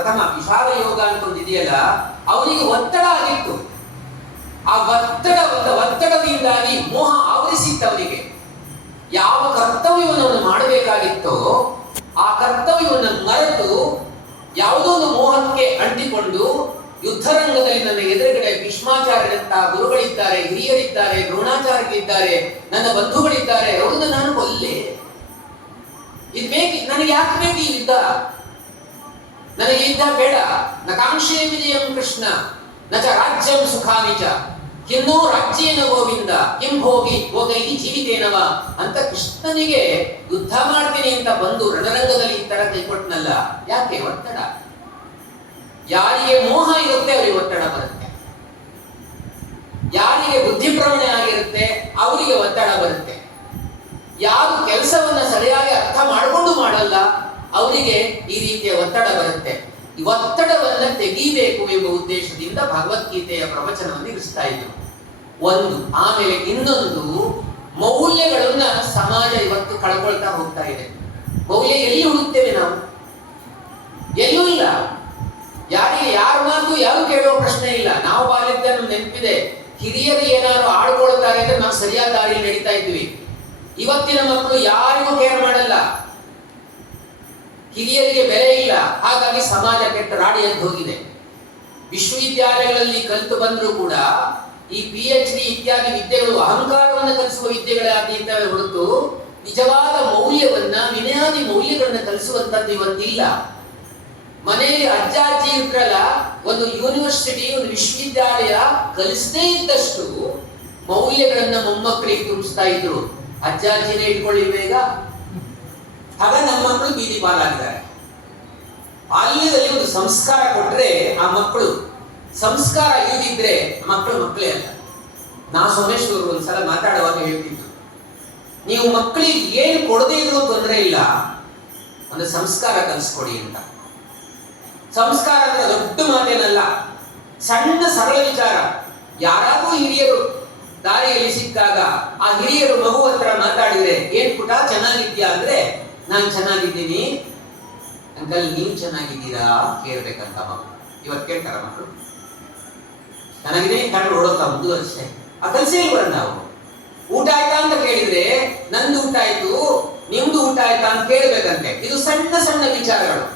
ಪ್ರಥಮ ವಿಷಾದ ಯೋಗ ಅಂತೊಂದಿದೆಯಲ್ಲ, ಅವನಿಗೆ ಒತ್ತಡ ಆಗಿತ್ತು. ಆ ಒತ್ತಡದಿಂದಾಗಿ ಮೋಹ ಆವರಿಸಿತ್ತು ಅವನಿಗೆ. ಯಾವ ಕರ್ತವ್ಯವನ್ನು ಅವನು ಮಾಡಬೇಕಾಗಿತ್ತೋ ಆ ಕರ್ತವ್ಯವನ್ನು ಮರೆತು ಯಾವುದೋ ಒಂದು ಮೋಹಕ್ಕೆ ಅಂಟಿಕೊಂಡು ಯುದ್ಧರಂಗದಲ್ಲಿ ನನ್ನ ಎದುರುಗಡೆ ಭೀಷ್ಮಾಚಾರ್ಯರಂತಹ ಗುರುಗಳಿದ್ದಾರೆ, ಹಿರಿಯರಿದ್ದಾರೆ, ದ್ರೋಣಾಚಾರ್ಯರಿದ್ದಾರೆ, ನನ್ನ ಬಂಧುಗಳಿದ್ದಾರೆ, ಅವರನ್ನು ನಾನು ಕೊಲ್ಲೆ. ನನಗೆ ಯಾಕೆ ಬೇಕು ಈ ಯುದ್ಧ? ನನಗೆ ಯುದ್ಧ ಬೇಡ. ನ ಕಾಂಕ್ಷೇ ವಿಜಯಂ ಕೃಷ್ಣ ನ ಚ ರಾಜ್ಯಂ ಸುಖಾನಿ ಚ ಕಿನ್ನೋ ರಾಜ್ಯೇನ ಗೋವಿಂದ ಕಿಂ ಭೋಗೈಹಿ ಜೀವಿತೇನವ ಅಂತ ಕೃಷ್ಣನಿಗೆ ಯುದ್ಧ ಮಾಡ್ತೀನಿ ಅಂತ ಬಂದು ರಣರಂಗದಲ್ಲಿ ಈ ತರ ಕೈಕೊಟ್ಟನಲ್ಲ. ಯಾಕೆ? ಒತ್ತಡ. ಯಾರಿಗೆ ಮೋಹ ಇರುತ್ತೆ ಅವರಿಗೆ ಒತ್ತಡ ಬರುತ್ತೆ. ಯಾರಿಗೆ ಬುದ್ಧಿಭ್ರಮಣೆ ಆಗಿರುತ್ತೆ ಅವರಿಗೆ ಒತ್ತಡ ಬರುತ್ತೆ. ಯಾರು ಕೆಲಸವನ್ನ ಸರಿಯಾಗಿ ಅರ್ಥ ಮಾಡಿಕೊಂಡು ಮಾಡಲ್ಲ ಅವರಿಗೆ ಈ ರೀತಿಯ ಒತ್ತಡ ಬರುತ್ತೆ. ಈ ಒತ್ತಡವನ್ನ ತೆಗೀಬೇಕು ಎಂಬ ಉದ್ದೇಶದಿಂದ ಭಗವದ್ಗೀತೆಯ ಪ್ರವಚನವನ್ನು ಇರಿಸ್ತಾ ಇದ್ರು. ಒಂದು. ಆಮೇಲೆ ಇನ್ನೊಂದು, ಮೌಲ್ಯಗಳನ್ನ ಸಮಾಜ ಇವತ್ತು ಕಳ್ಕೊಳ್ತಾ ಹೋಗ್ತಾ ಇದೆ. ಮೌಲ್ಯ ಎಲ್ಲಿ ಹುಡುಕ್ತೇವೆ ನಾವು? ಎಲ್ಲೂ ಇಲ್ಲ. ಯಾರ ಮಾತು ಯಾರು ಕೇಳೋ ಪ್ರಶ್ನೆ ಇಲ್ಲ. ನಾವು ಬಾಲ್ಯದ ನಮ್ಗೆ ನೆನಪಿದೆ, ಹಿರಿಯರು ಏನಾದ್ರು ಆಡ್ಕೊಳ್ತಾರೆ ಅಂದ್ರೆ ನಾವು ಸರಿಯಾದ ದಾರಿಯಲ್ಲಿ ನಡೀತಾ ಇದ್ವಿ. ಇವತ್ತಿನ ಮಕ್ಕಳು ಯಾರಿಗೂ ಕೇರ್ ಮಾಡಲ್ಲ, ಹಿರಿಯರಿಗೆ ಬೆಲೆ ಇಲ್ಲ. ಹಾಗಾಗಿ ಸಮಾಜ ಕೆಟ್ಟ ರಾಡಿ ಅಂತ ಹೋಗಿದೆ. ವಿಶ್ವವಿದ್ಯಾಲಯಗಳಲ್ಲಿ ಕಲಿತು ಬಂದರೂ ಕೂಡ ಈ PhD ಇತ್ಯಾದಿ ವಿದ್ಯೆಗಳು ಅಹಂಕಾರವನ್ನು ಕಲಿಸುವ ವಿದ್ಯೆಗಳೇ ಆಗಿದ್ದಾವೆ ಹೊರತು ನಿಜವಾದ ಮೌಲ್ಯವನ್ನ, ವಿನಯಾದಿ ಮೌಲ್ಯಗಳನ್ನ ಕಲಿಸುವಂತದ್ದು ಇವತ್ತಿಲ್ಲ. ಮನೆಯಲ್ಲಿ ಅಜ್ಜ ಅಜ್ಜಿ ಇದ್ರಲ್ಲ, ಒಂದು ಯೂನಿವರ್ಸಿಟಿ, ಒಂದು ವಿಶ್ವವಿದ್ಯಾಲಯ ಕಲಿಸದೇ ಇದ್ದಷ್ಟು ಮೌಲ್ಯಗಳನ್ನ ಮೊಮ್ಮಕ್ಕಳಿಗೆ ತುಂಬಿಸ್ತಾ ಇದ್ರು. ಅಜ್ಜ ಅಜ್ಜಿನೇ ಇಟ್ಕೊಳ್ಳಿ ಬೇಗ. ಆಗ ನಮ್ಮ ಮಕ್ಕಳು ಬೀದಿ ಪಾಲಾಗಿದ್ದಾರೆ. ಬಾಲ್ಯದಲ್ಲಿ ಒಂದು ಸಂಸ್ಕಾರ ಕೊಟ್ರೆ ಆ ಮಕ್ಕಳು, ಸಂಸ್ಕಾರ ಇಲ್ಲದಿದ್ರೆ ಮಕ್ಕಳೇ ಅಲ್ಲ. ನಾ ಸೋಮೇಶ್ವರು ಒಂದ್ಸಲ ಮಾತಾಡುವಾಗ ಹೇಳ್ತಿದ್ರು, ನೀವು ಮಕ್ಕಳಿಗೆ ಏನು ಕೊಡದೇ ಇದ್ರು ತೊಂದರೆ ಇಲ್ಲ, ಒಂದು ಸಂಸ್ಕಾರ ಕಲಿಸ್ಕೊಡಿ ಅಂತ. ಸಂಸ್ಕಾರ ಅಂದ್ರೆ ದೊಡ್ಡ ಮಾತೇನಲ್ಲ, ಸಣ್ಣ ಸರಳ ವಿಚಾರ. ಯಾರಾದ್ರೂ ಹಿರಿಯರು ದಾರಿಯಲ್ಲಿ ಸಿಕ್ಕಾಗ ಆ ಹಿರಿಯರು ಮಗು ಹತ್ರ ಮಾತಾಡಿದ್ರೆ, ಏನ್ ಪುಟ ಚೆನ್ನಾಗಿದ್ಯಾ ಅಂದ್ರೆ, ನಾನು ಚೆನ್ನಾಗಿದ್ದೀನಿ ಅಂಕಲ್ ನೀವು ಚೆನ್ನಾಗಿದ್ದೀರಾ ಕೇಳ್ಬೇಕಂತ ಮಗು. ಇವತ್ತು ಕೇಳ್ತಾರ ಮಕ್ಕಳು? ಚೆನ್ನಾಗಿದ್ದೀನಿ ಕಂಡು ಹೊಡೋತಾ ಮುಂದುವರಿಸೆ ಆ ಕಲ್ಸೇ ಬರೋಣ. ನಾವು ಊಟ ಆಯ್ತಾ ಅಂತ ಕೇಳಿದ್ರೆ, ನಂದು ಊಟ ಆಯ್ತು ನಿಮ್ದು ಊಟ ಆಯ್ತಾ ಅಂತ ಕೇಳ್ಬೇಕಂತೆ. ಇದು ಸಣ್ಣ ಸಣ್ಣ ವಿಚಾರಗಳು.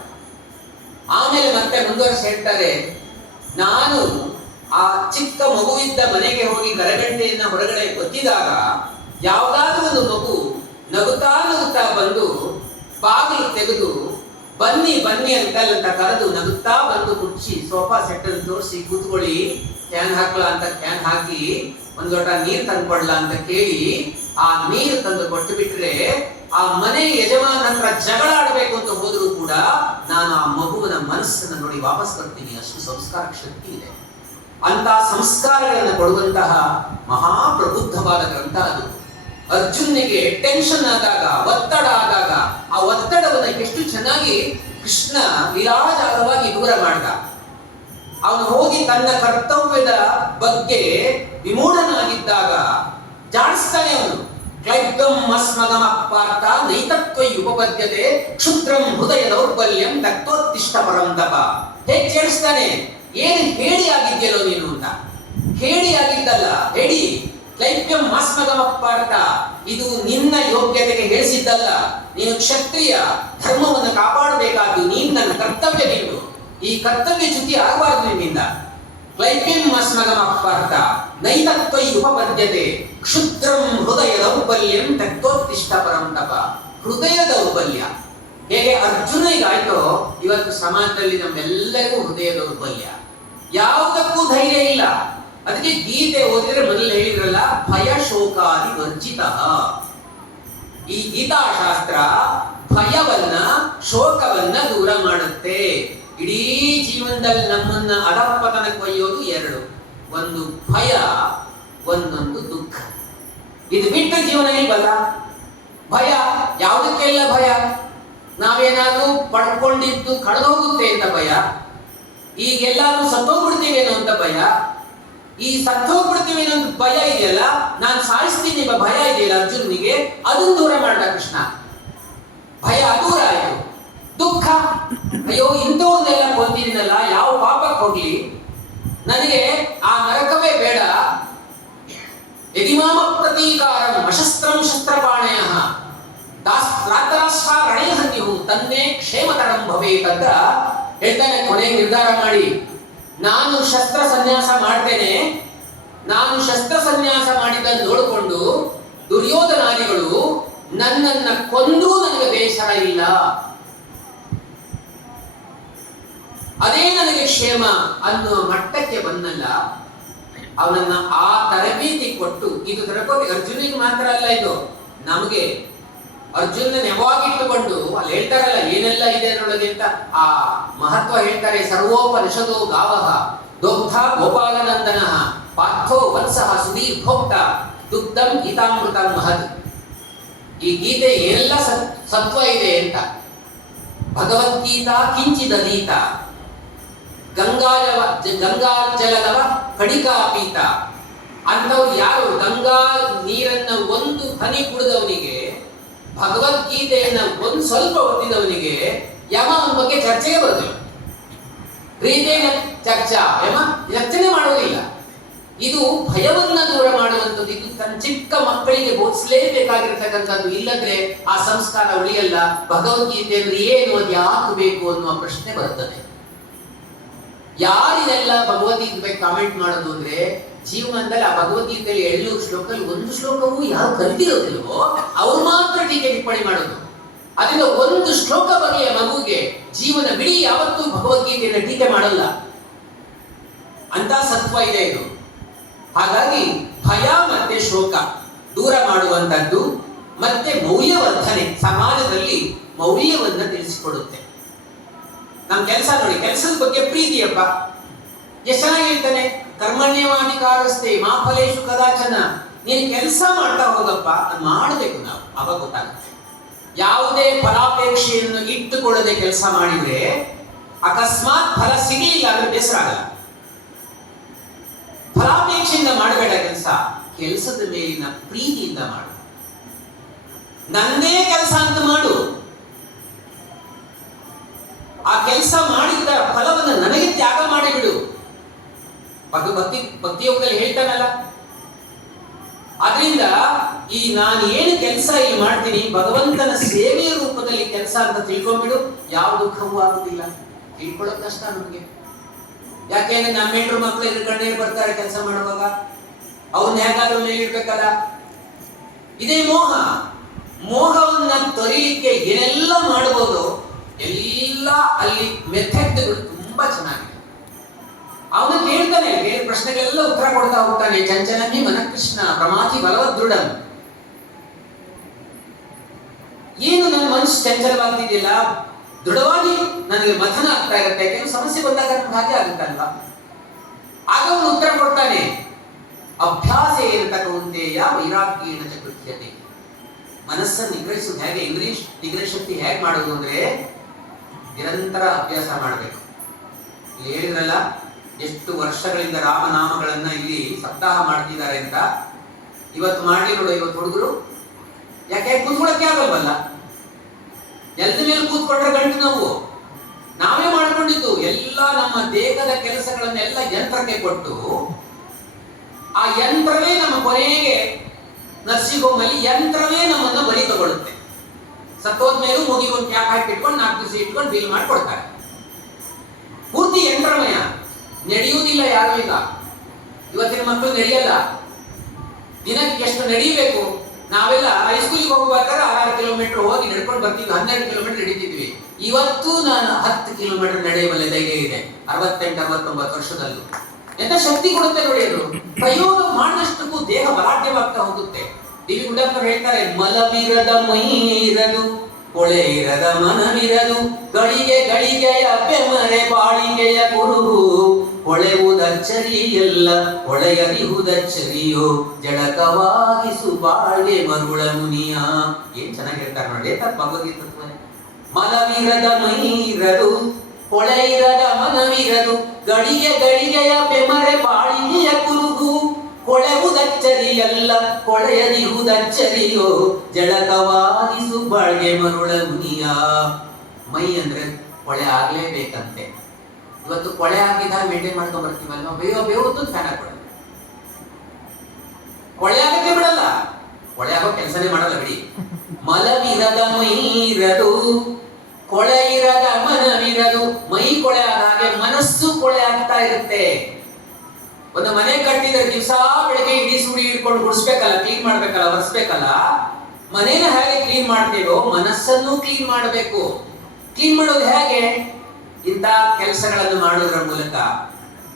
ಆಮೇಲೆ ಮತ್ತೆ ಮುಂದುವರಿಸಿ ಹೇಳ್ತಾರೆ, ನಾನು ಆ ಚಿಕ್ಕ ಮಗುವಿದ್ದ ಮನೆಗೆ ಹೋಗಿ ಗರಗಂಟೆಯನ್ನ ಹೊರಗಡೆ ಗೊತ್ತಿದಾಗ ಯಾವ್ದಾದ್ರೂ ಒಂದು ಮಗು ನಗುತ್ತಾ ಬಂದು ಬಾಗಿಲು ತೆಗೆದು ಬನ್ನಿ ಅಂಕಲ್ ಅಂತ ಕರೆದು ನಗುತ್ತಾ ಬಂದು ಕುರ್ಚಿ ಸೋಫಾ ಸೆಟ್ ಅನ್ನು ತೋರಿಸಿ ಕೂತ್ಕೊಳ್ಳಿ, ಫ್ಯಾನ್ ಹಾಕಲ್ಲ ಅಂತ ಫ್ಯಾನ್ ಹಾಕಿ ಒಂದ್ ಲೋಟ ನೀರು ತಂದ್ಕೊಡ್ಲ ಅಂತ ಕೇಳಿ ಆ ನೀರು ತಂದು ಕೊಟ್ಟು ಬಿಟ್ರೆ, ಆ ಮನೆ ಯಜಮಾನ ಹತ್ರ ಜಗಳ ಆಡಬೇಕು ಅಂತ ಹೋದ್ರು ಕೂಡ ನಾನು ಆ ಮಗುವಿನ ಮನಸ್ಸನ್ನು ನೋಡಿ ವಾಪಸ್ ಬರ್ತೀನಿ. ಅಷ್ಟು ಸಂಸ್ಕಾರ ಶಕ್ತಿ ಇದೆ. ಅಂತ ಸಂಸ್ಕಾರಗಳನ್ನು ಕೊಡುವಂತಹ ಮಹಾಪ್ರಬುದ್ಧವಾದ ಗ್ರಂಥ ಅದು. ಅರ್ಜುನಿಗೆ ಟೆನ್ಷನ್ ಆದಾಗ, ಒತ್ತಡ ಆದಾಗ, ಆ ಒತ್ತಡವನ್ನು ಎಷ್ಟು ಚೆನ್ನಾಗಿ ಕೃಷ್ಣ ವಿರಾಜಾಲವಾಗಿ ದೂರ ಮಾಡ್ದ. ಅವನು ಹೋಗಿ ತನ್ನ ಕರ್ತವ್ಯದ ಬಗ್ಗೆ ವಿಮೂಢನಾಗಿದ್ದಾಗ ಜಾಣಿಸ್ತಾನೆ ಅವನು. ಕ್ಲೈಬ್ಗಂ ಅಸ್ಮಗಮ ಪಾರ್ಥ ನೈತತ್ವ ಉಪಪದ್ಯತೆ ಕ್ಷುದ್ರಂ ಹೃದಯ ದೌರ್ಬಲ್ಯಂ ದತ್ತೋತ್ತಿಷ್ಟ ಪರಂ ತಪ. ಹೇಗೆ ಕೇಳಿಸ್ತಾನೆ, ಏನು ಹೇಳಿ ಆಗಿದ್ಯಲ್ಲೋ ನೀನು ಅಂತ. ಹೇಳಿ ಆಗಿದ್ದಲ್ಲ, ಹೇಳಿ ಕ್ಲೈಬ್ಯಂ ಅಸ್ಮಗಮ ಪಾರ್ಥ, ಇದು ನಿನ್ನ ಯೋಗ್ಯತೆಗೆ ಹೇಳಿಸಿದ್ದಲ್ಲ. ನೀನು ಕ್ಷತ್ರಿಯ, ಧರ್ಮವನ್ನು ಕಾಪಾಡಬೇಕಾದ್ದು ನೀನು, ನನ್ನ ಕರ್ತವ್ಯ ನಿಂದು. ಈ ಕರ್ತವ್ಯ ಚ್ಯುತಿ ಆಗಬಾರದು ನಿನ್ನಿಂದ. ಕ್ಲೈಬ್ಯಂ ಅಸ್ಮಗಮ ಪಾರ್ಥ ನೈತತ್ವ ಉಪಪದ್ಯತೆ ಕ್ಷುದ್ರಂ ಹೃದಯ ದೌರ್ಬಲ್ಯಂ ತತ್ವೋತ್ತಿಷ್ಟ ಪರಂ ತಪ. ಹೃದಯ ದೌರ್ಬಲ್ಯ ಹೇಗೆ ಅರ್ಜುನಿಗಾಯ್ತೋ, ಇವತ್ತು ಸಮಾಜದಲ್ಲಿ ನಮ್ಮೆಲ್ಲರಿಗೂ ಹೃದಯ ದೌರ್ಬಲ್ಯ. ಯಾವುದಕ್ಕೂ ಧೈರ್ಯ ಇಲ್ಲ. ಅದಕ್ಕೆ ಗೀತೆ ಓದಿದ್ರೆ ಮೊದಲು ಹೇಳಿದ್ರಲ್ಲ, ಭಯ ಶೋಕಾದಿ ವರ್ಜಿತ. ಈ ಗೀತಾಶಾಸ್ತ್ರ ಭಯವನ್ನ, ಶೋಕವನ್ನ ದೂರ ಮಾಡುತ್ತೆ. ಇಡೀ ಜೀವನದಲ್ಲಿ ನಮ್ಮನ್ನ ಅಧಃಪತನಕ್ಕೆ ಒಯ್ಯೋದು ಎರಡು, ಒಂದು ಭಯ, ಒಂದೊಂದು ದುಃಖ. ಇದು ಬಿಟ್ಟ ಜೀವನ ಇಲ್ವಲ್ಲ. ಭಯ, ಯಾವುದಕ್ಕೆಲ್ಲ ಭಯ? ನಾವೇನಾದ್ರೂ ಪಡ್ಕೊಂಡಿದ್ದು ಕಳೆದೋಗುತ್ತೆ ಅಂತ ಭಯ, ಈಗೆಲ್ಲಾದ್ರೂ ಸತ್ತೋಗ್ಬಿಡ್ತೀವೇನೋ ಅಂತ ಭಯ. ಈ ಸತ್ತೋಗ್ಬಿಡ್ತೀವಿ ಅನ್ನೋ ಭಯ ಇದೆಯಲ್ಲ, ನಾನು ಸಾಯಿಸ್ತೀನಿ ಎಂಬ ಭಯ ಇದೆಯಲ್ಲ ಅರ್ಜುನಿಗೆ, ಅದನ್ನು ದೂರ ಮಾಡ್ದ ಕೃಷ್ಣ. ಭಯ ದೂರ ಆಯ್ತು. ದುಃಖ, ಅಯ್ಯೋ ಇಂಥವನ್ನೆಲ್ಲ ಕೊಂದಿದ್ದೀನಲ್ಲ, ಯಾವ ಪಾಪಕ್ಕೆ ಹೋಗ್ಲಿ, ನನಗೆ ಆ ನರಕವೇ ಬೇಡ. ಯದಿಮಾಮ ಪ್ರತೀಕಾರಂ ಅಶಸ್ತ್ರಂ ಶಸ್ತ್ರಪಾಣಯ ರಾತ್ರಾಶ್ರ ರಣಯಹನ್ಯು ತನ್ನೇ ಕ್ಷೇಮತರಂ ಭವೇತ್ ಅಂತ ಹೇಳ್ತಾನೆ. ಕೊನೆಗೆ ನಿರ್ಧಾರ ಮಾಡಿ, ನಾನು ಶಸ್ತ್ರ ಸನ್ಯಾಸ ಮಾಡ್ತೇನೆ. ನಾನು ಶಸ್ತ್ರ ಸನ್ಯಾಸ ಮಾಡಿದ್ದನ್ನು ನೋಡಿಕೊಂಡು ದುರ್ಯೋಧನಾದಿಗಳು ನನ್ನನ್ನ ಕೊಂದ್ರೂ ನನಗೆ ಬೇಸರ ಇಲ್ಲ, ಅದೇ ನನಗೆ ಕ್ಷೇಮ ಅನ್ನುವ ಮಟ್ಟಕ್ಕೆ ಬಂದಲ್ಲ. ಅವನನ್ನ ಆ ತರಬೇತಿ ಕೊಟ್ಟು, ಇದು ತರಬೇತಿ ಅರ್ಜುನಿಗೆ ಮಾತ್ರ ಅಲ್ಲ, ಇದು ನಮಗೆ. ಅರ್ಜುನ ನೆವಾಗಿಟ್ಟುಕೊಂಡು ಅಲ್ಲಿ ಹೇಳ್ತಾರಲ್ಲ ಏನೆಲ್ಲ ಇದೆ ಅದರೊಳಗೆ ಅಂತ ಆ ಮಹತ್ವ ಹೇಳ್ತಾರೆ. ಸರ್ವೋಪನಿಷದೋ ಗಾವಃ ದೋಗ್ಧ ಗೋಪಾಲನಂದನ ಪಾರ್ಥೋ ವತ್ಸಃ ಸುದೀರ್ಘೋಕ್ತ ದುಗ್ಧಂ ಗೀತಾಮೃತಂ ಮಹತ್. ಈ ಗೀತೆ ಏನೆಲ್ಲ ಸತ್ವ ಇದೆ ಅಂತ. ಭಗವದ್ಗೀತಾ ಕಿಂಚಿದೀತ ಗಂಗಾಜಲದವ ಕಡಿಕಾಪೀತ ಅಂತವ್ರು ಯಾರು ಗಂಗಾ ನೀರನ್ನ ಒಂದು ಹನಿ ಕುಡಿದವನಿಗೆ, ಭಗವದ್ಗೀತೆಯನ್ನ ಒಂದು ಸ್ವಲ್ಪ ಓದಿದವನಿಗೆ ಯಮ ಅವನ ಬಗ್ಗೆ ಚರ್ಚೆಗೆ ಬರೋದಿಲ್ಲ. ಪ್ರೀತಿಯ ಚರ್ಚಾ ಯಮ ಚರ್ಚನೆ ಮಾಡುವುದಿಲ್ಲ. ಇದು ಭಯವನ್ನ ದೂರ ಮಾಡುವಂಥದ್ದು. ಇದು ತನ್ನ ಚಿಕ್ಕ ಮಕ್ಕಳಿಗೆ ಬೋಧಿಸಲೇಬೇಕಾಗಿರ್ತಕ್ಕಂಥದ್ದು. ಇಲ್ಲದ್ರೆ ಆ ಸಂಸ್ಕಾರ ಉಳಿಯಲ್ಲ. ಭಗವದ್ಗೀತೆ ಅಂದ್ರೆ ಏನು, ಅದು ಯಾಕೆ ಬೇಕು ಅನ್ನುವ ಪ್ರಶ್ನೆ ಬರ್ತದೆ. ಯಾರಿದೆಲ್ಲ ಭಗವದ್ಗೀತೆ ಬಗ್ಗೆ ಕಾಮೆಂಟ್ ಮಾಡೋದು ಅಂದ್ರೆ, ಜೀವನದಲ್ಲಿ ಆ ಭಗವದ್ಗೀತೆಯಲ್ಲಿ 700 ಶ್ಲೋಕದಲ್ಲಿ ಒಂದು ಶ್ಲೋಕವೂ ಯಾರು ಕಲಿತಿರೋದಿಲ್ವೋ ಅವ್ರು ಮಾತ್ರ ಟೀಕೆ ಟಿಪ್ಪಣಿ ಮಾಡೋದು. ಅದರಿಂದ ಒಂದು ಶ್ಲೋಕ ಬಗೆಯ ಮಗುಗೆ ಜೀವನವಿಡೀ ಯಾವತ್ತೂ ಭಗವದ್ಗೀತೆಯನ್ನು ಟೀಕೆ ಮಾಡಲ್ಲ. ಅಂತ ಸತ್ವ ಇದೆ ಇದು. ಹಾಗಾಗಿ ಭಯ ಮತ್ತೆ ಶೋಕ ದೂರ ಮಾಡುವಂತದ್ದು, ಮತ್ತೆ ಮೌಲ್ಯವರ್ಧನೆ, ಸಮಾಜದಲ್ಲಿ ಮೌಲ್ಯವನ್ನ ತಿಳಿಸಿಕೊಡುತ್ತೆ. ನಮ್ ಕೆಲಸ ನೋಡಿ, ಕೆಲಸದ ಬಗ್ಗೆ ಪ್ರೀತಿಯಪ್ಪ ಎಷ್ಟು ಚೆನ್ನಾಗಿ ಹೇಳ್ತಾನೆ. ಕರ್ಮಣ್ಯವಾಧಿಕಾರಸ್ಥೆ ಮಾ ಫಲೇಶು ಕದಾಚನ. ನೀನು ಕೆಲಸ ಮಾಡ್ತಾ ಹೋಗಪ್ಪ, ಅದು ಮಾಡಬೇಕು ನಾವು, ಅವಾಗ ಗೊತ್ತಾಗುತ್ತೆ. ಯಾವುದೇ ಫಲಾಪೇಕ್ಷೆಯನ್ನು ಇಟ್ಟುಕೊಳ್ಳದೆ ಕೆಲಸ ಮಾಡಿದ್ರೆ ಅಕಸ್ಮಾತ್ ಫಲ ಸಿಗಲಿಲ್ಲ ಅಂದ್ರೆ ಬೇಸರ ಆಗಲ್ಲ. ಫಲಾಪೇಕ್ಷೆಯಿಂದ ಮಾಡಬೇಡ ಕೆಲಸ, ಕೆಲಸದ ಮೇಲಿನ ಪ್ರೀತಿಯಿಂದ ಮಾಡು. ನಂದೇ ಕೆಲಸ ಅಂತ ಮಾಡು. ಆ ಕೆಲಸ ಮಾಡಿದ್ದ ಫಲವನ್ನು ನನಗೆ ತ್ಯಾಗ ಮಾಡಿಬಿಡು. ಭಕ್ತಿಯೋಗದಲ್ಲಿ ಹೇಳ್ತಾನಲ್ಲ. ಅದರಿಂದ ಈ ನಾನು ಏನು ಕೆಲಸ ಇಲ್ಲಿ ಮಾಡ್ತೀನಿ, ಭಗವಂತನ ಸೇವೆಯ ರೂಪದಲ್ಲಿ ಕೆಲಸ ಅಂತ ತಿಳ್ಕೊಂಡ್ಬಿಡು. ಯಾವ ದುಃಖವೂ ಆಗುದಿಲ್ಲ. ತಿಳ್ಕೊಳ್ಳೋದು ಕಷ್ಟ ನಮ್ಗೆ. ಯಾಕೆಂದ್ರೆ ನಮ್ಮ ಹೆಂಡ್ರು ಮಕ್ಕಳು ಎದುರು ಕಣ್ಣೀರು ಬರ್ತಾರೆ ಕೆಲಸ ಮಾಡುವಾಗ. ಅವ್ರನ್ನ ಹೇಗಾದ್ರೂ ಮೇಲಿಡ್ಬೇಕಲ್ಲ. ಇದೇ ಮೋಹ. ಮೋಹವನ್ನ ತೊರೆಯಲಿಕ್ಕೆ ಏನೆಲ್ಲ ಮಾಡಬಹುದು, ಎಲ್ಲ ಅಲ್ಲಿ ಮೆಥಡ್ಗಳು ತುಂಬಾ ಚೆನ್ನಾಗಿದೆ. ಅವನು ಕೇಳ್ತಾನೆ, ಪ್ರಶ್ನೆಗಳೆಲ್ಲ ಉತ್ತರ ಕೊಡ್ತಾ ಹೋಗ್ತಾನೆ. ಚಂಚನಮಿ ಮನಕೃಷ್ಣ ಪ್ರಮಾತಿ ಬಲವದೃಢ. ಏನು ನನ್ನ ಮನಸ್ಸು ಚಂಚಲವಾಗ್ತಿದೆಯಲ್ಲ, ದೃಢವಾಗಿ ನನಗೆ ಮಥನ ಆಗ್ತಾ ಇರುತ್ತೆ. ಕೆಲವು ಸಮಸ್ಯೆ ಬಂದಾಗ ನಮ್ಗೆ ಹಾಗೆ ಆಗುತ್ತಲ್ವಾ. ಆಗ ಅವನು ಉತ್ತರ ಕೊಡ್ತಾನೆ, ಅಭ್ಯಾಸ ಇರತಕ್ಕಂತೆಯ ವೈರಾಗ್ಯೇಣ ಚ ಕೃತ್ಯತೆ. ಮನಸ್ಸನ್ನು ನಿಗ್ರಹಿಸೋದು ಹೇಗೆ, ನಿಗ್ರಹ ಶಕ್ತಿ ಹೇಗೆ ಮಾಡೋದು ಅಂದ್ರೆ ನಿರಂತರ ಅಭ್ಯಾಸ ಮಾಡಬೇಕು. ಇಲ್ಲಿ ಹೇಳಿದ್ರಲ್ಲ, ಎಷ್ಟು ವರ್ಷಗಳಿಂದ ರಾಮನಾಮಗಳನ್ನ ಇಲ್ಲಿ ಸಪ್ತಾಹ ಮಾಡ್ತಿದ್ದಾರೆ ಅಂತ. ಇವತ್ತು ಮಾಡಿ ನೋಡು, ಇವತ್ತು ಹುಡುಗರು ಯಾಕೆ ಕೂತ್ಕೊಳ್ಳಕ್ಕೆ ಆಗಲ್ವಲ್ಲ. ಎಲ್ದ ಮೇಲೆ ಕೂತ್ಕೊಂಡ್ರೆ ಗಂಟು ನೋವು. ನಾವೇ ಮಾಡ್ಕೊಂಡಿದ್ದು ಎಲ್ಲ ನಮ್ಮ ದೇಹದ ಕೆಲಸಗಳನ್ನೆಲ್ಲ ಯಂತ್ರಕ್ಕೆ ಕೊಟ್ಟು, ಆ ಯಂತ್ರವೇ ನಮ್ಮ ಕೊನೆಗೆ ನರ್ಸಿಂಗ್ ಹೋಮ್ ಅಲ್ಲಿ ಯಂತ್ರವೇ ನಮ್ಮನ್ನ ಬಲಿ ತಗೊಳುತ್ತೆ. ಸತ್ತೋದ್ಮೇಲೂ ಮುಗಿ ಒಂದು ಕ್ಯಾಪ್ ಹಾಕಿಟ್ಕೊಂಡು 4 ದಿವಸ ಇಟ್ಕೊಂಡು ಬಿಲ್ ಮಾಡಿ ಕೊಡ್ತಾರೆ. ಪೂರ್ತಿ ಯಂತ್ರಮಯ. ನಡೆಯುವುದಿಲ್ಲ ಯಾರು ಈಗ. ಇವತ್ತಿನ ಮಕ್ಕಳು ನಡೆಯಲ್ಲ. ದಿನಕ್ಕೆ ಎಷ್ಟು ನಡೀಬೇಕು. ನಾವೆಲ್ಲ ಹೈಸ್ಕೂಲಿಗೆ ಹೋಗ್ಬೇಕಾದ್ರೆ 6 ಕಿಲೋಮೀಟರ್ ಹೋಗಿ ನಡ್ಕೊಂಡು ಬರ್ತಿದ್ವಿ, 12 ಕಿಲೋಮೀಟರ್ ನಡೀತಿದ್ವಿ. ಇವತ್ತು ನಾನು 10 ಕಿಲೋಮೀಟರ್ ನಡೆಯಬಲ್ಲ ಧೈರ್ಯ ಇದೆ. 68-69 ವರ್ಷದಲ್ಲೂ ಎಂತ ಶಕ್ತಿ ಕೊಡುತ್ತೆ ನೋಡಿ. ಅದು ಪ್ರಯೋಗ ಮಾಡಿದಷ್ಟಕ್ಕೂ ದೇಹ ಬಲಾಢ್ಯವಾಗ್ತಾ ಹೋಗುತ್ತೆ. ಡಿ ವಿ ಗುಂಡಪ್ಪರು ಹೇಳ್ತಾರೆ, ಮಲವಿರದ ಮೈರದು ಕೊಳೆ ಇರದ ಮನವಿರದು, ಗಳಿಗೆ ಗಳಿಗೆಯ ಬೆಮರೆ ಬಾಳಿಗೆಯ ಕುರುಹು, ಹೊಳೆವುದಚ್ಚರಿಯಲ್ಲ ಹೊಳೆಯರಿಹುದಚ್ಚರಿಯೋ, ಜಡಕವಾಗಿಸು ಬಾಳ್ಗೆ ಮರುಳ ಮುನಿಯ. ಏನ್ ಚೆನ್ನಾಗಿ ಹೇಳ್ತಾರೆ ನೋಡಿ ಭಗವದ್ಗೀತೆ. ಮಲವಿರದ ಮೈರದು ಕೊಳೆ ಇರದ ಮನವಿರದು, ಗಳಿಗೆ ಗಳಿಗೆಯ ಬೆಮರೆ ಬಾಳಿಗೆಯ ಕುರುಹು, ಕೊಳೆವುದಚ್ಚರಿಯಲ್ಲ ಕೊಳೆಯದಿಹುದಚ್ಚರಿಯೋ, ಜಳಕವಾಗಿಸು ಬಾಳ್ಗೆ ಮರುಳ ಮುನಿಯ. ಮೈ ಅಂದ್ರೆ ಕೊಳೆ ಆಗ್ಲೇಬೇಕಂತೆ. ಇವತ್ತು ಕೊಳೆ ಹಾಕಿದಾಗ ಮೇಂಟೈನ್ ಮಾಡ್ಕೊಂಡ್ ಬರ್ತೀವಲ್ಲ ನಾವು, ಬೇವತ್ತು ಫ್ಯಾನ್ ಹಾಕೊಡಲ್ಲ, ಕೊಳೆ ಆಗಕ್ಕೆ ಬಿಡಲ್ಲ, ಕೊಳೆ ಆಗೋ ಕೆಲಸನೇ ಮಾಡಲ್ಲ ಬಿಡಿ. ಮಲವಿರದ ಮೈರದು, ಕೊಳೆ ಇರದ ಮನವಿರದು. ಮೈ ಕೊಳೆ ಆದ ಹಾಗೆ ಮನಸ್ಸು ಕೊಳೆ ಆಗ್ತಾ ಇರುತ್ತೆ. ಒಂದು ಮನೆ ಕಟ್ಟಿದ್ರೆ ದಿವಸ ಬೆಳಗ್ಗೆ ಇಡೀ ಸುಡಿ ಇಟ್ಕೊಂಡು ಗುಡಿಸ್ಬೇಕಲ್ಲ, ಕ್ಲೀನ್ ಮಾಡ್ಬೇಕಲ್ಲ, ಒರೆಸ್ಬೇಕಲ್ಲ. ಮನೇನ ಹೇಗೆ ಕ್ಲೀನ್ ಮಾಡ್ತೀವೋ ಮನಸ್ಸನ್ನು ಕ್ಲೀನ್ ಮಾಡಬೇಕು. ಕ್ಲೀನ್ ಮಾಡೋದು ಹೇಗೆ? ಇಂಥ ಕೆಲಸಗಳನ್ನು ಮಾಡೋದ್ರ ಮೂಲಕ.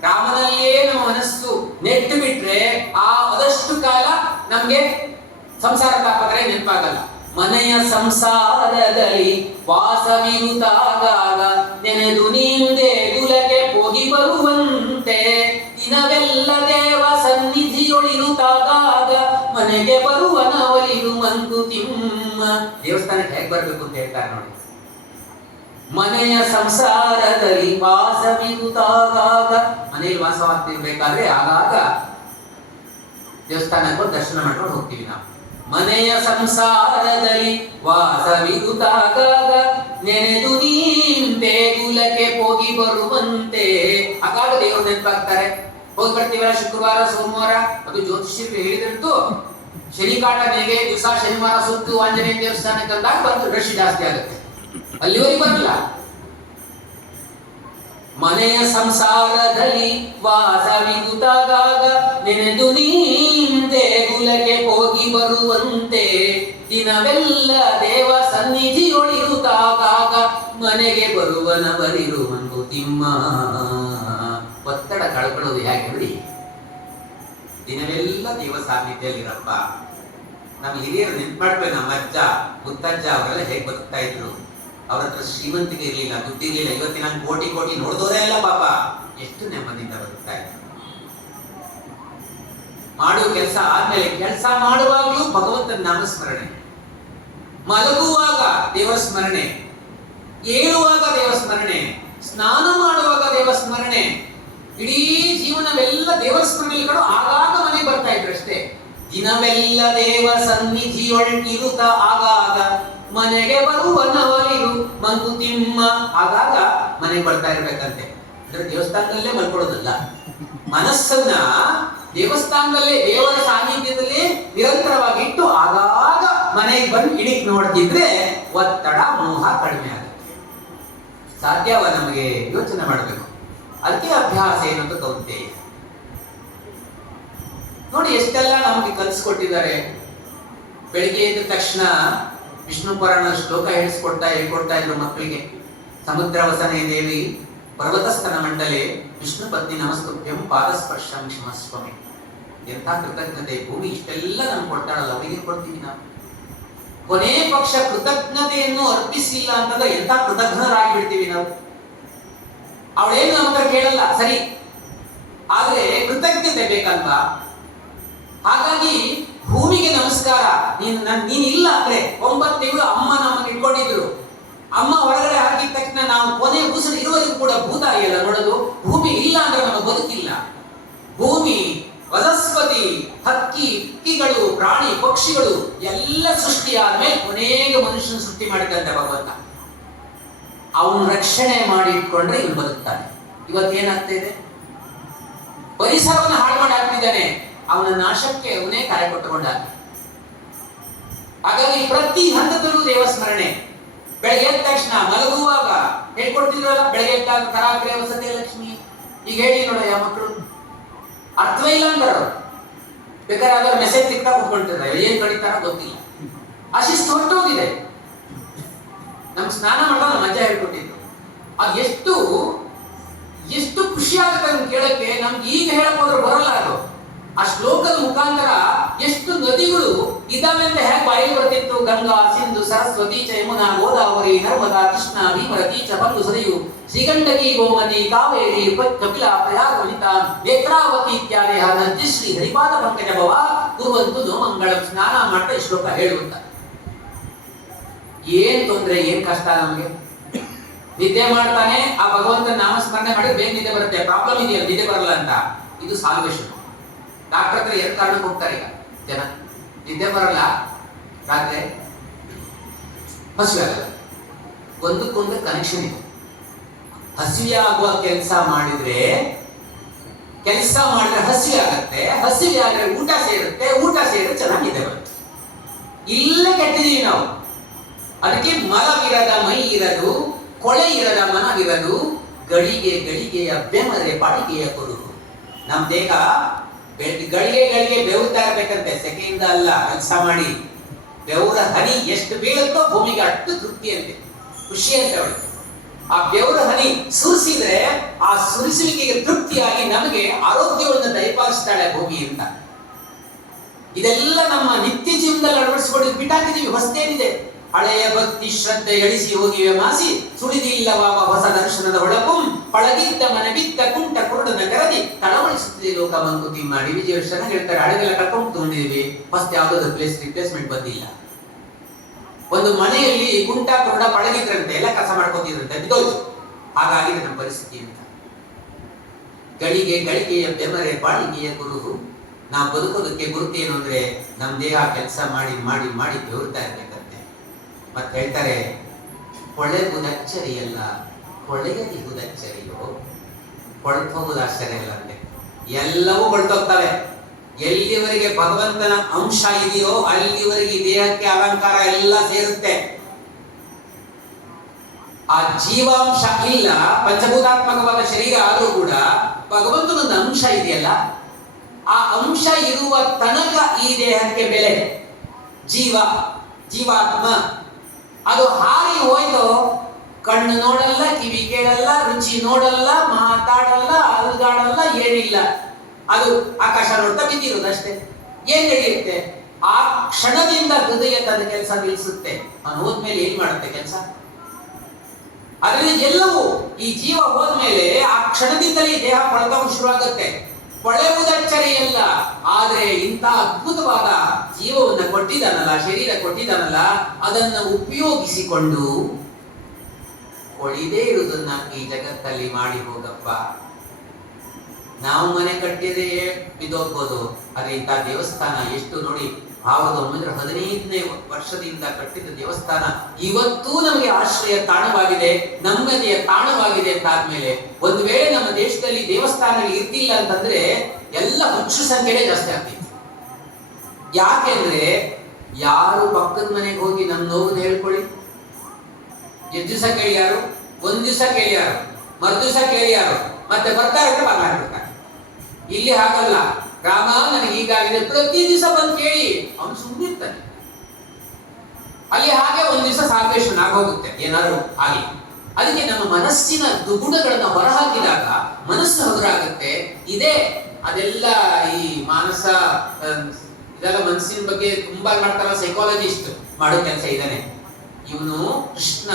ರಾಮನಲ್ಲಿಯೇ ನಮ್ಮ ಮನಸ್ಸು ನೆಟ್ಟು ಬಿಟ್ರೆ ಅದಷ್ಟು ಕಾಲ ನಮ್ಗೆ ಸಂಸಾರ ತಾಪತ್ರೆ ನೆನಪಾಗಲ್ಲ. ಮನೆಯ ಸಂಸಾರದಲ್ಲಿ ವಾಸವಿರುತ್ತಾಗಾಗ ನೆನೆದು ನಿಂದೆ ಗುಲಗೆ ಹೋಗಿ ಬರುವಂತೆ, ದಿನವೆಲ್ಲ ದೇವ ಸನ್ನಿಧಿಯೊಳಿರುತ್ತಾಗಾಗ ಮನೆಗೆ ಬರುವನವರಿರು ಮಂಕುತಿಮ್ಮ. ದೇವಸ್ಥಾನಕ್ಕೆ ಹೇಗೆ ಬರ್ಬೇಕು ಅಂತ ಹೇಳ್ತಾರೆ ನೋಡಿ. ಮನೆಯ ಸಂಸಾರದಲ್ಲಿ ವಾಸವಿರುತ್ತಾಗಾಗ, ಮನೆಯಲ್ಲಿ ವಾಸವಾಗ್ತಿರ್ಬೇಕಾದ್ರೆ ಆಗಾಗ ದೇವಸ್ಥಾನಕ್ಕೆ ದರ್ಶನ ಮಾಡ್ಕೊಂಡು ಹೋಗ್ತೀವಿ ನಾವು. ಮನೆಯ ಸಂಸಾರದಲ್ಲಿ ವಾಸವಿರುತ್ತಾಗಾಗ ನೆನೆದು ನಿಂತೆ ಗುಲಕ್ಕೆ ಹೋಗಿ ಬರುವಂತೆ. ಆಗಾಗ ದೇವರು ನೆನಪಾಗ್ತಾರೆ. ಹೋಗಿ ಬರ್ತೀವಲ್ಲ ಶುಕ್ರವಾರ ಸೋಮವಾರ, ಅದು ಜ್ಯೋತಿಷ್ಯರು ಹೇಳಿದಂತೂ ಶನಿ ಕಾಟ ನೆಗೆ ದಿವಸ ಶನಿವಾರ ಸುತ್ತು ಆಂಜನೇಯ ದೇವಸ್ಥಾನಕ್ಕೆ ಅಂದಾಗ ಬಂದು ರಶ್ ಜಾಸ್ತಿ ಆಗುತ್ತೆ, ಅಲ್ಲಿವರೆಗೆ ಬರಲ್ಲ. ಮನೆಯ ಸಂಸಾರದಲ್ಲಿ ವಾಸವಿರುತ್ತಾಗಾಗ ನೆನೆದು ನಿಂತೆ ಗುಲಕ್ಕೆ ಹೋಗಿ ಬರುವಂತೆ, ದಿನವೆಲ್ಲ ದೇವ ಸನ್ನಿಧಿಯೊಳಿರುತ್ತಾಗಾಗ ಮನೆಗೆ ಬರುವನವರಿರು ಮಂಕುತಿಮ್ಮ. ಒತ್ತಡ ಕಳ್ಕೊಳ್ಳೋದು ಹೇಗೆ ನೋಡಿ. ದಿನವೆಲ್ಲ ದೇವ ಸಾನ್ನಿಧ್ಯಲ್ಲಿರಪ್ಪ. ನಮ್ಮ ಹಿರಿಯರು ನೆನ್ಪು ಮಾಡ್ಬೇಕು. ನಮ್ಮ ಅಜ್ಜ ಮುತ್ತಜ್ಜ ಅವರೆಲ್ಲ ಹೇಗೆ ಬದುಕ್ತಾ ಇದ್ರು. ಅವ್ರ ಹತ್ರ ಶ್ರೀಮಂತಿಗೆ ಇರ್ಲಿಲ್ಲ, ದುಡ್ಡಿರ್ಲಿಲ್ಲ. ಇವತ್ತಿನ ಕೋಟಿ ಕೋಟಿ ನೋಡಿದವರೇ ಇಲ್ಲ ಪಾಪ, ಎಷ್ಟು ನೆಮ್ಮದಿಯಿಂದ ಬದುಕ್ತಾ ಇದ್ರು. ಮಾಡುವ ಕೆಲಸ ಆದ್ಮೇಲೆ ಕೆಲಸ ಮಾಡುವಾಗಲೂ ಭಗವಂತನ ನಾಮಸ್ಮರಣೆ, ಮಲಗುವಾಗ ದೇವರ ಸ್ಮರಣೆ, ಏಳುವಾಗ ದೇವ ಸ್ಮರಣೆ, ಸ್ನಾನ ಮಾಡುವಾಗ ದೇವ ಸ್ಮರಣೆ. ಇಡೀ ಜೀವನವೆಲ್ಲ ದೇವರ ಸ್ಮರಣೆಗಳು. ಆಗಾಗ ಮನೆಗೆ ಬರ್ತಾ ಇದ್ರು ಅಷ್ಟೇ. ದಿನವೆಲ್ಲ ದೇವ ಸನ್ನಿಧಿಯೊಳಗಿರುತ್ತ ಆಗಾಗ ಮನೆಗೆ ಬರುವನವರಿರು ಮಂಕುತಿಮ್ಮ. ಆಗಾಗ ಮನೆಗೆ ಬರ್ತಾ ಇರ್ಬೇಕಂತೆ. ಅಂದ್ರೆ ದೇವಸ್ಥಾನದಲ್ಲೇ ಮಲ್ಕೊಳ್ಳೋದಲ್ಲ, ಮನಸ್ಸನ್ನ ದೇವಸ್ಥಾನದಲ್ಲೇ ದೇವರ ಸಾನ್ನಿಧ್ಯದಲ್ಲಿ ನಿರಂತರವಾಗಿ ಇಟ್ಟು ಆಗಾಗ ಮನೆಗೆ ಬಂದು ಇಡಿಕ್ ನೋಡ್ತಿದ್ರೆ ಒತ್ತಡ ಮೋಹ ಕಡಿಮೆ ಆಗುತ್ತೆ. ಸಾಧ್ಯವ ನಮಗೆ ಯೋಚನೆ ಮಾಡಬೇಕು. ಅದಕ್ಕೆ ಅಭ್ಯಾಸ ಏನಂತ ಕೌಂತೆ ನೋಡಿ. ಎಷ್ಟೆಲ್ಲ ನಮಗೆ ಕಲಿಸ್ಕೊಟ್ಟಿದ್ದಾರೆ. ಬೆಳಿಗ್ಗೆ ಎದ್ದ ತಕ್ಷಣ ವಿಷ್ಣು ಪುರಾಣ ಶ್ಲೋಕ ಹೇಳ್ಕೊಡ್ತಾ ಇದ್ರು ಮಕ್ಕಳಿಗೆ. ಸಮುದ್ರ ವಸನೆ ದೇವಿ ಪರ್ವತಸ್ಥನ ಮಂಡಲೆ ವಿಷ್ಣು ಪತ್ನಿ ನಮಸ್ತುಭ್ಯಂ ಪಾದಸ್ಪರ್ಶಂ ಕ್ಷಮಸ್ವಮಿ. ಎಂಥ ಕೃತಜ್ಞತೆ. ಭೂಮಿ ಇಷ್ಟೆಲ್ಲ ನಮ್ಗೆ ಕೊಡ್ತಾಳಲ್ಲ, ಅವರಿಗೆ ಕೊಡ್ತೀವಿ ನಾವು. ಕೊನೆ ಪಕ್ಷ ಕೃತಜ್ಞತೆಯನ್ನು ಅರ್ಪಿಸಿಲ್ಲ ಅಂತಂದ್ರೆ ಎಂಥ ಕೃತಜ್ಞರಾಗಿಬಿಡ್ತೀವಿ ನಾವು. ಅವಳೇನು ನಮ್ಮ ಹತ್ರ ಕೇಳಲ್ಲ ಸರಿ, ಆದ್ರೆ ಕೃತಜ್ಞತೆ ಬೇಕಲ್ವಾ. ಹಾಗಾಗಿ ಭೂಮಿಗೆ ನಮಸ್ಕಾರ. ನೀನ್ ಇಲ್ಲ ಅಂದ್ರೆ 9 ತಿಂಗಳು ಅಮ್ಮ ನಮ್ಮನ್ನು ಇಟ್ಕೊಂಡಿದ್ರು. ಅಮ್ಮ ಹೊರಗಡೆ ಹಾಕಿದ ತಕ್ಷಣ ನಾವು ಕೊನೆ ಉಸಿರು ಇರುವವರೆಗೂ ಕೂಡ ಭೂತಾಯಿಯಲ್ಲ ನೋಡೋದು. ಭೂಮಿ ಇಲ್ಲ ಅಂದ್ರೆ ನಮ್ಮ ಬದುಕಿಲ್ಲ. ಭೂಮಿ, ವನಸ್ಪತಿ, ಹಕ್ಕಿಗಳು, ಪ್ರಾಣಿ ಪಕ್ಷಿಗಳು ಎಲ್ಲ ಸೃಷ್ಟಿಯಾದ್ಮೇಲೆ ಕೊನೆಗೆ ಮನುಷ್ಯನ ಸೃಷ್ಟಿ ಮಾಡಿದಂತೆ ಭಗವಂತ. ಅವನು ರಕ್ಷಣೆ ಮಾಡಿ ಇಟ್ಕೊಂಡ್ರೆ ಇವನು ಬದುಕ್ತಾನೆ. ಇವತ್ತೇನಾಗ್ತಾ ಇದೆ, ಪರಿಸರವನ್ನು ಹಾಳು ಮಾಡಿ ಹಾಕ್ತಿದ್ದಾನೆ. ಅವನ ನಾಶಕ್ಕೆ ಅವನೇ ಕಾರ್ಯ ಕೊಟ್ಟುಕೊಂಡ. ಹಾಗಾಗಿ ಪ್ರತಿ ಹಂತದಲ್ಲೂ ದೇವಸ್ಮರಣೆ. ಬೆಳಗ್ಗೆ ಎದ್ದ ತಕ್ಷಣ ಮಲಗುವಾಗ ಹೇಳ್ಕೊಡ್ತಿದ್ರಲ್ಲ, ಬೆಳಗ್ಗೆ ಎದ್ದಾಗ ಕರಾಗ್ರೆ ವಸತಿ ಲಕ್ಷ್ಮಿ. ಈಗ ಹೇಳಿ ನೋಡಯ್ಯ ಮಕ್ಕಳು, ಅರ್ಥವೇ ಇಲ್ಲ ಅಂತಾರ. ಬೇಕಾದ್ರೆ ಅದರ ಮೆಸೇಜ್ ತಿಕ್ತಾ ಕೂತ್ಕೊಳ್ತಿದ್ದಾರೆ, ಏನ್ ಕಡಿತಾರ ಗೊತ್ತಿಲ್ಲ. ಆ ಶಿಸ್ತು ಹೊರಟೋಗಿದೆ. ನಮ್ಗೆ ಸ್ನಾನ ಮಾಡೋದು ನಮ್ಮ ಅಜ್ಜ ಹೇಳ್ಕೊಟ್ಟಿದ್ರು. ಅದು ಎಷ್ಟು ಖುಷಿ ಆಗುತ್ತೆ ಅದನ್ನ ಕೇಳಕ್ಕೆ. ನಮ್ಗೆ ಈಗ ಹೇಳಕ್ ಹೋದ್ರೆ ಬರಲ್ಲ ಅದು. ಆ ಶ್ಲೋಕದ ಮುಖಾಂತರ ಎಷ್ಟು ನದಿಗಳು ಇದಾವೆ ಅಂತ ಹೇಗೆ ಬಾಯಿಗೆ ಬರ್ತಿತ್ತು. ಗಂಗಾ, ಸಿಂಧು, ಸರಸ್ವತಿ ಚ, ಯಮುನಾ, ಗೋದಾವರಿ, ನರ್ಮದಾ, ಕೃಷ್ಣ, ಭೀಮರತಿ ಚ, ಬಂದು ಸರಿಯು, ಶ್ರೀಗಂಡಕಿ, ಗೋಮತಿ, ಕಾವೇರಿ, ಕಪಿಲಾ, ಪ್ರಯಾಗ, ವನಿತಾ, ನೇತ್ರಾವತಿ ಇತ್ಯಾದಿ ನದ್ಯಶ್ರೀ ಹರಿಪಾದ ಪಂಕಜ ಭವ ಕುರುವಂತು ನೋ ಮಂಗಳಂ. ಸ್ನಾನ ಮಾಡ್ತಾ ಈ ಶ್ಲೋಕ ಹೇಳುವಂತ. ಏನ್ ತೊಂದ್ರೆ, ಏನ್ ಕಷ್ಟ ನಮಗೆ. ನಿದ್ದೆ ಮಾಡ್ತಾನೆ ಆ ಭಗವಂತನ ನಾಮಸ್ಮರಣೆ ಮಾಡಿ ಬೇಗ ನಿದ್ದೆ ಬರುತ್ತೆ. ಪ್ರಾಬ್ಲಮ್ ಇದೆಯಲ್ಲ, ನಿದ್ದೆ ಬರಲ್ಲ ಅಂತ. ಇದು ಸಾಲ್ವೇಷನ್. ಡಾಕ್ಟರ್ ಹತ್ರ 2 ಕಾರಣಕ್ಕೆ ಹೋಗ್ತಾರೆ ಈಗ ಜನ. ನಿದ್ದೆ ಬರಲ್ಲ, ರಾತ್ರಿ ಹಸಿವೆ ಆಗಲ್ಲ. ಒಂದಕ್ಕೊಂದು ಕನೆಕ್ಷನ್ ಇದೆ. ಹಸಿವೆ ಆಗುವ ಕೆಲಸ ಮಾಡಿದ್ರೆ ಹಸಿವೆ ಆಗತ್ತೆ, ಹಸಿವೆ ಆದ್ರೆ ಊಟ ಸೇರುತ್ತೆ, ಊಟ ಸೇರಿದ್ರೆ ಚೆನ್ನಾಗಿದೆ ಬರುತ್ತೆ. ಇಲ್ಲೇ ಕೆಟ್ಟಿದೀವಿ ನಾವು. ಅದಕ್ಕೆ ಮಲವಿರದ ಮೈ ಇರದು, ಕೊಳೆ ಇರದ ಮನವಿರದು, ಗಳಿಗೆ ಗಳಿಗೆಯ ಬೆಮರೆ ಬಾಳಿಗೆಯ ಕೊಡುಗು. ನಮ್ ದೇಹ ಗಳಿಗೆ ಬೆವರ್ತಾ ಇರ್ಬೇಕಂತೆ, ಸೆಕೆಯಿಂದ ಅಲ್ಲ. ಕೆಲಸ ಮಾಡಿ ಬೆವರ ಹನಿ ಎಷ್ಟು ಬೀಳುತ್ತೋ ಭೂಮಿಗೆ ಅಷ್ಟು ತೃಪ್ತಿ ಅಂತೆ, ಖುಷಿ ಅಂತ ಅವಳಿಗೆ. ಆ ಬೆವರ ಹನಿ ಸುರಿಸಿದ್ರೆ ಆ ಸುರಿಸುವಿಕೆಗೆ ತೃಪ್ತಿಯಾಗಿ ನಮಗೆ ಆರೋಗ್ಯವನ್ನು ದಯಪಾಲಿಸ್ತಾಳೆ ಭೂಮಿ ಅಂತ. ಇದೆಲ್ಲ ನಮ್ಮ ನಿತ್ಯ ಜೀವನದಲ್ಲಿ ಅಳವಡಿಸಿಕೊಂಡು ಬಿಟ್ಟಾಕಿದೀವಿ. ಹೊಸದೇನಿದೆ? ಹಳೆಯ ಭಕ್ತಿ ಶ್ರದ್ಧೆ ಎಳಿಸಿ ಹೋಗಿವೆ ಮಾಸಿ, ಸುಳಿದಿಲ್ಲವಾವ ಹೊಸ ದರ್ಶನದ ಒಳಪುಂ, ಪಳಗಿದ್ದ ಮನೆ ಬಿದ್ದ ಕುಂಟ ಕುರುಡನ ಕರದಿ ತಳವಳಿಸುತ್ತಿದೆ ಲೋಕ ಮಂಕುತಿ ಮಾಡಿ. ವಿಜಯೇಶ್ವರ ಹೇಳ್ತಾರೆ, ಹಳೆಗೆಲ್ಲ ಕರ್ಕೊಂಡು ತಗೊಂಡಿದೀವಿ, ಫಸ್ಟ್ ಯಾವ್ದಾದ್ರು ರಿಪ್ಲೇಸ್ಮೆಂಟ್ ಬಂದಿಲ್ಲ. ಒಂದು ಮನೆಯಲ್ಲಿ ಕುಂಟ ಕುರುಡ ಪಳಗಿದ್ರಂತೆ, ಎಲ್ಲ ಕಸ ಮಾಡ್ಕೊತಿದ್ರಂತೆ, ಬಿದ್ದೋಯ್ತು. ಹಾಗಾಗಿದೆ ನಮ್ಮ ಪರಿಸ್ಥಿತಿ ಅಂತ. ಗಳಿಗೆ ಗಳಿಗೆಯ ಬೆಮರೆ ಬಾಳಿಗೆಯ ಗುರುಹು. ನಾವು ಬದುಕೋದಕ್ಕೆ ಗುರುತೇನು ಅಂದ್ರೆ ನಮ್ ದೇಹ ಕೆಲಸ ಮಾಡಿ ಮಾಡಿ ಮಾಡಿ ಬೆವರ್ತಾ ಇರ್ಬೇಕಂತೆ. ಮತ್ತೆ ಹೇಳ್ತಾರೆ, ಕೊಳೆಗುದಚ್ಚರಿಯಲ್ಲ ಕೊಳೆಯದಿಗುದಚ್ಚರಿಯೋ. ಕೊಳ್ತೋಗುದು ಆಶ್ಚರ್ಯ ಅಲ್ಲ ಅಂತೆ, ಎಲ್ಲವೂ ಕೊಳ್ತೋಗ್ತವೆ. ಎಲ್ಲಿವರೆಗೆ ಭಗವಂತನ ಅಂಶ ಇದೆಯೋ ಅಲ್ಲಿವರೆಗೆ ದೇಹಕ್ಕೆ ಅಲಂಕಾರ ಎಲ್ಲ ಸೇರುತ್ತೆ. ಆ ಜೀವಾಂಶ ಇಲ್ಲ, ಪಂಚಭೂತಾತ್ಮಕವಾದ ಶರೀರ ಆದ್ರೂ ಕೂಡ ಭಗವಂತನೊಂದು ಅಂಶ ಇದೆಯಲ್ಲ, ಆ ಅಂಶ ಇರುವ ತನಕ ಈ ದೇಹಕ್ಕೆ ಬೆಲೆ. ಜೀವಾತ್ಮ ಅದು ಹಾರಿ ಹೋಯ್ತು, ಕಣ್ಣು ನೋಡಲ್ಲ, ಕಿವಿ ಕೇಳಲ್ಲ, ರುಚಿ ನೋಡಲ್ಲ, ಮಾತಾಡಲ್ಲ, ಅಲ್ಗಾಡಲ್ಲ, ಏನಿಲ್ಲ. ಅದು ಆಕಾಶ ನೋಡ್ತಾ ಬಿದ್ದಿರೋದಷ್ಟೇ. ಏನ್ ನಡೆಯುತ್ತೆ? ಆ ಕ್ಷಣದಿಂದ ಹೃದಯ ತನ್ನ ಕೆಲಸ ನಿಲ್ಲಿಸುತ್ತೆ. ಅವನು ಹೋದ್ಮೇಲೆ ಏನ್ ಮಾಡುತ್ತೆ ಕೆಲಸ? ಅದರಲ್ಲಿ ಎಲ್ಲವೂ ಈ ಜೀವ ಹೋದ್ಮೇಲೆ ಆ ಕ್ಷಣದಿಂದಲೇ ದೇಹ ಕೊಳತೋಗ ಶುರುವಾಗುತ್ತೆ. ಕೊಳೆಯುವುದಚ್ಚರಿಯಲ್ಲ. ಆದ್ರೆ ಇಂಥ ಅದ್ಭುತವಾದ ಜೀವವನ್ನು ಕೊಟ್ಟಿದ್ದಾನಲ್ಲ, ಶರೀರ ಕೊಟ್ಟಿದ್ದಾನಲ್ಲ, ಅದನ್ನ ಉಪಯೋಗಿಸಿಕೊಂಡು ಕೊಳಿದೇ ಇರುವುದನ್ನ ಈ ಜಗತ್ತಲ್ಲಿ ಮಾಡಿ ಹೋಗಪ್ಪ. ನಾವು ಮನೆ ಕಟ್ಟಿದ್ರೆ ಬಿದ್ದೋಗ್ಬೋದು, ಆದ್ರೆ ಇಂಥ ದೇವಸ್ಥಾನ ಎಷ್ಟು ನೋಡಿ, 15ನೇ ವರ್ಷದಿಂದ ಕಟ್ಟಿದ ದೇವಸ್ಥಾನ ಇವತ್ತೂ ನಮಗೆ ಆಶ್ರಯ ತಾಣವಾಗಿದೆ, ನೆಮ್ಮದಿಯ ತಾಣವಾಗಿದೆ ಅಂತ ಆದ್ಮೇಲೆ, ಒಂದು ವೇಳೆ ನಮ್ಮ ದೇಶದಲ್ಲಿ ದೇವಸ್ಥಾನಗಳು ಇರ್ತಿಲ್ಲ ಅಂತಂದ್ರೆ ಎಲ್ಲ ಹುಚ್ಚು ಸಂಖ್ಯೆನೇ ಜಾಸ್ತಿ ಆಗ್ತಿತ್ತು. ಯಾಕೆಂದ್ರೆ ಯಾರು ಪಕ್ಕದ ಮನೆಗೆ ಹೋಗಿ ನಮ್ಮ ನೋವು ಹೇಳ್ಕೊಳ್ಳಿ, ಎಷ್ಟು ದಿವಸ ಕೇಳಿಯಾರು? ಒಂದ್ ದಿವಸ ಕೇಳಿಯಾರು, ಮರುದಿವಸ ಕೇಳಿಯಾರು, ಮತ್ತೆ ಬರ್ತಾರೆ ಬಾಗ್ಲಾಡ್ಬಿಡ್ತಾರೆ. ಇಲ್ಲಿ ಹಾಗಲ್ಲ, ರಾಮ ನನಗೆ ಹೀಗಾಗಿದೆ ಪ್ರತಿ ದಿವಸ ಬಂದು ಕೇಳಿ ಅವನು ಸುಮ್ಮನಿರ್ತಾನೆ. ಅಲ್ಲಿ ಹಾಗೆ ಒಂದ್ ದಿವಸ ಸಾಲ್ವೇಷನ್ ಆಗೋಗುತ್ತೆ, ಏನಾದ್ರು ಆಗಿ. ಅದಕ್ಕೆ ನಮ್ಮ ಮನಸ್ಸಿನ ದುಗುಡಗಳನ್ನ ಹೊರಹಾಕಿದಾಗ ಮನಸ್ಸು ಹಗುರಾಗುತ್ತೆ. ಇದೇ ಅದೆಲ್ಲ ಈ ಮಾನಸ ಇದೆಲ್ಲ ಮನಸ್ಸಿನ ಬಗ್ಗೆ ತುಂಬಾ ಮಾಡ್ತಾರ ಸೈಕಾಲಜಿಸ್ಟ್ ಮಾಡೋ ಕೆಲಸ ಇದ್ದಾನೆ. ಇವನು ಕೃಷ್ಣ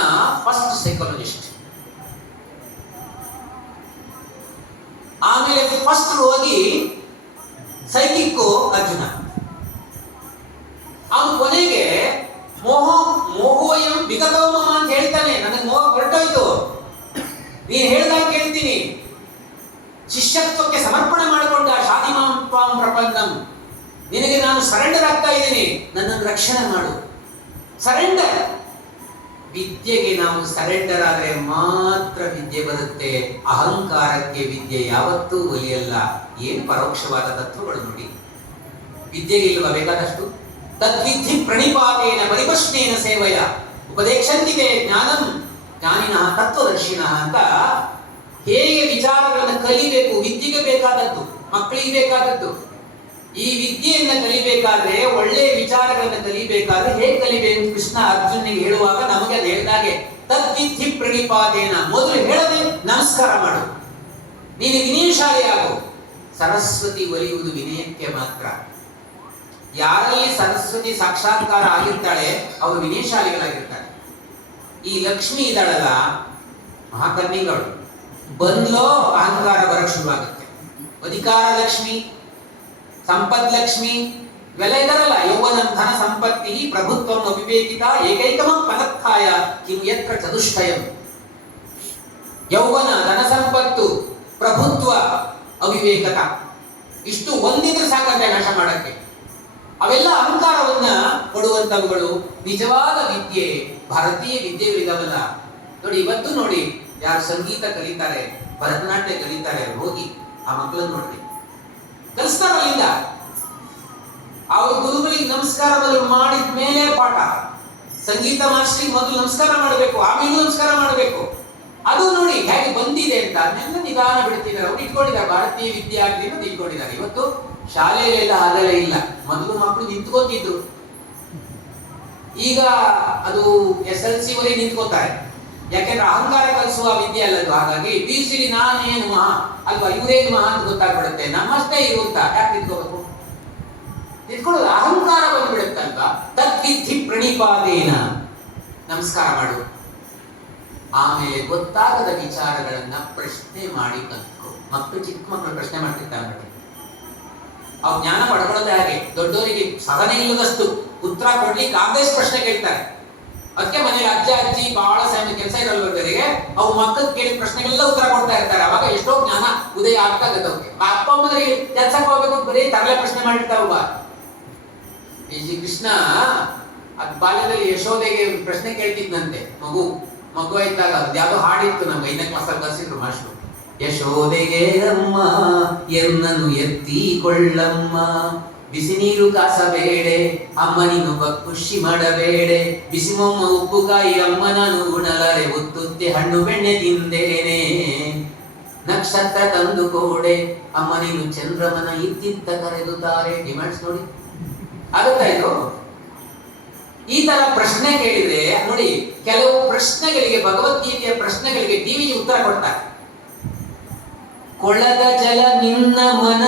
ಫಸ್ಟ್ ಸೈಕಾಲಜಿಸ್ಟ್. ಆಮೇಲೆ ಫಸ್ಟ್ ಹೋಗಿ ಸೈಕಿಕ್ಕು ಅರ್ಜುನ. ಅವನು ಕೊನೆಗೆ ಮೋಹೋಯಂ ವಿಗತೋ ಮಮ ಅಂತ ಹೇಳ್ತಾನೆ. ನನಗೆ ಮೋಹ ಹೊರಟೋಯ್ತು, ನೀನ್ ಹೇಳ್ದಾಗ ಕೇಳ್ತೀನಿ. ಶಿಷ್ಯತ್ವಕ್ಕೆ ಸಮರ್ಪಣೆ ಮಾಡಿಕೊಂಡ ಶಾದಿಮಾಂ ತ್ವಾಂ ಪ್ರಪನ್ನಂ, ನಿನಗೆ ನಾನು ಸರೆಂಡರ್ ಆಗ್ತಾ ಇದ್ದೀನಿ, ನನ್ನನ್ನು ರಕ್ಷಣೆ ಮಾಡು. ಸರೆಂಡರ್. ವಿದ್ಯೆಗೆ ನಾವು ಸರೆಂಡರ್ ಆದ್ರೆ ಮಾತ್ರ ವಿದ್ಯೆ ಬರುತ್ತೆ. ಅಹಂಕಾರಕ್ಕೆ ವಿದ್ಯೆ ಯಾವತ್ತೂ ಒಲಿಯಲ್ಲ. ಏನು ಪರೋಕ್ಷವಾದ ತತ್ವಗಳು ನೋಡಿ. ವಿದ್ಯೆಗೆ ಇಲ್ವಾ ಬೇಕಾದಷ್ಟು? ತದ್ವಿಧಿ ಪ್ರಣಿಪಾತೇನ ಪರಿಪಶ್ನೇನ ಸೇವಯ ಉಪದೇಶಂತಿಗೆ ಜ್ಞಾನಂ ಜ್ಞಾನಿನಃ ತತ್ವದರ್ಶಿನಃ ಅಂತ ಹೇಗೆ ವಿಚಾರಗಳನ್ನು ಕಲಿಬೇಕು, ವಿದ್ಯೆಗೆ ಬೇಕಾದದ್ದು, ಮಕ್ಕಳಿಗೆ ಬೇಕಾದದ್ದು. ಈ ವಿದ್ಯೆಯನ್ನ ಕಲಿಬೇಕಾದ್ರೆ, ಒಳ್ಳೆಯ ವಿಚಾರಗಳನ್ನ ಕಲಿಬೇಕಾದ್ರೆ ಹೇಗೆ ಕಲಿಬೇಕು ಕೃಷ್ಣ ಅರ್ಜುನಿಗೆ ಹೇಳುವಾಗ ನಮಗೆ ಅದು ಹೇಳಿದಾಗೆ ತದ್ವಿಧಿ ಪ್ರಣಿಪಾತೇನ. ಮೊದಲು ಹೇಳದೆ ನಮಸ್ಕಾರ ಮಾಡು, ನೀನು ವಿನಯಶಾಲಿ ಆಗು. ಸರಸ್ವತಿ ಒಲಿಯುವುದು ವಿನಯಕ್ಕೆ ಮಾತ್ರ. ಯಾರಲ್ಲಿ ಸರಸ್ವತಿ ಸಾಕ್ಷಾತ್ಕಾರ ಆಗಿರ್ತಾಳೆ ಅವರು ವಿನಯಶಾಲಿಗಳಾಗಿರ್ತಾರೆ. ಈ ಲಕ್ಷ್ಮಿ ಇದ್ದಾಳಲ್ಲ, ಮಹಾಕನ್ನಿಗಳು, ಬಂದ್ಲೋ ಅಹಂಕಾರ ಬರಕ್ ಶುರುವಾಗುತ್ತೆ. ಅಧಿಕಾರ ಲಕ್ಷ್ಮಿ, ಸಂಪತ್ ಲಕ್ಷ್ಮಿ ಇವೆಲ್ಲ ಇದಾರಲ್ಲ. ಯೌವನಂ ಧನ ಸಂಪತ್ತಿ ಪ್ರಭುತ್ವಂ ಅವಿವೇಕಿತ ಏಕೈಕಮಂ ಪದತ್ಥಾಯ ಕಿಂ ಯತ್ರ ಚತುಷ್ಟಯಂ. ಯೌವನ, ಧನ ಸಂಪತ್ತು, ಪ್ರಭುತ್ವ, ಅವಿವೇಕತ, ಇಷ್ಟು ಒಂದಿದ್ರೆ ಸಾಕಂತೆ ನಾಶ ಮಾಡಕ್ಕೆ. ಅವೆಲ್ಲ ಅಹಂಕಾರವನ್ನ ಕೊಡುವಂತವುಗಳು. ನಿಜವಾದ ವಿದ್ಯೆ, ಭಾರತೀಯ ವಿದ್ಯೆಗಳಿದಾವಲ್ಲ ನೋಡಿ, ಇವತ್ತು ನೋಡಿ ಯಾರು ಸಂಗೀತ ಕಲಿತಾರೆ, ಭರತನಾಟ್ಯ ಕಲಿತಾರೆ, ಅವ್ರು ಹೋಗಿ ಆ ಮಕ್ಕಳನ್ನು ನೋಡ್ರಿ, ಕಲಿಸ್ತಾರಲ್ಲಿಂದ ಅವ್ರ ಗುರುಗಳಿಗೆ ನಮಸ್ಕಾರ ಮೊದಲು ಮಾಡಿದ ಮೇಲೆ ಪಾಠ. ಸಂಗೀತ ಮಾಸ್ಟ್ರಿಗೆ ಮೊದಲು ನಮಸ್ಕಾರ ಮಾಡಬೇಕು, ಆಮೇಲೆ ನಮಸ್ಕಾರ ಮಾಡಬೇಕು. ಅದು ನೋಡಿ ಹೇಗೆ ಬಂದಿದೆ ಅಂತ ಅದನ್ನೆಲ್ಲ ನಿಧಾನ ಬಿಡ್ತಿದ್ದಾರೆ. ಅವ್ರು ಇಟ್ಕೊಂಡಿದ್ದಾರೆ, ಭಾರತೀಯ ವಿದ್ಯಾರ್ಥಿ ಅಂತ ಇಟ್ಕೊಂಡಿದ್ದಾರೆ. ಇವತ್ತು ಶಾಲೆಯಲ್ಲೆಲ್ಲ ಹಾಗೆಲ್ಲ ಇಲ್ಲ. ಮೊದಲು ಮಕ್ಕಳು ನಿಂತ್ಕೋತಿದ್ರು, ಈಗ ಅದು SLC ವರೆಗೆ ನಿಂತ್ಕೋತಾರೆ. ಯಾಕೆಂದ್ರೆ ಅಹಂಕಾರ ಕಲಿಸುವ ವಿದ್ಯೆ ಅಲ್ಲದು. ಹಾಗಾಗಿ PUC ನಾನೇನು ಮಹಾ ಅಲ್ವಾ, ಇವರೇನು ಮಹಾ ಅಂತ ಗೊತ್ತಾಗ್ಬಿಡುತ್ತೆ. ನಮ್ಮಷ್ಟೇ ಇರುವಂತ ಯಾಕೆ ನಿಂತ್ಕೋಬೇಕು? ನಿಂತ್ಕೊಳ್ಳೋದು ಅಹಂಕಾರ ಬಂದ್ಬಿಡುತ್ತಲ್ವಾ. ತದ್ವಿಧಿ ಪ್ರಣಿಪಾದೇನ, ನಮಸ್ಕಾರ ಮಾಡು. ಆಮೇಲೆ ಗೊತ್ತಾಗದ ವಿಚಾರಗಳನ್ನ ಪ್ರಶ್ನೆ ಮಾಡಿ ಕಲ್ತ್ಕೊ. ಮಕ್ಕಳು ಚಿಕ್ಕ ಮಕ್ಕಳು ಪ್ರಶ್ನೆ ಮಾಡ್ತಿರ್ತಾರೆ ನೋಡಿ, ಅವ್ ಜ್ಞಾನ ಪಡ್ಕೊಳ್ಳೋದೇ ಹಾಗೆ. ದೊಡ್ಡವರಿಗೆ ಸಹನೆ ಇಲ್ಲದಷ್ಟು ಉತ್ತರ ಕೊಡ್ಲಿಕ್ಕೆ ಆಗದೇ ಪ್ರಶ್ನೆ ಕೇಳ್ತಾರೆ. ಅದಕ್ಕೆ ಮನೇಲಿ ಅಜ್ಜ ಅಜ್ಜಿ ಬಹಳ ಸಮಯ ಕೆಲಸ ಇರೋರಿಗೆ ಅವು ಮಕ್ಕಳು ಕೇಳಿದ ಪ್ರಶ್ನೆಗೆಲ್ಲ ಉತ್ತರ ಕೊಡ್ತಾ ಇರ್ತಾರೆ. ಅವಾಗ ಎಷ್ಟೋ ಜ್ಞಾನ ಉದಯ ಆಗ್ತಾ ಗದವ್ರಿಗೆ. ಅಪ್ಪ ಅಮ್ಮದ್ರಿಗೆ ಕೆಲ್ಸಕ್ಕೆ ಹೋಗ್ಬೇಕು ಬರೀ ತರಲೆ ಪ್ರಶ್ನೆ ಮಾಡಿರ್ತಾವ. ಈ ಕೃಷ್ಣ ಅದ್ ಬಾಲ್ಯದಲ್ಲಿ ಯಶೋದೆಗೆ ಪ್ರಶ್ನೆ ಕೇಳ್ತಿದ್ನಂತೆ. ಮಗು ಇದ್ದಾಗ ಅದು ಯಾವ್ದೋ ಹಾಡಿತ್ತು, ನಮ್ಗೆ 5ನೇ ಕ್ಲಾಸಲ್ಲಿ ಕಲಿಸಿದ್ರು ಮಾಸ್ಟ್ರು. ಯಶೋದೆಗೆ ಅಮ್ಮ ಎನ್ನನು ಎತ್ತಿಕೊಳ್ಳಮ್ಮ, ಬಿಸಿ ನೀರು ಕಾಸಬೇಡೆ ಅಮ್ಮ ನೀನು ಖುಷಿ ಮಾಡಬೇಡೆ, ಬಿಸಿಮೊಮ್ಮ ಉಪ್ಪುಕಾಯಿ ಅಮ್ಮ ನಾನು ಉಣಲಾರೆ, ಉತ್ತುತ್ತೆ ಹಣ್ಣು ಬೆಣ್ಣೆ ತಿಂದೇನೆ, ನಕ್ಷತ್ರ ತಂದು ಕೋಡೆ ಅಮ್ಮ ನೀನು ಚಂದ್ರಮನ ಇದ್ದಿದ್ದ ಕರೆದುತ್ತಾರೆ. ಡಿಮ್ಯಾಂಡ್ಸ್ ನೋಡಿ ಆಗುತ್ತಾ ಇದು. ಈ ತರ ಪ್ರಶ್ನೆ ಕೇಳಿದ್ರೆ ನೋಡಿ, ಕೆಲವು ಪ್ರಶ್ನೆಗಳಿಗೆ, ಭಗವದ್ಗೀತೆಯ ಪ್ರಶ್ನೆಗಳಿಗೆ DVG ಉತ್ತರ ಕೊಡ್ತಾರೆ. ಕೊಳದ ಜಲ ನಿನ್ನ ಮನ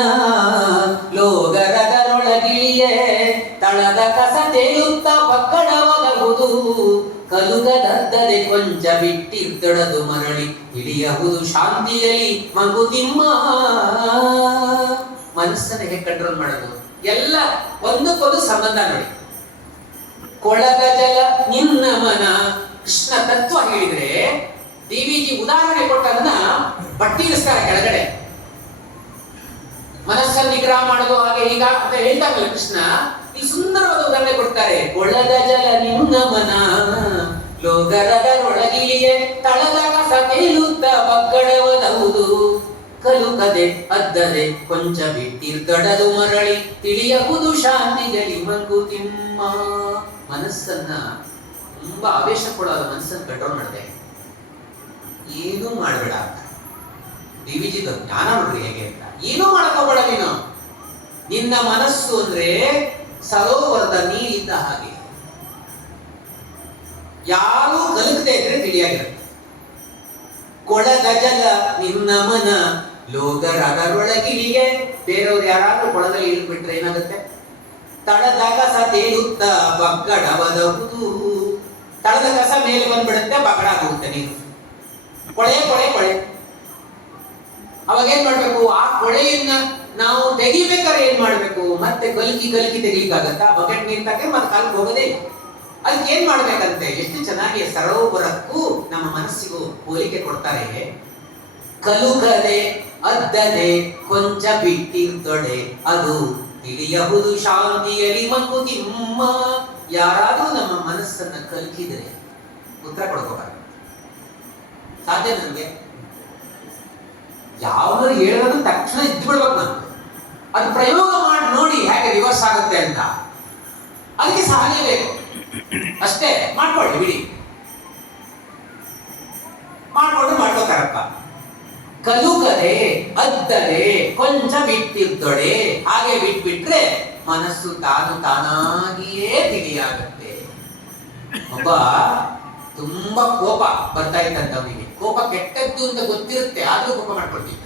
ಲೋಗರದರೊಳಗಿಳಿಯೇ, ತಳದ ಕಸ ತೇಲುತ್ತ ಪಕ್ಕಡ ಒದಗುವುದು, ಕಲುಗದದ್ದದೆ ಕೊಂಚ ಬಿಟ್ಟಿದ್ದೊಡದು ಮರಳಿ ಇಳಿಯಬಹುದು ಶಾಂತಿಯಲ್ಲಿ ಮಂಗುತಿಮ್ಮ. ಮನಸ್ಸನ್ನ ಹೇಗೆ ಕಂಟ್ರೋಲ್ ಮಾಡೋದು, ಎಲ್ಲ ಒಂದಕ್ಕೊಂದು ಸಂಬಂಧ ನೋಡಿ. ಕೊಳದ ಜಲ ನಿನ್ನ ಮನ, ಕೃಷ್ಣ ತತ್ವ ಹೇಳಿದ್ರೆ DVG ಉದಾಹರಣೆ ಕೊಟ್ಟದನ್ನ ಬಟ್ಟಿಲಿಸ್ತಾರೆ ಕೆಳಗಡೆ. ಮನಸ್ಸನ್ನು ನಿಗ್ರಹ ಮಾಡೋದು ಹಾಗೆ ಈಗ ಅಂತ ಹೇಳ್ತಾಗಲ್ಲ ಕೃಷ್ಣ. ಇಲ್ಲಿ ಸುಂದರವಾದ ಉದಾಹರಣೆ ಕೊಡ್ತಾರೆ. ಕೊಳದ ಜಲ ನಿನ್ನ ಮನ ಲೋಗರದರೊಳಗಿಳಿಯೇ, ತಳದ ಕಸ ತೇಲುತ್ತ ಬಗ್ಗಡವದವುದು, ಕಲುಕದೆ ಅದ್ದದೆ ಕೊಂಚ ಬಿಟ್ಟಿರ್ದಡದು ಮರಳಿ ತಿಳಿಯಬಹುದು ಶಾಂತಿಯಲ್ಲಿ ಮಂಕುತಿಮ್ಮ. ಮನಸ್ಸನ್ನ ತುಂಬಾ ಆವೇಶ ಕೊಡೋದು, ಮನಸ್ಸನ್ನು ಕಂಟ್ರೋಲ್ ಮಾಡಿದೆ. ಏನೂ ಮಾಡಬೇಡ ಅಂತ DVG ಜ್ಞಾನ ನೋಡ್ರಿ ಹೇಗೆ ಅಂತ. ಏನೂ ಮಾಡಕೋಬೇಡ ನೀನು. ನಿನ್ನ ಮನಸ್ಸು ಅಂದ್ರೆ ಸರೋವರದ ನೀರಿದ್ದ ಹಾಗೆ, ಯಾರೂ ಕಲಕದೆ ಇದ್ರೆ ತಿಳಿಯಾಗಿರುತ್ತೆ. ಕೊಳದ ಜಲ ನಿನ್ನ ಮನ ಲೋಗರದರೊಳಗಿಳಿಗೆ, ಬೇರೆಯವ್ರು ಯಾರಾದ್ರೂ ಕೊಳದಲ್ಲಿ ಇಳಿದ್ಬಿಟ್ರೆ ಏನಾಗುತ್ತೆ? ತಳದ ಕಸ ತೇಲುತ್ತ ಬಗ್ಗಡವದವುದು, ತಳದ ಕಸ ಮೇಲೆ ಬಂದ್ಬಿಡುತ್ತೆ, ಬಗ್ಗಡ ಆಗುತ್ತೆ ನೀರು. ಕೊಳೆ ಕೊಳೆ ಕೊಳೆ. ಅವಾಗ ಏನ್ ಮಾಡ್ಬೇಕು? ಆ ಕೊಳೆಯನ್ನ ನಾವು ತೆಗಿಬೇಕಾದ್ರೆ ಏನ್ ಮಾಡ್ಬೇಕು? ಮತ್ತೆ ಕಲ್ಕಿ ತೆಗಿಲಿಕ್ಕಾಗತ್ತಾ? ಬಕೆಟ್ ನೀರ್ ತಕ್ಕೆ ಮತ್ತೆ ಕಾಲಕ್ಕೆ ಹೋಗೋದೇ ಇಲ್ಲ. ಅದಕ್ಕೆ ಏನ್ ಮಾಡ್ಬೇಕಂತೆ? ಎಷ್ಟು ಚೆನ್ನಾಗಿ ಸರೋವರಕ್ಕೂ ನಮ್ಮ ಮನಸ್ಸಿಗೂ ಹೋಲಿಕೆ ಕೊಡ್ತಾರೆ. ಕಲುಕದೆ ಅದ್ದದೆ ಕೊಂಚ ಬಿಟ್ಟಿರ್ತೊಡೆ, ಅದು ತಿಳಿಯಬಹುದು ಶಾಂತಿಯಲ್ಲಿ ಮಂಕುತಿಮ್ಮ. ಯಾರಾದ್ರೂ ನಮ್ಮ ಮನಸ್ಸನ್ನ ಕಲ್ಕಿದ್ರೆ ಉತ್ತರ ಕೊಡ್ಕೋಬಾರ್ದು. ಸಾಧ್ಯ ನನಗೆ ಯಾವ್ದಾದ್ರು ಹೇಳಿದ್ರು ತಕ್ಷಣ ಇದ್ದು ಬಿಡ್ಬೇಕು ನಾನು. ಅದು ಪ್ರಯೋಗ ಮಾಡಿ ನೋಡಿ ಹೇಗೆ ರಿವರ್ಸ್ ಆಗುತ್ತೆ ಅಂತ. ಅದಕ್ಕೆ ಸಹನೆ ಬೇಕು ಅಷ್ಟೇ. ಮಾಡ್ಕೊಳ್ಳಿ ಬಿಡಿ, ಮಾಡ್ಕೋತಾರಪ್ಪ. ಕಲುಕದೆ ಅದ್ದದೆ ಕೊಂಚ ಬಿಟ್ಟಿದ್ದೊಡೆ, ಹಾಗೆ ಬಿಟ್ಬಿಟ್ರೆ ಮನಸ್ಸು ತಾನಾಗಿಯೇ ತಿಳಿಯಾಗುತ್ತೆ. ಒಬ್ಬ ತುಂಬಾ ಕೋಪ ಬರ್ತಾ ಇತ್ತಂತ ಅವನಿಗೆ. ಕೋಪ ಕೆಟ್ಟದ್ದು ಅಂತ ಗೊತ್ತಿರುತ್ತೆ, ಆದ್ರೂ ಕೋಪ ಮಾಡ್ಕೊಳ್ತಿದ್ದ.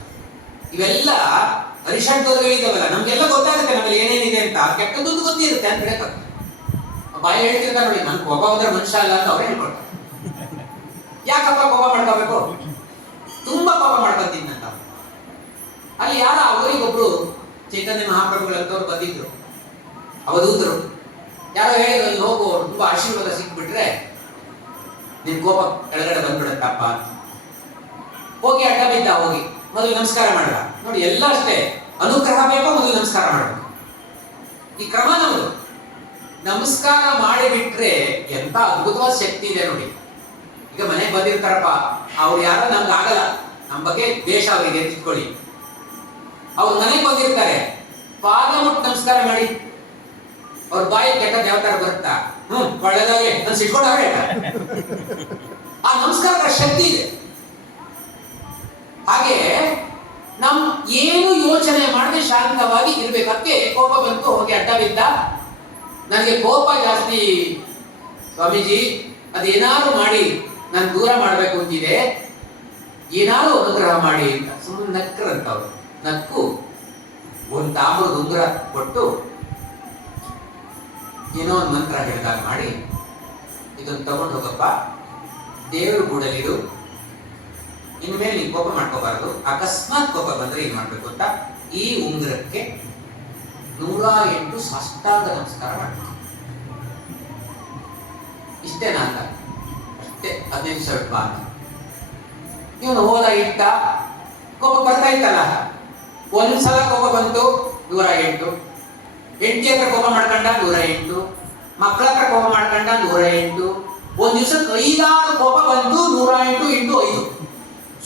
ಇವೆಲ್ಲ ಅರಿಷಡ್ವರ್ಗಗಳಿದ್ದಾವಲ್ಲ, ನಮ್ಗೆಲ್ಲ ಗೊತ್ತಾಗುತ್ತೆ ನಮ್ಮಲ್ಲಿ ಏನೇನಿದೆ ಅಂತ. ಕೆಟ್ಟದ್ದು ಗೊತ್ತಿರುತ್ತೆ ಅಂತ ಹೇಳ್ತಾರೆ. ಬಾಯಿ ಹೇಳ್ತಿರ್ತಾರೆ ನೋಡಿ, ನನ್ ಕೋಪ ಬಂದ್ರೆ ಮನುಷ್ಯ ಅಲ್ಲ ಅಂತ ಅವ್ರು ಹೇಳ್ಕೊಳ್ತಾರೆ. ಯಾಕಪ್ಪ ಕೋಪ ಮಾಡ್ಕೋಬೇಕು? ತುಂಬಾ ಕೋಪ ಮಾಡ್ಕೊತಿದ್ನಂತ. ಅಲ್ಲಿ ಯಾರ ಅವರಿಗೊಬ್ರು ಚೈತನ್ಯ ಮಹಾಪ್ರಭುಗಳಂತವ್ರು ಬಂದಿದ್ರು, ಅವಧೂತರು. ಯಾರೋ ಹೇಳಿದ್ರು, ಅಲ್ಲಿ ಹೋಗು, ತುಂಬಾ ಆಶೀರ್ವಾದ ಸಿಕ್ಬಿಟ್ರೆ ನಿನ್ ಕೋಪ ಕೆಳಗಡೆ ಬಂದ್ಬಿಡತ್ತಪ್ಪ. ಹೋಗಿ ಅಡ್ಡ ಬಿದ್ದ, ಹೋಗಿ ಮೊದಲು ನಮಸ್ಕಾರ ಮಾಡ್ದ. ನೋಡಿ ಎಲ್ಲ ಅಷ್ಟೇ, ಅನುಗ್ರಹ ಬೇಕೋ ಮೊದಲು ನಮಸ್ಕಾರ ಮಾಡಬೇಕು. ಈ ಕ್ರಮ ನಮ್ಮದು. ನಮಸ್ಕಾರ ಮಾಡಿಬಿಟ್ರೆ ಎಂತ ಅದ್ಭುತವಾದ ಶಕ್ತಿ ಇದೆ ನೋಡಿ. ಈಗ ಈಗ ಮನೆಗೆ ಬಂದಿರ್ತಾರಪ್ಪ, ಅವ್ರು ಯಾರೋ ನಮ್ಗೆ ಆಗಲ್ಲ, ನಮ್ಮ ಬಗ್ಗೆ ದ್ವೇಷ ಅವರಿಗೆ ತಿಳ್ಕೊಳ್ಳಿ, ಅವ್ರ ಮನೆಗೆ ಬಂದಿರ್ತಾರೆ, ಪಾದ ಮುಟ್ಟು ನಮಸ್ಕಾರ ಮಾಡಿ. ಅವ್ರ ಬಾಯಿ ಕೆಟ್ಟದ್ ಯಾವ ತರ ಬರುತ್ತಾ, ಒಳ್ಳೆದಾಗೆ ನನ್ ಸಿಟ್ಕೊಂಡವ್ರೆ. ಆ ನಮಸ್ಕಾರದ ಶಕ್ತಿ ಇದೆ. ಹಾಗೆ ನಮ್ ಏನು ಯೋಚನೆ ಮಾಡದೆ ಶಾಂತವಾಗಿ ಇರ್ಬೇಕು. ಅದಕ್ಕೆ ಕೋಪ ಬಂತು, ಹೋಗಿ ಅಡ್ಡ ಬಿದ್ದ, ನನಗೆ ಕೋಪ ಜಾಸ್ತಿ ಸ್ವಾಮೀಜಿ, ಅದೇನಾದ್ರು ಮಾಡಿ ನಾನು ದೂರ ಮಾಡ್ಬೇಕು ಅಂತಿದೆ, ಏನಾದ್ರು ಅನುಗ್ರಹ ಮಾಡಿ ಅಂತ ಸುಮ್ಮನೆ ನಕ್ಕರಂತ. ಅವರು ನಕ್ಕು ಒಂದು ತಾಮ್ರದ ಉಂಗುರ ಕೊಟ್ಟು ಏನೋ ಒಂದು ಮಂತ್ರ ಹೇಳಿದಾಗ ಮಾಡಿ, ಇದನ್ನು ತಗೊಂಡು ಹೋಗಪ್ಪ, ದೇವರು ಗೂಡಲಿರು, ಇನ್ಮೇಲೆ ನೀನು ಕೋಪ ಮಾಡ್ಕೋಬಾರದು, ಅಕಸ್ಮಾತ್ ಕೋಪ ಬಂದ್ರೆ ಏನ್ ಮಾಡ್ಬೇಕು ಅಂತ ಈ ಉಂಗುರಕ್ಕೆ 108 ಸಾಷ್ಟಾಂಗ ನಮಸ್ಕಾರ ಮಾಡ್ಬೇಕು. ಇಷ್ಟೇನಾ ಅಂತ, ಅಷ್ಟೇ 15 ನಿಮಿಷ ಬಾ ಅಂತ. ಇವನು ಹೋದ, ಇಟ್ಟ, ಕೋಪ ಬರ್ತಾ ಇತ್ತಲ್ಲ, ಒಂದ್ಸಲ ಕೋಪ ಬಂತು 108, ಹೆಂಡತಿ ಹತ್ರ ಕೋಪ ಮಾಡ್ಕೊಂಡ 108, ಮಕ್ಕಳ ಹತ್ರ ಕೋಪ ಮಾಡ್ಕೊಂಡ 108, ಒಂದ್ ದಿವ್ಸಕ್ಕೆ 5-6 ಕೋಪ ಬಂತು, 108 × 5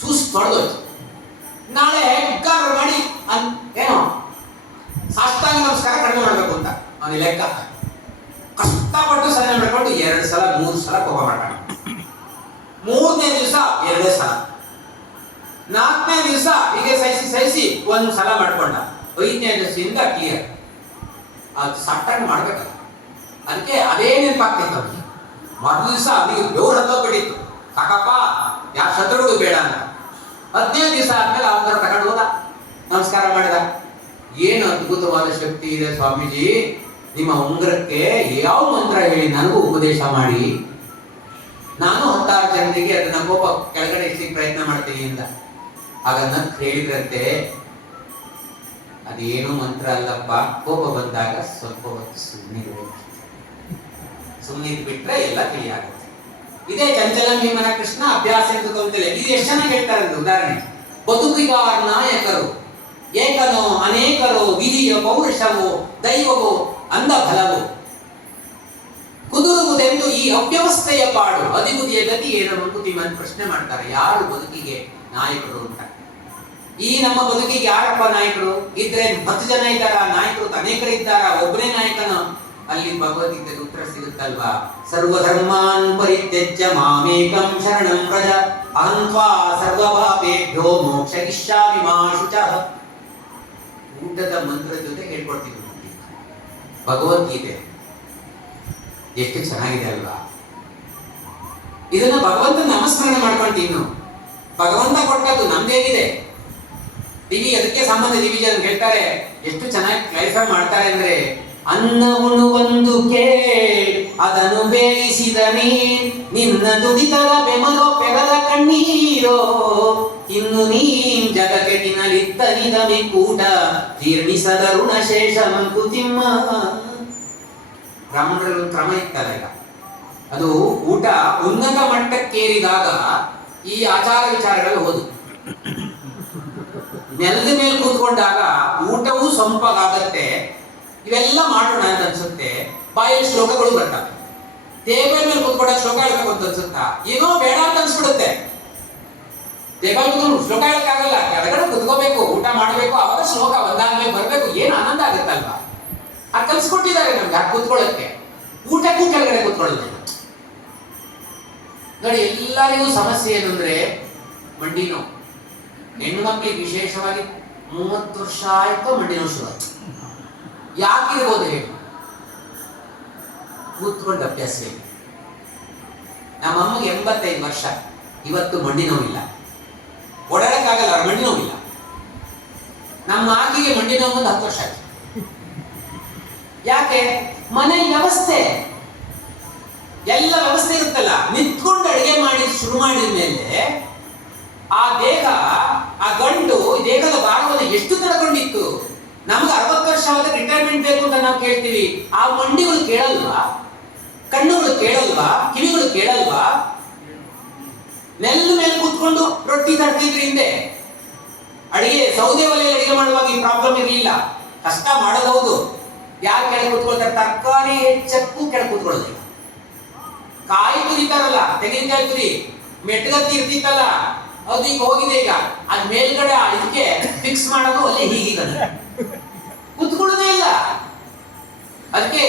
ಸುಸ್ತು ಹೊಡೆದೋಯ್ತು. ನಾಳೆ ಹೆಗ್ಗಾರ ಮಾಡಿ ಏನೋ ಸಾಷ್ಟಾಂಗ ನಮಸ್ಕಾರ ಕಡಿಮೆ ಮಾಡ್ಬೇಕು ಅಂತ ಅವನಿಗೆ ಲೆಕ್ಕ. ಕಷ್ಟಪಟ್ಟು ಸನ್ನೆ ಮಾಡ್ಕೊಂಡು 2 ಸಲ 3 ಸಲ ಕೋಪ ಮಾಡ್ಕೊಂಡ. 3ನೇ ದಿವಸ 2 ಸಲ, 4ನೇ ದಿವಸ ಹೀಗೆ ಸಹಿಸಿ 1 ಸಲ ಮಾಡ್ಕೊಂಡ. 5ನೇ ದಿವಸದಿಂದ ಕ್ಲಿಯರ್. ಅದು ಸಾಷ್ಟಾಂಗ ಮಾಡ್ಬೇಕಲ್ಲ, ಅದಕ್ಕೆ ಅದೇ ನೆನಪಾಗ್ತೈತೆ ಅವನಿಗೆ. ಮೊದಲ ದಿವಸ ಅವನಿಗೆ ಬೆವರು ಹತ್ತೋಗ್ಬಿಟ್ಟಿತ್ತು, ಸಾಕಪ್ಪ ಯಾರ ಶತ್ರುಗಳು ಬೇಡ ಅಂತ. 15 ದಿವಸ ಆದ್ಮೇಲೆ ಅವನ ತಗೊಂಡು ಹೋದ, ನಮಸ್ಕಾರ ಮಾಡಿದ. ಏನು ಅದ್ಭುತವಾದ ಶಕ್ತಿ ಇದೆ ಸ್ವಾಮೀಜಿ, ನಿಮ್ಮ ಉಂಗುರಕ್ಕೆ ಯಾವ ಮಂತ್ರ ಹೇಳಿ ನನಗೂ ಉಪದೇಶ ಮಾಡಿ, ನಾನು 10 ಜನರಿಗೆ ಅದನ್ನ ಕೋಪ ಕೆಳಗಡೆ ಇಳಿಸಿ ಪ್ರಯತ್ನ ಮಾಡ್ತೀನಿ ಅಂತ. ಆಗ ನಕ್ ಹೇಳಿದ್ರಂತೆ, ಅದೇನು ಮಂತ್ರ ಅಲ್ಲಪ್ಪ, ಕೋಪ ಬಂದಾಗ ಸ್ವಲ್ಪ ಹೊತ್ತು ಸುಮ್ಮನೆ ಬಿಟ್ರೆ ಎಲ್ಲ ತಿಳಿಯಾಗುತ್ತೆ. ಇದೇ ಚಂಚಲ ಭೀಮನ ಕೃಷ್ಣ ಅಭ್ಯಾಸ ಎಂದು ಕೌಂತಲೆ. ಇದು ಎಷ್ಟು ಚೆನ್ನಾಗಿ ಹೇಳ್ತಾರೆ ಅಂತ ಉದಾಹರಣೆ. ಬದುಕಿಗಾರ ನಾಯಕರು ಏಕನೋ ಅನೇಕರು, ವಿಧಿಯ ಪೌರುಷವೋ ದೈವವೋ ಅಂದ ಫಲವೋ, ಕುದುರುವುದೆಂದು ಈ ಅವ್ಯವಸ್ಥೆಯ ಪಾಡು, ಅಧಿಬುದಿಯ ಗತಿ ಏನು ಮಂಕುತಿಮ್ಮ ಅಂತ ಪ್ರಶ್ನೆ ಮಾಡ್ತಾರೆ. ಯಾರು ಬದುಕಿಗೆ ನಾಯಕರು ಅಂತ? ಈ ನಮ್ಮ ಬದುಕಿಗೆ ಯಾರಪ್ಪ ನಾಯಕರು? ಇದ್ರೆ 10 ಜನ ಇದ್ದಾರ ನಾಯಕರು? ಅನೇಕರಿದ್ದಾರ? ಒಬ್ಬನೇ ನಾಯಕನ? ಅಲ್ಲಿ ಭಗವದ್ಗೀತೆಗೆ ಉತ್ತರ ಸಿಗುತ್ತಲ್ವಾ, ಸರ್ವಧರ್ಮಾನ್ ಪರಿತ್ಯಜ್ಯ ಮಾಮೇಕಂ ಶರಣಂ ವ್ರಜ ಅಹಂ ತ್ವಾ ಸರ್ವಪಾಪೇಭ್ಯೋ ಮೋಕ್ಷಯಿಷ್ಯಾಮಿ ಮಾ ಶುಚಃ. ಊಟದ ಮಂತ್ರ ಜೊತೆ ಹೇಳ್ಕೊಡ್ತೀವಿ ಭಗವದ್ಗೀತೆ. ಎಷ್ಟು ಚೆನ್ನಾಗಿದೆ ಅಲ್ವಾ? ಇದನ್ನ ಭಗವಂತ ನಮಸ್ಮರಣೆ ಮಾಡ್ಕೊಂತೀವಿ. ಭಗವಂತ ಕೊಟ್ಟದ್ದು ನಮ್ದೇನಿದೆ. ದಿವಿ ಅದಕ್ಕೆ ಸಂಬಂಧ ದಿವಿಜನ್ ಹೇಳ್ತಾರೆ, ಎಷ್ಟು ಚೆನ್ನಾಗಿ ಕ್ಲಾರಿಫೈ ಮಾಡ್ತಾರೆ ಅಂದ್ರೆ, ಅನ್ನ ಉಣ್ಣುವಂದು ಕೇಳ್ ಅದನ್ನು ಬೇಯಿಸಿದ ನೀರ್, ನಿನ್ನ ದುಡಿತದ ಬೆಮರೋ ಪೆರದ ಕಣ್ಣೀರೋ, ಇನ್ನು ನೀ ಜಗಕ್ಕೆ ತಿನ್ನಲಿತ್ತನಿದ ಕೂಟ ಜೀರ್ಣಿಸದ ಋಣಶೇಷ ಮಂಕುತಿಮ್ಮ. ಬ್ರಾಹ್ಮಣರಲ್ಲಿ ಕ್ರಮ ಇತ್ತಲ್ಲ, ಈಗ ಅದು ಊಟ ಉನ್ನತ ಮಟ್ಟಕ್ಕೇರಿದಾಗ ಈ ಆಚಾರ ವಿಚಾರಗಳು ಹೋದು. ನೆಲದ ಮೇಲೆ ಕೂತ್ಕೊಂಡಾಗ ಊಟವೂ ಸೊಂಪಾಗತ್ತೆ, ಇವೆಲ್ಲ ಮಾಡೋಣ ಅಂತ ಅನ್ಸುತ್ತೆ, ಬಾಯಲ್ಲಿ ಶ್ಲೋಕಗಳು ಬರ್ತವೆ. ಟೇಬಲ್ ಮೇಲೆ ಕೂತ್ಕೊಂಡಾಗ ಶ್ಲೋಕ ಹೇಳ್ಬೇಕು ಅಂತ ಅನ್ಸುತ್ತಾ, ಏನೋ ಬೇಡ ಅಂತ ಅನ್ಸ್ಬಿಡುತ್ತೆ. ಟೇಬಲ್ ಕೂತ್ಕೊಂಡು ಶ್ಲೋಕ ಹೇಳಕ್ಕಾಗಲ್ಲ, ಕೆಳಗಡೆ ಕುತ್ಕೋಬೇಕು, ಊಟ ಮಾಡಬೇಕು, ಅವಾಗ ಶ್ಲೋಕ ಒಂದಾದ್ಮೇಲೆ ಬರ್ಬೇಕು. ಏನು ಆನಂದ ಆಗುತ್ತಲ್ವಾ? ಅದು ಕಲ್ಸ್ಕೊಟ್ಟಿದ್ದಾರೆ ನಮ್ಗೆ ಅದು ಕೂತ್ಕೊಳ್ಳಕ್ಕೆ. ಊಟಕ್ಕೂ ಕೆಳಗಡೆ ಕೂತ್ಕೊಳ್ಳೋದು ನೋಡಿ. ಎಲ್ಲರಿಗೂ ಸಮಸ್ಯೆ ಏನು ಅಂದ್ರೆ ಮಂಡಿ ನೋವು. ಹೆಣ್ಣು ಮಕ್ಕಳಿಗೆ ವಿಶೇಷವಾಗಿ 30 ವರ್ಷ ಆಯ್ತು ಮಂಡಿ ನೋವು ಶುರು ಆಯ್ತು. ಯಾಕಿರ್ಬೋದು ಹೇಳಿ? ಕೂತ್ಕೊಂಡು ಅಭ್ಯಾಸ ಇಲ್ಲ. ನಮ್ಮ ಅಮ್ಮಗೆ 85 ವರ್ಷ, ಇವತ್ತು ಮಂಡಿ ನೋವಿಲ್ಲ, ಓಡಾಡಕ್ಕಾಗಲ್ಲ, ಅವ್ರ ಮಂಡಿ ನೋವಿಲ್ಲ. ನಮ್ಮ ಆಕೆಗೆ ಮಂಡಿ ನೋವು 10 ವರ್ಷ ಆಯ್ತು. ಯಾಕೆ? ಮನೆ ವ್ಯವಸ್ಥೆ, ಎಲ್ಲ ವ್ಯವಸ್ಥೆ ಇರುತ್ತಲ್ಲ. ನಿಂತ್ಕೊಂಡು ಅಡಿಗೆ ಮಾಡಿ ಶುರು ಮಾಡಿದ ಮೇಲೆ ಆ ದೇಹ, ಆ ಗಂಡು ದೇಹದ ಭಾರವನ್ನು ಎಷ್ಟು ತಡಕೊಂಡಿತ್ತು. ನಮ್ಗೆ 60 ವರ್ಷ ಆದ ರಿಟೈರ್ಮೆಂಟ್ ಬೇಕು ಅಂತ ನಾವು ಕೇಳ್ತೀವಿ. ಆ ಮಂಡಿಗಳು ಕೇಳಲ್ವಾ? ಕಣ್ಣುಗಳು ಕೇಳಲ್ವಾ? ಕಿವಿಗಳು ಕೇಳಲ್ವಾ? ನೆಲದ ಮೇಲೆ ಕೂತ್ಕೊಂಡು ರೊಟ್ಟಿ ತಡ್ತಿದ್ರು ಹಿಂದೆ. ಅಡಿಗೆ ಸೌದೆ ಒಲೆಯಲ್ಲಿ ಅಡಿಗೆ ಮಾಡುವಾಗ ಈ ಪ್ರಾಬ್ಲಮ್ ಇರಲಿಲ್ಲ. ಕಷ್ಟ ಮಾಡೋದೌದು. ಯಾರು ಕೆಳಗೆ ಕೂತ್ಕೊಳ್ತಾರೆ? ತರಕಾರಿ ಹೆಚ್ಚಕ್ಕೂ ಕೆಳಗೆ ಕೂತ್ಕೊಳ್ಳೋದಿಲ್ಲ. ಕಾಯಿ ತುರಿತಾರಲ್ಲ, ತೆಂಗಿನಕಾಯಿ ತುರಿ, ಮೆಟ್ಗತ್ತಿ ಇರ್ತಿತ್ತಲ್ಲ ಅದು ಈಗ ಹೋಗಿದೆ. ಈಗ ಅದ್ ಮೇಲ್ಗಡೆ ಇದಕ್ಕೆ ಫಿಕ್ಸ್ ಮಾಡೋದು ಅಲ್ಲೇ ಹೀಗೀಗ ಕೂತ್ಕೊಳ್ಳೋದೇ ಇಲ್ಲ. ಅದಕ್ಕೆ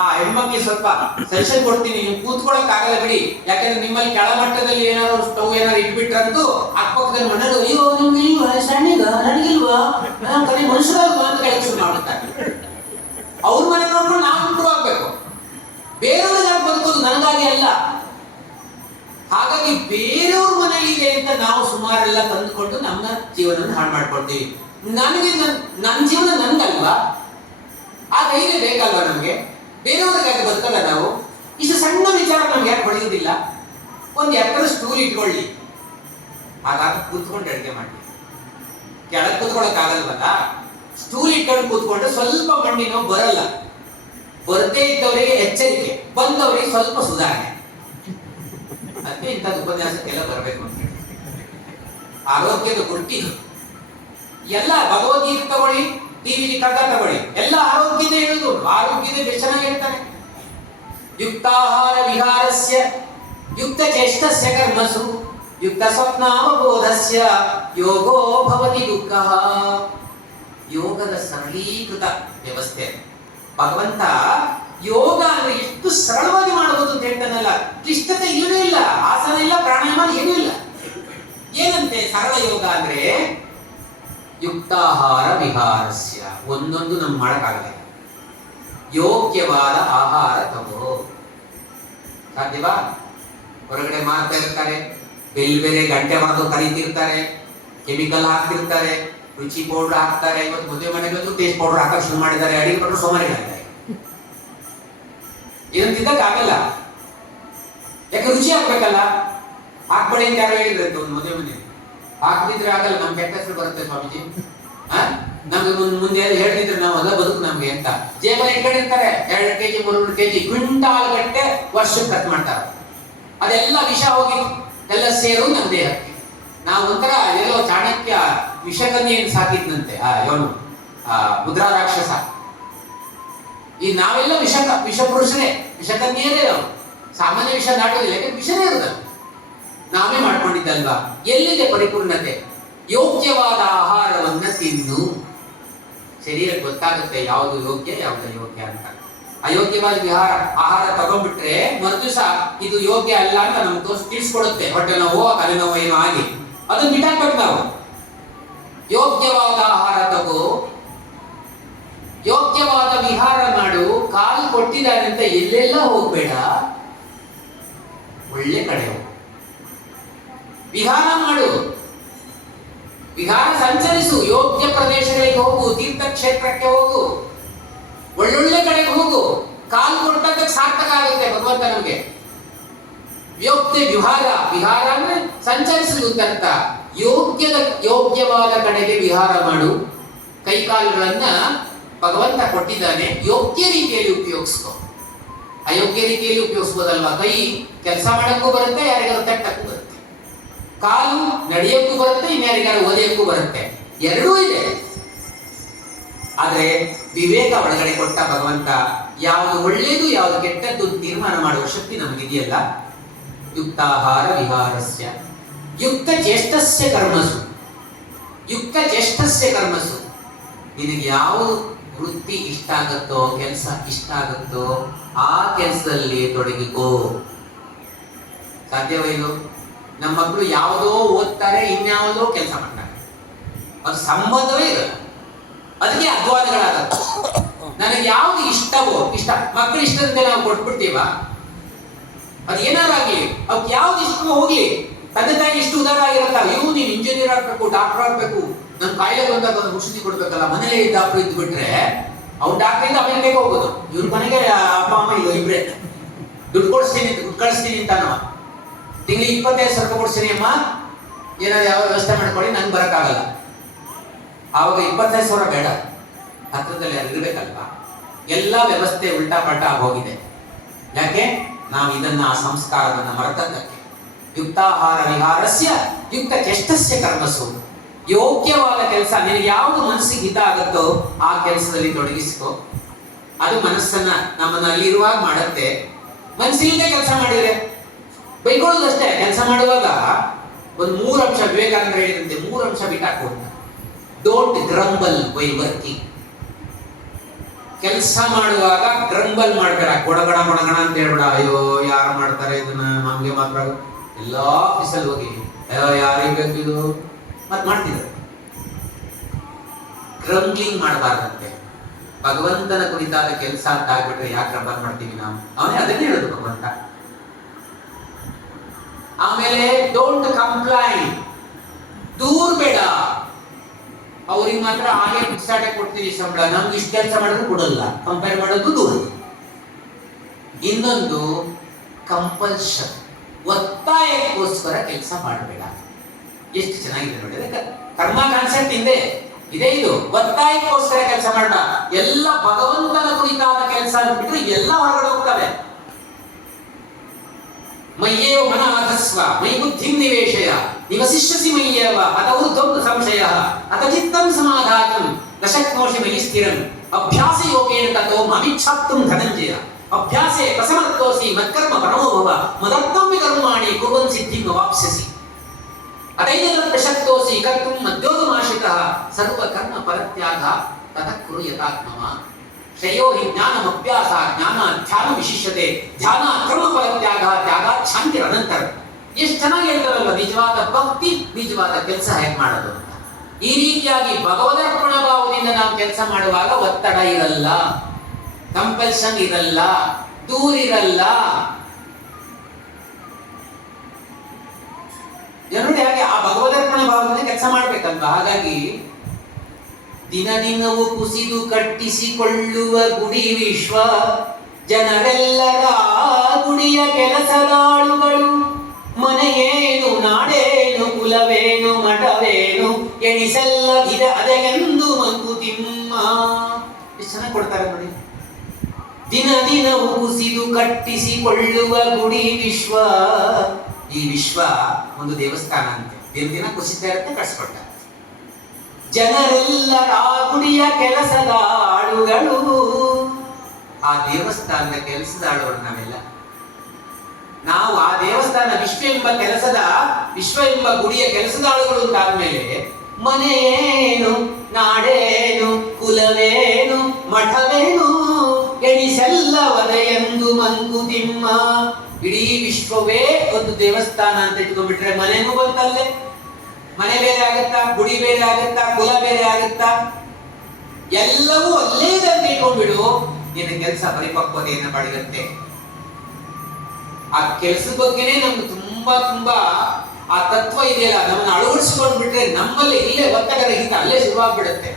ಆ ಹೆಣ್ಮಕ್ಳಿಗೆ ಸ್ವಲ್ಪ ಸಜೆಷನ್ ಕೊಡ್ತೀನಿ, ನೀವು ಕೂತ್ಕೊಳ್ಳಕ್ ಆಗಲ್ಲ ಬಿಡಿ. ಯಾಕಂದ್ರೆ ನಿಮ್ಮಲ್ಲಿ ಕೆಳಮಟ್ಟದಲ್ಲಿ ಏನಾದ್ರು ಸ್ಟವ್ ಏನಾದ್ರು ಇಟ್ಬಿಟ್ರಂತೂ ಅಕ್ಕಪಕ್ಕದಲ್ಲಿ ಮನೇಲಿ ಅಯ್ಯೋ ನಿಮ್ಗೆ ಇಲ್ವಾ ಸಣ್ಣಿಗ ನನಗಿಲ್ವಾ ಕಡೆ ಮನುಷ್ಯರಲ್ವಾ ಅಂತ ಕೇಳಕ್ ಶುರು ಮಾಡ್ತಾರೆ. ಅವ್ರ ಮನೆ ನೋಡ್ಕೊಂಡು ನಾವು ಇಂಪ್ರೂವ್ ಆಗ್ಬೇಕು. ಬೇರೆಯವ್ರಿಗೆ ಬದುಕೋದು ನನಗಾಗಿ ಅಲ್ಲ. ಹಾಗಾಗಿ ಬೇರೆಯವ್ರ ಮನೇಲಿ ಇದೆ ಅಂತ ನಾವು ಸುಮಾರೆಲ್ಲ ತಂದುಕೊಂಡು ನಮ್ಮ ಜೀವನವನ್ನು ಹಾಳು ಮಾಡ್ಕೊಳ್ತೀವಿ. ನನಗೆ ನನ್ನ ಜೀವನ ನನ್ಗಲ್ವಾ, ಆ ಧೈರ್ಯ ಬೇಕಲ್ವಾ ನಮ್ಗೆ? ಬೇರೆಯವ್ರಿಗಾಗಿ ಬದುಕಲ್ಲ ನಾವು. ಇಷ್ಟು ಸಣ್ಣ ವಿಚಾರ ನಮ್ಗೆ ಯಾಕೆ ಹೊಳೆಯುವುದಿಲ್ಲ? ಒಂದು ಎತ್ತರ ಸ್ಟೂಲ್ ಇಟ್ಕೊಳ್ಳಿ, ಹಾಗಾಗಿ ಕೂತ್ಕೊಂಡು ಅಡಿಗೆ ಮಾಡಿ. ಕೆಳಗೆ ಕೂತ್ಕೊಳಕ್ ಆಗಲ್ವಲ್ಲ, ಸ್ಟೂಲ್ ಇಟ್ಕೊಂಡು ಕೂತ್ಕೊಂಡ್ರೆ ಸ್ವಲ್ಪ ಮಣ್ಣಿನ ಬರಲ್ಲ. ಬರದೇ ಇದ್ದವರಿಗೆ ಎಚ್ಚರಿಕೆ, ಬಂದವರಿಗೆ ಸ್ವಲ್ಪ ಸುಧಾರಣೆ. ಅದಕ್ಕೆ ಇಂಥದ್ದು ಉಪನ್ಯಾಸಕ್ಕೆಲ್ಲ ಬರಬೇಕು ಅಂತ ಹೇಳಿ. ಆರೋಗ್ಯದ ಗುಟ್ಟಿ ಎಲ್ಲ ಭಗವದ್ಗೀತೆ ತಗೊಳ್ಳಿ, ಟಿವಿಲಿ ಕಥಾ ತಗೊಳ್ಳಿ, ಎಲ್ಲ ಆರೋಗ್ಯದೇ ಹೇಳುದು. ಆರೋಗ್ಯದೇ ಬೆಸ್ಟ್ ಚೆನ್ನಾಗಿರ್ತಾನೆ. ಯುಕ್ತಾಹಾರ ವಿಹಾರಸ್ಯ ಯುಕ್ತ ಚೇಷ್ಟಸ್ಯ ಕರ್ಮಸು ಯುಕ್ತ ಸ್ವಪ್ನಾವಬೋಧಸ್ಯ ಯೋಗೋ ಭವತಿ ದುಃಖಃ. ಯೋಗದ ಸರಳೀಕೃತ ವ್ಯವಸ್ಥೆ. ಭಗವಂತ ಯೋಗ ಅಂದ್ರೆ ಎಷ್ಟು ಸರಳವಾಗಿ ಮಾಡಬಹುದು ಅಂತ ಹೇಳ್ತಾನಲ್ಲ, ಕ್ಲಿಷ್ಟತೆ ಇಲ್ಲವೇ ಇಲ್ಲ. ಆಸನ ಇಲ್ಲ, ಪ್ರಾಣಾಯಾಮ ಏನೂ ಇಲ್ಲ. ಏನಂತೆ ಸರಳ ಯೋಗ ಅಂದ್ರೆ ಯುಕ್ತಾಹಾರ ವಿಹಾರಸ್ಯ. ಒಂದೊಂದು ನಮ್ಗೆ ಮಾಡಕ್ಕಾಗಲ್ಲ. ಯೋಗ್ಯವಾದ ಆಹಾರ ತಗೋ. ಸಾಧ್ಯವಾ? ಹೊರಗಡೆ ಮಾಡ್ತಾ ಇರ್ತಾರೆ, ಬೇರೆ ಬೇರೆ ಗಂಟೆ ಹೊಡೆದು ಕರೀತಿರ್ತಾರೆ, ಕೆಮಿಕಲ್ ಹಾಕ್ತಿರ್ತಾರೆ, ರುಚಿ ಪೌಡರ್ ಹಾಕ್ತಾರೆ. ಇವತ್ತು ಮದುವೆ ಮನೆಗೆ ಟೇಸ್ಟ್ ಪೌಡರ್ ಹಾಕಕ್ ಶುರು ಮಾಡಿದ್ದಾರೆ. ಅಡಿಗೆ ಕೊಟ್ಟರು ಸೋಮಾರಿಗಳಾಗ್ತಾರೆ. ಇದನ್ನ ತಿನ್ನಕ್ಕಾಗಲ್ಲ. ಯಾಕೆ? ರುಚಿ ಹಾಕ್ಬೇಕಲ್ಲ. ಹಾಕ್ಬೇಡಿ ಅಂತ ಯಾರು ಹೇಳಿದ್ರಂತೆ ಒಂದು ಮದುವೆ ಮನೆ. ಹಾಕ್ಬಿದ್ರೆ ಆಗಲ್ಲ, ನಮ್ ಕೆಟ್ಟ ಹೆಸರು ಬರುತ್ತೆ ಸ್ವಾಮೀಜಿ. ನಮ್ಗೆ ಮುಂದೆ ಹೇಳಿದ್ರೆ ನಾವು ಅದ ಬದುಕು ನಮ್ಗೆ ಅಂತ ಜೇಬಲ್ಲಿ ಇಟ್ಕೊಂಡಿರ್ತಾರೆ. 2 kg 3 kg ಕ್ವಿಂಟಾಲ್ ಗಟ್ಟೆ ವರ್ಷಕ್ಕೆ ಖರ್ಚು ಮಾಡ್ತಾರೆ. ಅದೆಲ್ಲ ವಿಷ ಹೋಗಿ ಎಲ್ಲ ಸೇರು ನಮ್ಮ ದೇಹಕ್ಕೆ. ನಾವು ಒಂಥರ ಎಲ್ಲೋ ಚಾಣಕ್ಯ ವಿಷಕನ್ಯೆಯನ್ನು ಸಾಕಿದ್ನಂತೆ ಇವನು ಮುದ್ರಾ ರಾಕ್ಷಸ. ಈ ನಾವೆಲ್ಲ ವಿಷ ಪುರುಷರೇ, ವಿಷಕನ್ಯರೇ. ನಾವು ಸಾಮಾನ್ಯ ವಿಷ ನಾಟೋದಿಲ್ಲ, ಯಾಕಂದ್ರೆ ವಿಷನೇ ಇರೋದಲ್ಲ, ನಾವೇ ಮಾಡ್ಕೊಂಡಿದ್ದಲ್ವಾ. ಎಲ್ಲಿದೆ ಪರಿಪೂರ್ಣತೆ? ಯೋಗ್ಯವಾದ ಆಹಾರವನ್ನ ತಿನ್ನು. ಶರೀರಕ್ಕೆ ಗೊತ್ತಾಗುತ್ತೆ ಯಾವುದು ಯೋಗ್ಯ ಯಾವುದು ಅಯೋಗ್ಯ ಅಂತ. ಅಯೋಗ್ಯವಾದ ಆಹಾರ ತಗೊಂಡ್ಬಿಟ್ರೆ ಮರುದಿವಸ ಇದು ಯೋಗ್ಯ ಅಲ್ಲ ಅಂತ ನಮ್ಗೆ ತಿಳಿಸ್ಕೊಡುತ್ತೆ. ಹೊಟ್ಟೆ ನೋವು, ತಲೆನೋವು ಏನೋ ಆಗಿ ಅದನ್ನ ಬಿಟ್ಟಾಕ್ಬೇಕು ನಾವು. ಯೋಗ್ಯವಾದ ಆಹಾರ ತಗೋ, ಯೋಗ್ಯವಾದ ವಿಹಾರ ಮಾಡು. ಕಾಲು ಕೊಟ್ಟಿದ್ದಾನೆ ಅಂತ ಎಲ್ಲೆಲ್ಲ ಹೋಗ್ಬೇಡ, ಒಳ್ಳೆ ಕಡೆ ಹೋಗು. ವಿಹಾರ ಮಾಡು, ವಿಹಾರ ಸಂಚರಿಸು. ಯೋಗ್ಯ ಪ್ರದೇಶಗಳಿಗೆ ಹೋಗು, ತೀರ್ಥಕ್ಷೇತ್ರಕ್ಕೆ ಹೋಗು, ಒಳ್ಳೊಳ್ಳೆ ಕಡೆಗೆ ಹೋಗು. ಕಾಲು ಕೊಟ್ಟಕ್ಕೆ ಸಾರ್ಥಕ ಆಗುತ್ತೆ ಭಗವಂತ ನಮಗೆ. ವಿಹಾರ ಅಂದ್ರೆ ಸಂಚರಿಸುವುದು ಅಂತ. ಯೋಗ್ಯವಾದ ಕಡೆಗೆ ವಿಹಾರ ಮಾಡು. ಕೈಕಾಲುಗಳನ್ನ ಭಗವಂತ ಕೊಟ್ಟಿದ್ದಾನೆ, ಯೋಗ್ಯ ರೀತಿಯಲ್ಲಿ ಉಪಯೋಗಿಸ್ಕೊ. ಅಯೋಗ್ಯ ರೀತಿಯಲ್ಲಿ ಉಪಯೋಗಿಸ್ಬೋದಲ್ವಾ? ಕೈ ಕೆಲಸ ಮಾಡಕ್ಕೂ ಬರುತ್ತೆ, ಯಾರಿಗಾರು ತಟ್ಟಕ್ಕೂ ಬರುತ್ತೆ. ಕಾಲು ನಡೆಯಕ್ಕೂ ಬರುತ್ತೆ, ಇನ್ಯಾರಿಗಾರು ಓದಿಯಕ್ಕೂ ಬರುತ್ತೆ. ಎರಡೂ ಇದೆ. ಆದ್ರೆ ವಿವೇಕ ಒಳಗಡೆ ಕೊಟ್ಟ ಭಗವಂತ ಯಾವುದು ಒಳ್ಳೆಯದು ಯಾವುದು ಕೆಟ್ಟದ್ದು ತೀರ್ಮಾನ ಮಾಡುವ ಶಕ್ತಿ ನಮಗಿದೆಯಲ್ಲ. ಯುಕ್ತಾಹಾರ ವಿಹಾರಸ್ಯ ಯುಕ್ತ ಚೇಷ್ಟಸ್ಯ ಕರ್ಮಸು. ಯುಕ್ತ ಚೇಷ್ಟಸ್ಯ ಕರ್ಮಸು. ನಿನಗೆ ಯಾವುದು ವೃತ್ತಿ ಇಷ್ಟ ಆಗುತ್ತೋ, ಕೆಲಸ ಇಷ್ಟ ಆಗುತ್ತೋ ಆ ಕೆಲಸದಲ್ಲಿ ತೊಡಗಿಕೋ. ಸಾಧ್ಯವೈದು? ನಮ್ಮ ಮಕ್ಕಳು ಯಾವುದೋ ಓದ್ತಾರೆ, ಇನ್ಯಾವುದೋ ಕೆಲಸ ಮಾಡ್ತಾರೆ, ಅದು ಸಂಬಂಧವೇ ಇರಲ್ಲ. ಅದಕ್ಕೆ ಅದ್ವಾದಗಳಾಗತ್ತೆ. ನನಗೆ ಯಾವ್ದು ಇಷ್ಟವೋ ಇಷ್ಟ, ಮಕ್ಕಳು ಇಷ್ಟದಂತೆ ನಾವು ಕೊಟ್ಬಿಡ್ತೀವ. ಅದು ಏನಾರಾಗ್ಲಿ, ಅವ್ಕೆ ಯಾವ್ದು ಇಷ್ಟವೋ ಹೋಗ್ಲಿ. ತಂದೆ ತಾಯಿ ಇಷ್ಟು ಉದಾರ ಆಗಿರತ್ತ, ಇವು ನೀನು ಇಂಜಿನಿಯರ್ ಆಗ್ಬೇಕು, ಡಾಕ್ಟರ್ ಆಗ್ಬೇಕು, ನನ್ ಕಾಯಿಲೆ ಬಂದಾಗ ಒಂದು ಔಷಧಿ ಕೊಡ್ಬೇಕಲ್ಲ. ಮನೇಲಿ ಡಾಕ್ಟರ್ ಇದ್ದು ಬಿಟ್ರೆ ಅವ್ನು ಡಾಕ್ಟರಿಂದ ಅಮೆರಿಕೆಗೆ ಹೋಗೋದು, ಇವ್ರ ಮನೆಗೆ ಅಪ್ಪ ಅಮ್ಮ ಇಲ್ಲ ಇಬ್ರೆ. ದುಡ್ಡು ಕೊಡಿಸ್ತೀನಿ, ದುಡ್ಡು ಕಳಿಸ್ತೀನಿ ಅಂತ ನಾವು ತಿಂಗಳಿಗೆ 25,000 ಕೊಡ್ತೀನಿ ಅಮ್ಮ, ಏನಾದ್ರು ಯಾವ ವ್ಯವಸ್ಥೆ ಮಾಡ್ಕೊಳ್ಳಿ, ನಂಗೆ ಬರೋಕ್ಕಾಗಲ್ಲ. ಆವಾಗ 25,000 ಬೇಡ, ಹತ್ರದಲ್ಲಿ ಯಾರು ಇರ್ಬೇಕಲ್ವಾ. ಎಲ್ಲ ವ್ಯವಸ್ಥೆ ಉಲ್ಟಾ ಪಲ್ಟಾ ಆಗೋಗಿದೆ. ಯಾಕೆ? ನಾವು ಇದನ್ನ ಆ ಸಂಸ್ಕಾರವನ್ನ ಮರೆತದ್ದಕ್ಕೆ. ಯುಕ್ತಾಹಾರ ವಿಹಾರಸ್ಯ ಯುಕ್ತ ಚೇಷ್ಟಸ್ಯ ಕರ್ಮಸು. ಯೋಗ್ಯವಾದ ಕೆಲಸ, ನಿನಗೆ ಯಾವುದು ಮನಸ್ಸಿಗೆ ಹಿತ ಆಗುತ್ತೋ ಆ ಕೆಲಸದಲ್ಲಿ ತೊಡಗಿಸ್ಕೋ. ಅದು ಮನಸ್ಸನ್ನ ನಮ್ಮನ್ನ ಅಲ್ಲಿರುವಾಗ ಮಾಡುತ್ತೆ. ಮನಸ್ಸಿಲ್ಲದೆ ಕೆಲಸ ಮಾಡಿದ್ರೆ ಬೈಕೊಳ್ಳೋದಷ್ಟೇ. ಕೆಲಸ ಮಾಡುವಾಗ ಒಂದು 3 ಅಂಶ ವಿವೇಕಾನಂದ ಹೇಳಿದಂತೆ 3 ಅಂಶ ಬಿಟ್ಟಾಕು. Don't grumble while working. ಕೆಲಸ ಮಾಡುವಾಗ ಗ್ರಂಬಲ್ ಮಾಡ್ಬೇಡ, ಕೊಡಗಣ ಕೊಡಗಣ ಅಂತ ಹೇಳ್ಬೇಡ. ಅಯ್ಯೋ ಯಾರು ಮಾಡ್ತಾರೆ ಇದನ್ನ, ನಮ್ಗೆ ಮಾತ್ರ ಎಲ್ಲಾ ಆಫೀಸಲ್ಲಿ ಹೋಗಿ ಅಯ್ಯೋ ಯಾರಿಗೆ ಬೇಕಿದು ಮತ್ ಮಾಡ್ತಿದ್ರು. ಗ್ರಂಬ್ಲಿಂಗ್ ಮಾಡಬಾರ್ದಂತೆ. ಭಗವಂತನ ಕುರಿತಾದ ಕೆಲಸ ಅಂತ ಆಗ್ಬಿಟ್ರೆ ಯಾಕೆ ಗ್ರಂಬಲ್ ಮಾಡ್ತೀವಿ ನಾವು? ಅವನೇ ಅದನ್ನೇ ಹೇಳೋದು ಭಗವಂತ. ಆಮೇಲೆ ಡೋಂಟ್ ಕಂಪ್ಲೈನ್, ದೂರ್ಬೇಡ. ಅವ್ರಿಗೆ ಮಾತ್ರ ಹಾಗೆ ಪಿಕ್ಸಾಟೆ ಕೊಡ್ತೀವಿ ಸಂಬಳ, ನಮ್ಗೆ ಇಷ್ಟು ಕೆಲಸ ಮಾಡಿದ್ರು ಕೊಡಲ್ಲ, ಕಂಪೇರ್ ಮಾಡೋದು ದೂರ. ಇನ್ನೊಂದು ಕಂಪಲ್ಷನ್, ಒತ್ತಾಯಕ್ಕೋಸ್ಕರ ಕೆಲಸ ಮಾಡಬೇಡ. ಎಷ್ಟು ಚೆನ್ನಾಗಿದೆ ನೋಡಿ, ಕರ್ಮ ಕಾನ್ಸೆಪ್ಟ್ ಹಿಂದೆ ಇದೇ ಇದು. ಒತ್ತಾಯಕ್ಕೋಸ್ಕರ ಕೆಲಸ ಮಾಡಬೇಡ. ಎಲ್ಲ ಭಗವಂತನ ಕುರಿತಾದ ಕೆಲಸ ಅಂತ ಬಿಟ್ಟರೆ ಎಲ್ಲ ಹೊರಗಡೆ ಹೋಗ್ತವೆ. ಮಯ್ಯೇವ ಮನಃ ಮೈ ಬುದ್ಧಿಂ ನಿವೇಶಯ ನಿವಸಿಷ್ಯಸಿ ಮಯ್ಯೇವ ಅತ ಊರ್ಧ್ವಂ ಸಂಶಯಃ ಅತ ಚಿತ್ತಂ ಸಮಾಧಾತುಂ ನ ಶಕ್ನೋಷಿ ಮಯಿ ಸ್ಥಿರಂ ಅಭ್ಯಾಸ ಯೋಗೇನ ತತೋ ಮಮಿಚ್ಛಾಪ್ತುಂ ಧನಂಜಯ ಅಭ್ಯಾಸೇ ಪ್ರಸಮರ್ಥೋಸಿ ಮತ್ಕರ್ಮ ಪರಮೋ ಭವ ಮದರ್ಥಂ ಕರ್ಮಾಣಿ ಕುರ್ವನ್ ಸಿದ್ಧಿಂ ಅವಾಪ್ಸ್ಯಸಿ ಅತೈನ ಪ್ರಶಕ್ತೋಸಿ ಕರ್ತುಂ ಮಧ್ಯೋಗಮಾಶ್ರಿತಃ ಸರ್ವ ಕರ್ಮ ಫಲತ್ಯಾಗ ತತಃ ಕುರು ಯಥಾತ್ಮವ ಶ್ರೇಯೋ ಹಿ ಜ್ಞಾನಮಭ್ಯಾಸ ಜ್ಞಾನ ಧ್ಯಾನ ವಿಶಿಷ್ಯತೆ ಧ್ಯಾನ ಕರ್ಮ ಫಲತ್ಯಾಗ ತ್ಯಾಗ ಶಾಂತಿ ಅನಂತರ. ಎಷ್ಟು ಚೆನ್ನಾಗಿ ಹೇಳ್ತಾರಲ್ಲ, ನಿಜವಾದ ಭಕ್ತಿ, ನಿಜವಾದ ಕೆಲಸ ಹೇಗೆ ಮಾಡೋದು ಅಂತ. ಈ ರೀತಿಯಾಗಿ ಭಗವದರ್ಪಣ ಭಾವದಿಂದ ನಾವು ಕೆಲಸ ಮಾಡುವಾಗ ಒತ್ತಡ ಇರಲ್ಲ, ಕಂಪಲ್ಷನ್ ಇರಲ್ಲ, ದೂರಿರಲ್ಲ. ನೋಡಿ ಹಾಗೆ ಆ ಭಗವದರ್ಪಣ ಭಾವದಿಂದ ಕೆಲಸ ಮಾಡ್ಬೇಕಲ್ವಾ. ಹಾಗಾಗಿ ದಿನ ದಿನವೂ ಕುಸಿದು ಕಟ್ಟಿಸಿಕೊಳ್ಳುವ ಗುಡಿ ವಿಶ್ವ, ಜನರೆಲ್ಲರ ಗುಡಿಯ ಕೆಲಸದಾಳುಗಳು. ಮನೆಯೇನು ನಾಡೇನು ಕುಲವೇನು ಮಠವೇನು ಎಣಿಸಲ್ಲದಿದ ಅದೆಂದು ಮಂಕುತಿಮ್ಮ. ಎಷ್ಟು ಚೆನ್ನಾಗಿ ಕೊಡ್ತಾರೆ ನೋಡಿ. ದಿನ ದಿನವೂ ಕುಸಿದು ಕಟ್ಟಿಸಿಕೊಳ್ಳುವ ಗುಡಿ ವಿಶ್ವ. ಈ ವಿಶ್ವ ಒಂದು ದೇವಸ್ಥಾನ ಅಂತೆ, ದಿನ ದಿನ ಕುಸಿತಾ ಇರುತ್ತೆ, ಕಟ್ಸ್ಕೊಟ್ಟ. ಜನರೆಲ್ಲರ ಗುಡಿಯ ಕೆಲಸದ ಆಳುಗಳು. ಆ ದೇವಸ್ಥಾನದ ಕೆಲಸದ ಆಳುಗಳು ನಾವೆಲ್ಲ. ನಾವು ಆ ದೇವಸ್ಥಾನ ವಿಶ್ವ ಎಂಬ ಗುಡಿಯ ಕೆಲಸದ ಆಳುಗಳು ಅಂತ ಆದ್ಮೇಲೆ ಮನೆಯೇನು ನಾಡೇನು ಕುಲವೇನು ಮಠವೇನು ಎಣಿಸಲ್ಲವದ ಎಂದು ಮಂಕುತಿಮ್ಮ. ಇಡೀ ವಿಶ್ವವೇ ಒಂದು ದೇವಸ್ಥಾನ ಅಂತ ಇಟ್ಕೊಂಡ್ಬಿಟ್ರೆ ಮನೆನೂ ಬಂತಲ್ಲೇ. ಮನೆ ಬೇರೆ ಆಗುತ್ತಾ, ಗುಡಿ ಬೇರೆ ಆಗುತ್ತಾ, ಕುಲ ಬೇರೆ ಆಗುತ್ತಾ, ಎಲ್ಲವೂ ಅಲ್ಲೇ ಇದೆ ಅಂತ ಇಟ್ಕೊಂಡ್ಬಿಡು. ನಿನ್ನ ಕೆಲಸ ಪರಿಪಕ್ವತೆಯನ್ನು ಪಡೆಯುತ್ತೆ. ಆ ಕೆಲಸದ ಬಗ್ಗೆನೇ ನಮ್ಗೆ ತುಂಬಾ ಆ ತತ್ವ ಇದೆಯಲ್ಲ, ನಮ್ಮನ್ನು ಅಳವಡಿಸಿಕೊಂಡ್ಬಿಟ್ರೆ ನಮ್ಮಲ್ಲಿ ಇಲ್ಲೇ ಒತ್ತಡ ರಹಿತ ಅಲ್ಲೇ ಶುರುವಾಗ್ಬಿಡುತ್ತೆ.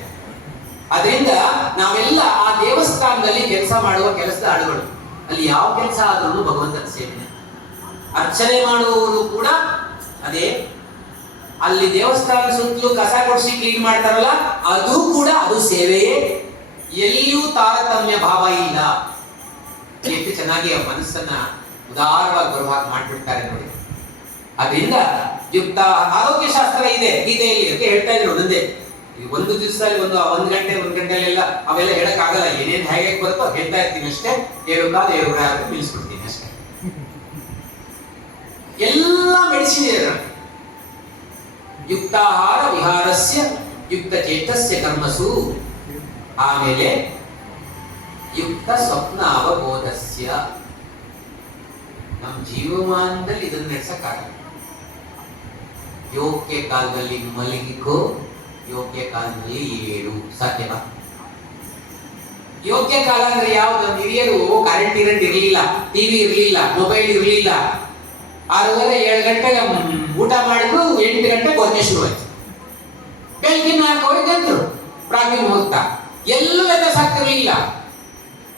ಅದರಿಂದ ನಾವೆಲ್ಲ ಆ ದೇವಸ್ಥಾನದಲ್ಲಿ ಕೆಲಸ ಮಾಡುವ ಕೆಲಸದ ಆಳುಗಳು. ಅಲ್ಲಿ ಯಾವ ಕೆಲಸ ಆದ್ರೂ ಭಗವಂತನ ಸೇವನೆ. ಅರ್ಚನೆ ಮಾಡುವವರು ಕೂಡ ಅದೇ. ಅಲ್ಲಿ ದೇವಸ್ಥಾನ ಸುತ್ತಲೂ ಕಸ ಕೊಡಿಸಿ ಕ್ಲೀನ್ ಮಾಡ್ತಾರಲ್ಲ, ಅದು ಕೂಡ ಅದು ಸೇವೆಯೇ. ಎಲ್ಲಿಯೂ ತಾರತಮ್ಯ ಭಾವ ಇಲ್ಲ. ಎಷ್ಟು ಚೆನ್ನಾಗಿ ಆ ಮನಸ್ಸನ್ನ ಉದಾರವಾಗಿ ಬರುವ ಹಾಗೆ ಮಾಡ್ಬಿಡ್ತಾರೆ ನೋಡಿ. ಅದರಿಂದ ಯುಕ್ತ ಆರೋಗ್ಯ ಶಾಸ್ತ್ರ ಇದೆ ಗೀತೆಯಲ್ಲಿ ಅಂತ ಹೇಳ್ತಾ ಇದ್ರು. ಒಂದೇ ಒಂದು ದಿವಸದಲ್ಲಿ ಒಂದು ಗಂಟೆಲೆಲ್ಲ ಅವೆಲ್ಲ ಹೇಳಕ್ ಆಗಲ್ಲ. ಏನೇನು ಹೇಗೆ ಬರುತ್ತೋ ಹೇಳ್ತಾ ಇರ್ತೀನಿ ಅಷ್ಟೇ. 7 ಕಾಲು 7 ಆಗುತ್ತೆ ನಿಲ್ಲಿಸ್ಬಿಡ್ತೀನಿ ಅಷ್ಟೇ. ಎಲ್ಲ ಮೆಡಿಸಿನ್ ಇದೆ. ಯುಕ್ತಾಹಾರ ವಿಹಾರಸ್ಯ ಯುಕ್ತ ಚೇತಸ್ಯ ಕರ್ಮಸು. ಆಮೇಲೆ ಯುಕ್ತ ಸ್ವಪ್ನ ಅವಬೋಧಸ್ಯ. ನಮ್ಮ ಜೀವಮಾನದಲ್ಲಿ ಇದನ್ನ ನಡೆಸಕ್ಕಾಗಲ್ಲ. ಯೋಗ್ಯ ಕಾಲದಲ್ಲಿ ಮಲಗಿಕೋ, ಯೋಗ್ಯ ಕಾಲದಲ್ಲಿ ಏಳು. ಸಾಧ್ಯವಾ? ಯೋಗ್ಯ ಕಾಲ ಅಂದ್ರೆ ಯಾವ್ದು? ಹಿರಿಯರು ಕರೆಂಟ್ ಇರಲಿಲ್ಲ, ಟಿವಿ ಇರಲಿಲ್ಲ, ಮೊಬೈಲ್ ಇರಲಿಲ್ಲ. 6:30 7 ಗಂಟೆಗೆ ಊಟ ಮಾಡಿದ್ರು, 8 ಗಂಟೆಗೆ ಒಂದೇ ಶುರುವಾಯ್ತು. ಬೆಳಗಿನ 4 ಗಂಟೆ ಅಂದ್ರು ಪ್ರಾಗ್ನಿ ಮುಹೂರ್ತ. ಎಲ್ಲೂ ಎದ್ದಸಾಗ್ತಿರ್ಲಿಲ್ಲ.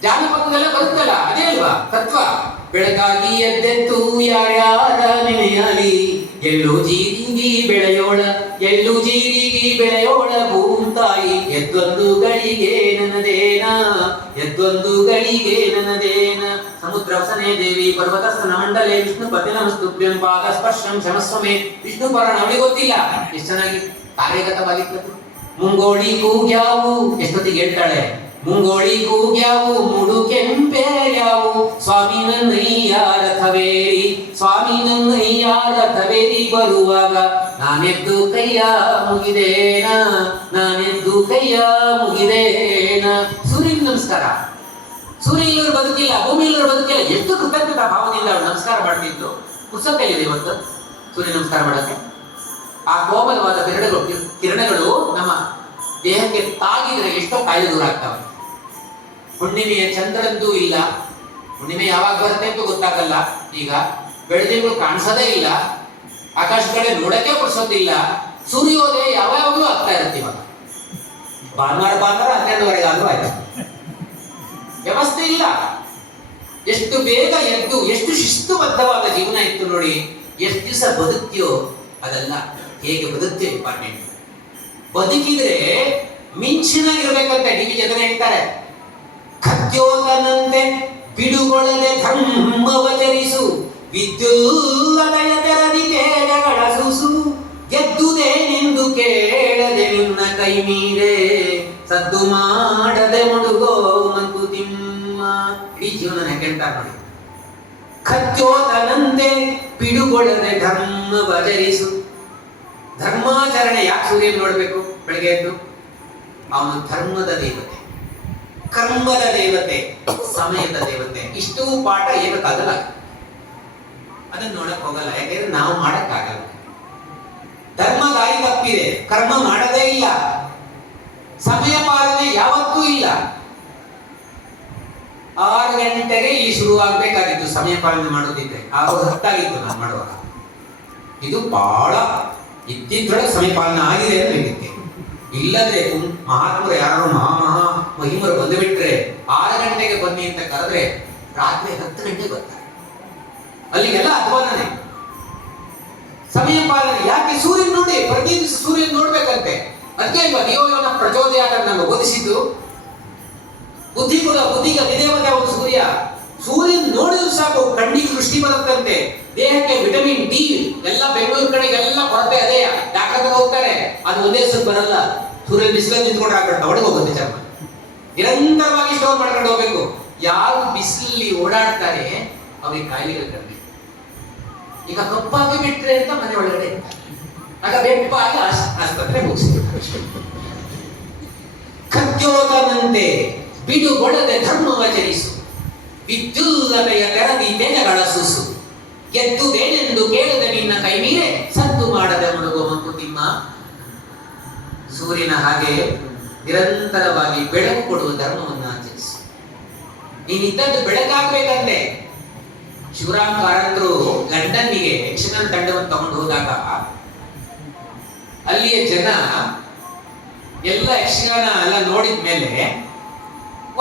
ಜಾನಪದದೆಲ್ಲ ಬರುತ್ತಲ್ಲ, ಅದೇ ಅಲ್ವಾ ತತ್ವ. ಬೆಳಗಾಗಿ ಎದ್ದೆತ್ತು ಯಾರ್ಯಾರ ನೆನೆಯಲಿ, ಎಳ್ಳು ಜೀರಿಗೆ ಬೆಳೆಯೋಳ, ಎಳ್ಳು ಜೀರಿಗೆ ಬೆಳೆಯೋಳ ಭೂತಾಯಿ. ಎದ್ದೊಂದು ಗಳಿಗೆ ನನ್ನದೇನ, ಎದ್ದೊಂದು ಗಳಿಗೆ ನನ್ನದೇನ. ಸಮುದ್ರ ವಸನೆ ದೇವಿ ಪರ್ವತಸ್ಥನ ಮಂಡಲೆ ವಿಷ್ಣು ಪತಿ ನಮಸ್ತುಭ್ಯಂ ಪಾದ ಸ್ಪರ್ಶಂ ಕ್ಷಮಸ್ವಮೇ. ವಿಷ್ಣು ಪುರಾಣ ಅವಳಿಗೆ ಗೊತ್ತಿಲ್ಲ, ಎಷ್ಟು ಚೆನ್ನಾಗಿ ಕಾರ್ಯಗತವಾಗಿತ್ತು. ಮುಂಗೋಡಿ ಕೂಗ್ಯಾವು ಎಷ್ಟೊತ್ತಿಗೆ ಹೇಳ್ತಾಳೆ, ಮುಂಗೋಳಿ ಕೂಗ್ಯಾವು ಮುಡು ಕೆಂಪೇರ್ಯಾವು ಸ್ವಾಮಿ ನನ್ನಯ್ಯ ರಥವೇರಿ ಸ್ವಾಮಿ ನನ್ನಯ್ಯ ರಥವೇರಿ ಬರುವಾಗ ನಾನೆದ್ದು ಕೈಯ ಮುಗಿದೇನ ನಾನೆದ್ದು ಕೈಯ ಮುಗಿದೇನ. ಸೂರ್ಯನ ನಮಸ್ಕಾರ. ಸೂರ್ಯ ಇಲ್ಲರು ಬದುಕಿಲ್ಲ, ಭೂಮಿ ಇಲ್ಲರು ಬದುಕಿಲ್ಲ. ಎಷ್ಟು ಕೃತಜ್ಞತಾ ಭಾವನೆಯಿಂದ ಅವಳು ನಮಸ್ಕಾರ ಮಾಡ್ತಿದ್ದು. ಪುಸ್ತಕ ಇದೆ ಇವತ್ತು ಸೂರ್ಯ ನಮಸ್ಕಾರ ಮಾಡಕ್ಕೆ. ಆ ಕೋಮಲವಾದ ಕಿರಣಗಳು ನಮ್ಮ ದೇಹಕ್ಕೆ ತಾಗಿದ್ರೆ ಎಷ್ಟೋ ಕಾಯಿಲೆ ದೂರ ಆಗ್ತವೆ. ಹುಣ್ಣಿಮೆಯ ಚಂದ್ರಂತೂ ಇಲ್ಲ, ಹುಣ್ಣಿಮೆ ಯಾವಾಗ ಬರುತ್ತೆ ಅಂತ ಗೊತ್ತಾಗಲ್ಲ. ಈಗ ಬೆಳದಿಂಗಳು ಕಾಣಿಸೋದೇ ಇಲ್ಲ, ಆಕಾಶ ಕಡೆ ನೋಡಕ್ಕೆ ಕೊಡ್ಸೋದಿಲ್ಲ. ಸೂರ್ಯೋದಯ ಯಾವಾಗಲೂ ಆಗ್ತಾ ಇರುತ್ತೆ. ಇವಾಗ ಭಾನುವಾರ 12:30 ಆದ್ರೂ ಆಯ್ತು, ವ್ಯವಸ್ಥೆ ಇಲ್ಲ. ಎಷ್ಟು ಬೇಗ ಎದ್ದು ಎಷ್ಟು ಶಿಸ್ತುಬದ್ಧವಾದ ಜೀವನ ಇತ್ತು ನೋಡಿ. ಎಷ್ಟು ದಿವಸ ಬದುಕ್ತಿಯೋ ಅದಲ್ಲ, ಹೇಗೆ ಬದುಕ್ತಿಯೋ ಇಂಪಾರ್ಟೆಂಟ್. ಬದುಕಿದ್ರೆ ಮಿಂಚಿನಾಗಿರ್ಬೇಕಂತ ಡಿ.ವಿ. ಜಗನ್ ಹೇಳ್ತಾರೆ. ಖದ್ಯೋತನಂತೆ ಬಿಡುಗೊಳ್ಳದೆ ಧರ್ಮವಚರಿಸು ವಿದ್ಯುಲ್ಲತೆಯ ತೆರದಿ ತೇಜಗಳ ಸೂಸು ಗೆದ್ದುದೇನೆಂದು ಕೇಳದೆ ನಿನ್ನ ಕೈ ಮೀರೆ ಸದ್ದು ಮಾಡದೆ ಮುಡುಗೋ ಮಂಕುತಿಮ್ಮ. ಈ ಜೀವನ ಕೇಳ್ತಾರೆ ನೋಡಿ. ಖದ್ಯೋತನಂತೆ ಬಿಡುಗೊಳ್ಳದೆ ಧರ್ಮವಚರಿಸು. ಧರ್ಮಾಚರಣೆ ಯಾಕೆ ಸೂರ್ಯನ ನೋಡ್ಬೇಕು ಬೆಳಗ್ಗೆ ಎದ್ದು? ಅವನು ಧರ್ಮದ ದೇವತೆ, ಕರ್ಮದ ದೇವತೆ, ಸಮಯದ ದೇವತೆ. ಇಷ್ಟು ಪಾಠ ಏನಕ್ಕಾಗಲ್ಲ, ಅದನ್ನ ನೋಡಕ್ ಹೋಗಲ್ಲ. ಯಾಕೆಂದ್ರೆ ನಾವು ಮಾಡಕ್ಕಾಗಲ್ಲ. ಧರ್ಮ ದಾರಿ ತಪ್ಪಿದೆ, ಕರ್ಮ ಮಾಡದೇ ಇಲ್ಲ, ಸಮಯ ಪಾಲನೆ ಯಾವತ್ತೂ ಇಲ್ಲ. 6 ಗಂಟೆಗೆ ಈ ಶುರು ಆಗ್ಬೇಕಾಗಿತ್ತು ಸಮಯ ಪಾಲನೆ ಮಾಡೋದಿದ್ರೆ. 6:10 ನಾನು ಮಾಡುವಾಗ. ಇದು ಬಹಳ ಇದ್ದಿದ್ದೊಳಗೆ ಸಮಯ ಪಾಲನೆ ಆಗಿದೆ ಅಂತ ಹೇಳಿದ್ದೆ. ಇಲ್ಲದ್ರೆ ಮಹಾತ್ಮರು ಯಾರು ಮಹಿಮರು ಬಂದು ಬಿಟ್ರೆ 6 ಗಂಟೆಗೆ ಬನ್ನಿ ಅಂತ ಕರೆದ್ರೆ ರಾತ್ರಿ 10 ಗಂಟೆಗೆ ಬರ್ತಾರೆ. ಅಲ್ಲಿಗೆಲ್ಲ ಅಧ್ವಾನನೆ. ಸಮಯ ಪಾಲನೆ ಯಾಕೆ? ಸೂರ್ಯನ ನೋಡಿ, ಪ್ರತಿ ದಿವಸ ಸೂರ್ಯನ ನೋಡ್ಬೇಕಂತೆ. ಅದಕ್ಕೆ ಅಲ್ವಾ ದೇವನ ಪ್ರಚೋದಯಾಟ ನಮಗೆ ಓದಿಸಿದ್ದು. ಬುದ್ಧಿಗೆ ಅಧಿದೇವತೆ ಅವನು ಸೂರ್ಯ. ಸೂರ್ಯನ ನೋಡಿದ್ರು ಸಾಕು ಕಣ್ಣಿಗೆ ದೃಷ್ಟಿ ಬರುತ್ತಂತೆ, ದೇಹಕ್ಕೆ ವಿಟಮಿನ್ ಡಿ. ಎಲ್ಲ ಬೆಂಗಳೂರು ಕಡೆಗೆ ಎಲ್ಲ ಕೊರತೆ ಅದೇ, ಡಾಕ್ಟರ್ ಹೋಗ್ತಾರೆ. ಅದು ಒಂದೇ ಸಲ ಬರಲ್ಲ. ಸೂರ್ಯನ ಬಿಸಿಲಲ್ಲಿ ನಿಂತ್ಕೊಂಡ್ರೆ ಹಾಕೊಂಡು ಒಳಗೆ ಹೋಗುತ್ತೆ ಚರ್ಮ. ನಿರಂತರವಾಗಿ ಸ್ಟೋರ್ ಮಾಡ್ಕೊಂಡು ಹೋಗ್ಬೇಕು. ಯಾರು ಬಿಸಿಲಲ್ಲಿ ಓಡಾಡ್ತಾರೆ ಅವ್ರಿಗೆ ಕಾಯಿಲೆಗಳು ಕಡಿಮೆ. ಈಗ ಕಪ್ಪಾಗಿ ಬಿಟ್ರೆ ಅಂತ ಮನೆ ಒಳಗಡೆ ಆಗ ಬೆಪ್ಪಾಗಿ ಆಸ್ಪತ್ರೆ ಮುಗಿಸ್ತಾರೆ. ಖದ್ಯೋತನಂತೆ ಬಿಡುಗೊಳ್ಳದೆ ಧರ್ಮವಚರಿಸು ವಿದ್ಯುಲ್ಲತೆಯ ತೆರದಿ ತೇಜಗಳ ಸೂಸು ಗೆದ್ದುದೇನೆಂದು ಕೇಳದೆ ನಿನ್ನ ಕೈ ಮೀರೆ ಸದ್ದು ಮಾಡದೆ ಮುಳುಗುವ ಮಂಕುತಿಮ್ಮ. ಸೂರ್ಯನ ಹಾಗೆ ನಿರಂತರವಾಗಿ ಬೆಳಕು ಕೊಡುವ ಧರ್ಮವನ್ನು ಆಚರಿಸು. ನೀನಿದ್ದದ್ದು ಬೆಳಕಾಗ್ಬೇಕಂತೆ. ಶಿವರಾಮ್ ಕಾರಂತರು ಲಂಡನ್ನಿಗೆ ಯಕ್ಷಗಾನ ತಂಡವನ್ನು ತಗೊಂಡು ಹೋದಾಗ ಅಲ್ಲಿಯ ಜನ ಎಲ್ಲ ಯಕ್ಷಗಾನ ಎಲ್ಲ ನೋಡಿದ ಮೇಲೆ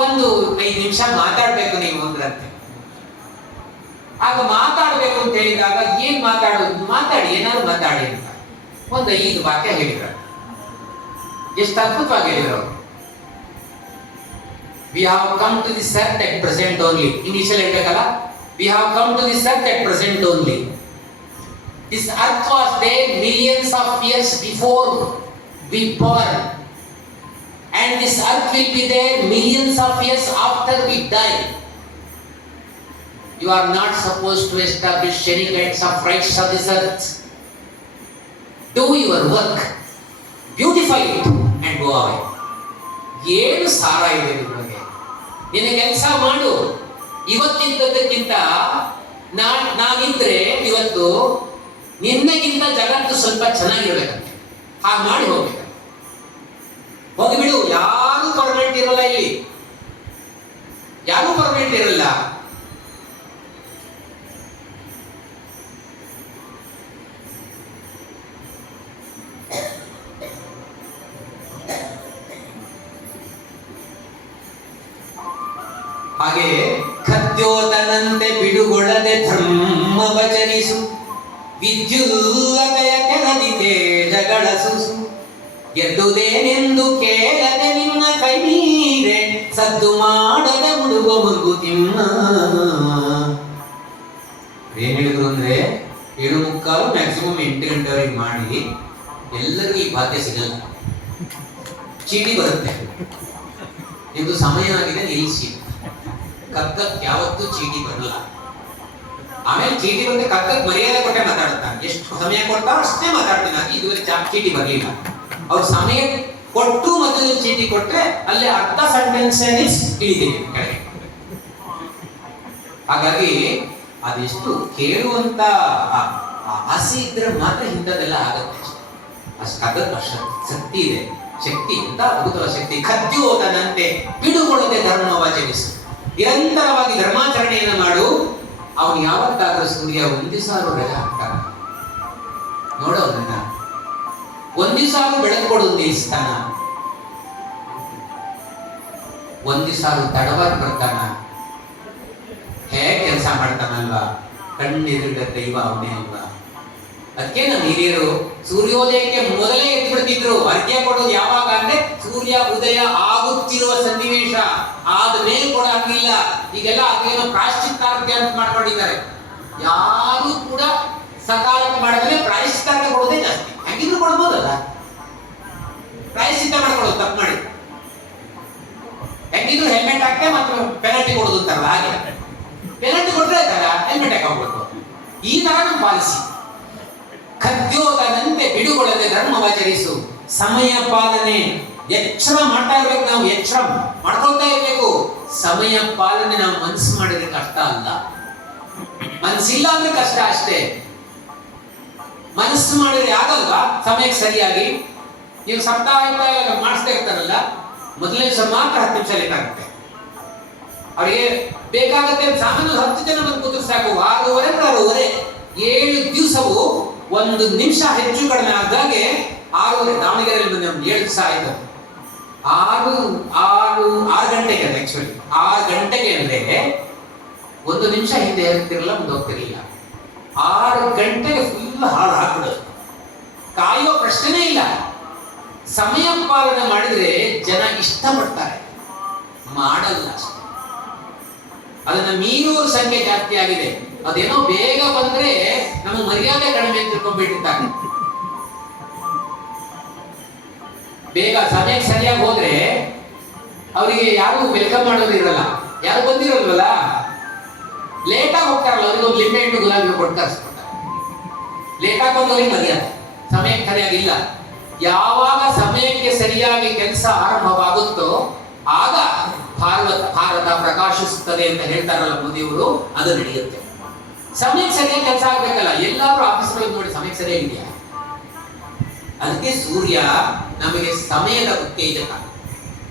ಒಂದು 5 ನಿಮಿಷ ಮಾತಾಡ್ಬೇಕು ನೀವು ಅಂದ್ರಂತೆ. ಆಗ ಮಾತಾಡ್ಬೇಕು ಅಂತ ಹೇಳಿದಾಗ ಏನ್ ಮಾತಾಡೋದು? ಮಾತಾಡಿ, ಏನಾದ್ರು ಮಾತಾಡಿ ಅಂತ ಒಂದು 5 ವಾಕ್ಯ ಹೇಳಿದ್ರು. ಎಷ್ಟು ಅದ್ಭುತವಾಗಿ ಹೇಳಿದ್ರು ಅವರು. We have come to this earth at present only. English ಅಲ್ಲಿ ಹೇಳ್ಬೇಕಲ್ಲ, we have come to this earth at present only. This earth was there millions of years before we born, and this earth will be there millions of years after we die. You are not supposed to establish any kinds of rights of this earth. Do your work, beautify it and go away. ಏನು ಸಾರ ಇದೆ ನಿಮಗೆ? ನಿನ್ನ ಕೆಲಸ ಮಾಡು. ಇವತ್ತಿದ್ದದಕ್ಕಿಂತ ನಾವಿದ್ರೆ ಇವತ್ತು ನಿನ್ನಗಿಂತ ಜಗತ್ತು ಸ್ವಲ್ಪ ಚೆನ್ನಾಗಿರ್ಬೇಕಂತೆ. ಹಾಗೆ ಮಾಡಿ ಹೋಗ್ಬೇಕು. ಹೋಗಿಬಿಡು. ಯಾರು ಪರ್ಮನೆಂಟ್ ಇರಲ್ಲ ಇಲ್ಲಿ, ಯಾರು ಪರ್ಮನೆಂಟ್ ಇರಲ್ಲ. ಹಾಗೆ ಖದ್ಯೋತನಂತೆ ಬಿಡುಗೊಳ್ಳದೆ ಧರ್ಮವಚರಿಸು ವಿದ್ಯುಲ್ಲತೆಯ ಕೆರದಿ ತೇಜಗಳ ಸೂಸು ಗೆದ್ದುದೇನೆಂದು ಕೇಳದೆ ನಿನ್ನ ಕೈ ಮೀರೆ ಸದ್ದು ಮಾಡದೆ ಮುಳುಗುವ ಮಂಕುತಿಮ್ಮ. ಏನ್ ಹೇಳಿದ್ರು ಅಂದ್ರೆ 7:45 ಮ್ಯಾಕ್ಸಿಮಮ್ 8 ಗಂಟೆವರೆಗೆ ಮಾಡಿ. ಎಲ್ಲರಿಗೂ ಈ ಬಾಧ್ಯ ಸಿಗಲ್ಲ, ಚೀಟಿ ಬರುತ್ತೆ. ನಿಮ್ದು ಸಮಯ ಆಗಿದೆ ನಿಲ್ಲಿಸಿ. ಕಕ್ಕಕ್ಕೆ ಯಾವತ್ತೂ ಚೀಟಿ ಬರಲ್ಲ. ಆಮೇಲೆ ಚೀಟಿ ಬಂದ್ರೆ ಕಕ್ಕಕ್ಕೆ ಮರ್ಯಾದೆ ಕೊಟ್ಟೆ ಮಾತಾಡ್ತಾನೆ. ಎಷ್ಟು ಸಮಯ ಕೊಡ್ತಾರೋ ಅಷ್ಟೇ ಮಾತಾಡ್ತೀನಿ. ಆಗಿ ಇದುವರೆ ಚೀಟಿ ಬರಲಿಲ್ಲ. ಅವ್ರು ಸಮಯ ಕೊಟ್ಟು ಮಧ್ಯದಲ್ಲಿ ಚೀಟಿ ಕೊಟ್ರೆ ಅಲ್ಲೇ ಅರ್ಧ ಸೆಂಟೆನ್ಸ್ ಇಳಿತೀನಿ ಕೆಳಗೆ. ಹಾಗಾಗಿ ಅದೆಷ್ಟು ಕೇಳುವಂತ ಆಸೆ ಇದ್ರೆ ಮಾತ್ರ ಇಂಥದ್ದೆಲ್ಲ ಆಗತ್ತೆ. ಅಷ್ಟು ಶಕ್ತಿ ಇದೆ. ಶಕ್ತಿ ಅಂತ ಅದ್ಭುತವಾದ ಶಕ್ತಿ. ಖದ್ಯೋತನಂತೆ ಬಿಡುಗೊಳ್ಳದೆ ಧರ್ಮವಾಚರಿಸು. ನಿರಂತರವಾಗಿ ಧರ್ಮಾಚರಣೆಯನ್ನು ಮಾಡು. ಅವನು ಯಾವತ್ತಾದ್ರೂ ಸೂರ್ಯ ಒಂದು ಸಾರು ರಜೆ ಹಾಕ್ತಾನ ನೋಡೋದನ್ನ. ಒಂದು ಸಾರು ಬೆಳಕು ಕೊಡೋದು ನಿಲ್ಲಿಸ್ತಾನ. ಒಂದು ಸಾರು ತಡವಾಗಿ ಬರ್ತಾನ. ಹೇಗೆ ಕೆಲಸ ಮಾಡ್ತಾನಲ್ವಾ? ಕಣ್ಣೆದುರಿದ ದೈವ ಅವನೇ ಅಲ್ವಾ? ಅದಕ್ಕೆ ನಮ್ಮ ಹಿರಿಯರು ಸೂರ್ಯೋದಯಕ್ಕೆ ಮೊದಲೇ ಎದ್ದು ಬಿಡ್ತಿದ್ರು. ಅರ್ಘ್ಯ ಕೊಡೋದು ಯಾವಾಗ ಅಂದ್ರೆ ಸೂರ್ಯ ಉದಯ ಆಗುತ್ತಿರುವ ಸನ್ನಿವೇಶ. ಆದ್ಮೇಲೆ ಕೂಡ ಆಗಿಲ್ಲ. ಈಗೆಲ್ಲ ಅದೇನೋ ಪ್ರಾಯಶ್ಚಿತ್ತಾರ್ಘ್ಯ ಅಂತ ಮಾಡ್ಕೊಂಡಿದ್ದಾರೆ. ಯಾರು ಕೂಡ ಸಕಾಲಕ್ಕೆ ಮಾಡಿದ್ರೆ ಪ್ರಾಯಶ್ಚಿತ್ತಾರ್ಘ್ಯ ಕೊಡೋದೇ ಜಾಸ್ತಿ. ಹಂಗಿದ್ರು ಕೊಡ್ಬೋದಲ್ಲ, ಪ್ರಾಯಶ್ಚಿತ್ತ ಮಾಡ್ಕೊಳ್ಳೋದು ತಪ್ಪು ಮಾಡಿ. ಹೆಂಗಿದ್ರು ಹೆಲ್ಮೆಟ್ ಹಾಕ್ತೆ ಮತ್ತು ಪೆನಾಲ್ಟಿ ಕೊಡೋದು ಅಂತಾರಲ್ಲ, ಹಾಗೆ ಪೆನಾಲ್ಟಿ ಕೊಟ್ರೆ ಆಯ್ತಲ್ಲ, ಹೆಲ್ಮೆಟ್ ಹಾಕೋಗ್ಬೇಕು. ಈ ತರ ನಮ್ಮ ಪಾಲಿಸಿ. ಖದ್ಯೋತನಂತೆ ಬಿಡುಗೊಳ್ಳದೆ ಧರ್ಮವಾಚರಿಸು. ಸಮಯ ಪಾಲನೆ ಎಚ್ಚರ ಮಾಡ್ತಾ ಇರ್ಬೇಕು. ನಾವು ಎಚ್ಚರ ಮಾಡ್ಕೊಳ್ತಾ ಇರ್ಬೇಕು. ಸಮಯ ಪಾಲನೆ ನಾವು ಮನಸ್ಸು ಮಾಡಿದ್ರೆ ಕಷ್ಟ ಅಲ್ಲ. ಮನಸ್ಸಿಲ್ಲ ಅಂದ್ರೆ ಕಷ್ಟ ಅಷ್ಟೇ. ಮನಸ್ಸು ಮಾಡಿದ್ರೆ ಆಗಲ್ವಾ ಸಮಯಕ್ಕೆ ಸರಿಯಾಗಿ? ನೀವು ಸಪ್ತಾಹ ಮಾಡಿಸ್ತಾ ಇರ್ತಾರಲ್ಲ, ಮೊದಲನೇ ದಿವಸ ಮಾತ್ರ 10 ನಿಮಿಷ ಲೇಟ್ ಆಗುತ್ತೆ. ಅವರಿಗೆ ಬೇಕಾಗತ್ತೆ ಸಾಮಾನ್ಯ 10 ಜನ ಬಂದು ಕೂತ್ರೆ ಸಾಕು. 6:30 6:30 7 ದಿವಸವು 1 ನಿಮಿಷ ಹೆಚ್ಚು ಕಡಿಮೆ ಆದಾಗೆ 6:30 ದಾವಣಗೆರೆಯಲ್ಲಿ ಬಂದು 7 ದಿವಸ ಆಯ್ತು. 6 ಗಂಟೆಗೆ ಆಕ್ಚುಲಿ 6 ಗಂಟೆಗೆ ಅಂದ್ರೆ 1 ನಿಮಿಷ ಹಿಂದೆ ಹೋಗ್ತಿರಲಿಲ್ಲ, ಮುಂದೆ ಹೋಗ್ತಿರ್ಲಿಲ್ಲ. 6 ಗಂಟೆಗೆ ಫುಲ್ ಹಾಳು ಹಾಕ್ಬಿಡೋದು. ಕಾಯುವ ಪ್ರಶ್ನೆನೇ ಇಲ್ಲ. ಸಮಯ ಪಾಲನೆ ಮಾಡಿದ್ರೆ ಜನ ಇಷ್ಟಪಡ್ತಾರೆ, ಮಾಡಲ್ಲ ಅಷ್ಟೇ. ಅದನ್ನ ಮೀರುವ ಸಂಖ್ಯೆ ಜಾಸ್ತಿ ಆಗಿದೆ. ಅದೇನೋ ಬೇಗ ಬಂದ್ರೆ ನಮ್ಮ ಮರ್ಯಾದೆ ಕಡಿಮೆ ಅಂತ ತಿಳ್ಕೊಂಡ್ಬಿಟ್ಟಿರ್ತಾರೆ. ಬೇಗ ಸಮಯಕ್ಕೆ ಸರಿಯಾಗಿ ಹೋದ್ರೆ ಅವರಿಗೆ ಯಾರು ವೆಲ್ಕಮ್ ಮಾಡೋದು ಇರಲ್ಲ, ಯಾರು ಬಂದಿರಲ್ವಲ್ಲ. ಲೇಟಾಗಿ ಹೋಗ್ತಾರಲ್ಲ, ಅವ್ರಿಗೆ ಒಂದು ಲಿಂಬೆ ಹಣ್ಣು ಗುಲಾಬಿ ಕೊಟ್ಟು ಕಳಿಸ್ಕೊಡ್ತಾರೆ. ಲೇಟಾಗಿ ಬಂದವರಿಗೆ ಮರ್ಯಾದೆ. ಸಮಯಕ್ಕೆ ಸರಿಯಾಗಿಲ್ಲ. ಯಾವಾಗ ಸಮಯಕ್ಕೆ ಸರಿಯಾಗಿ ಕೆಲಸ ಆರಂಭವಾಗುತ್ತೋ ಆಗ ಭಾರತ ಪ್ರಕಾಶಿಸುತ್ತದೆ ಅಂತ ಹೇಳ್ತಾರಲ್ಲ ಮೋದಿಯವರು, ಅದು ನಡೆಯುತ್ತೆ. ಸಮಯಕ್ಕೆ ಸರಿಯಾಗಿ ಕೆಲಸ ಆಗ್ಬೇಕಲ್ಲ. ಎಲ್ಲಾದ್ರೂ ಆಫೀಸ್ಗಳಿಗೆ ನೋಡಿ ಸಮಯಕ್ಕೆ ಸರಿಯಾಗಿದೆಯಾ? ಅದಕ್ಕೆ ಸೂರ್ಯ ನಮಗೆ ಸಮಯದ ಉತ್ತೇಜಕ.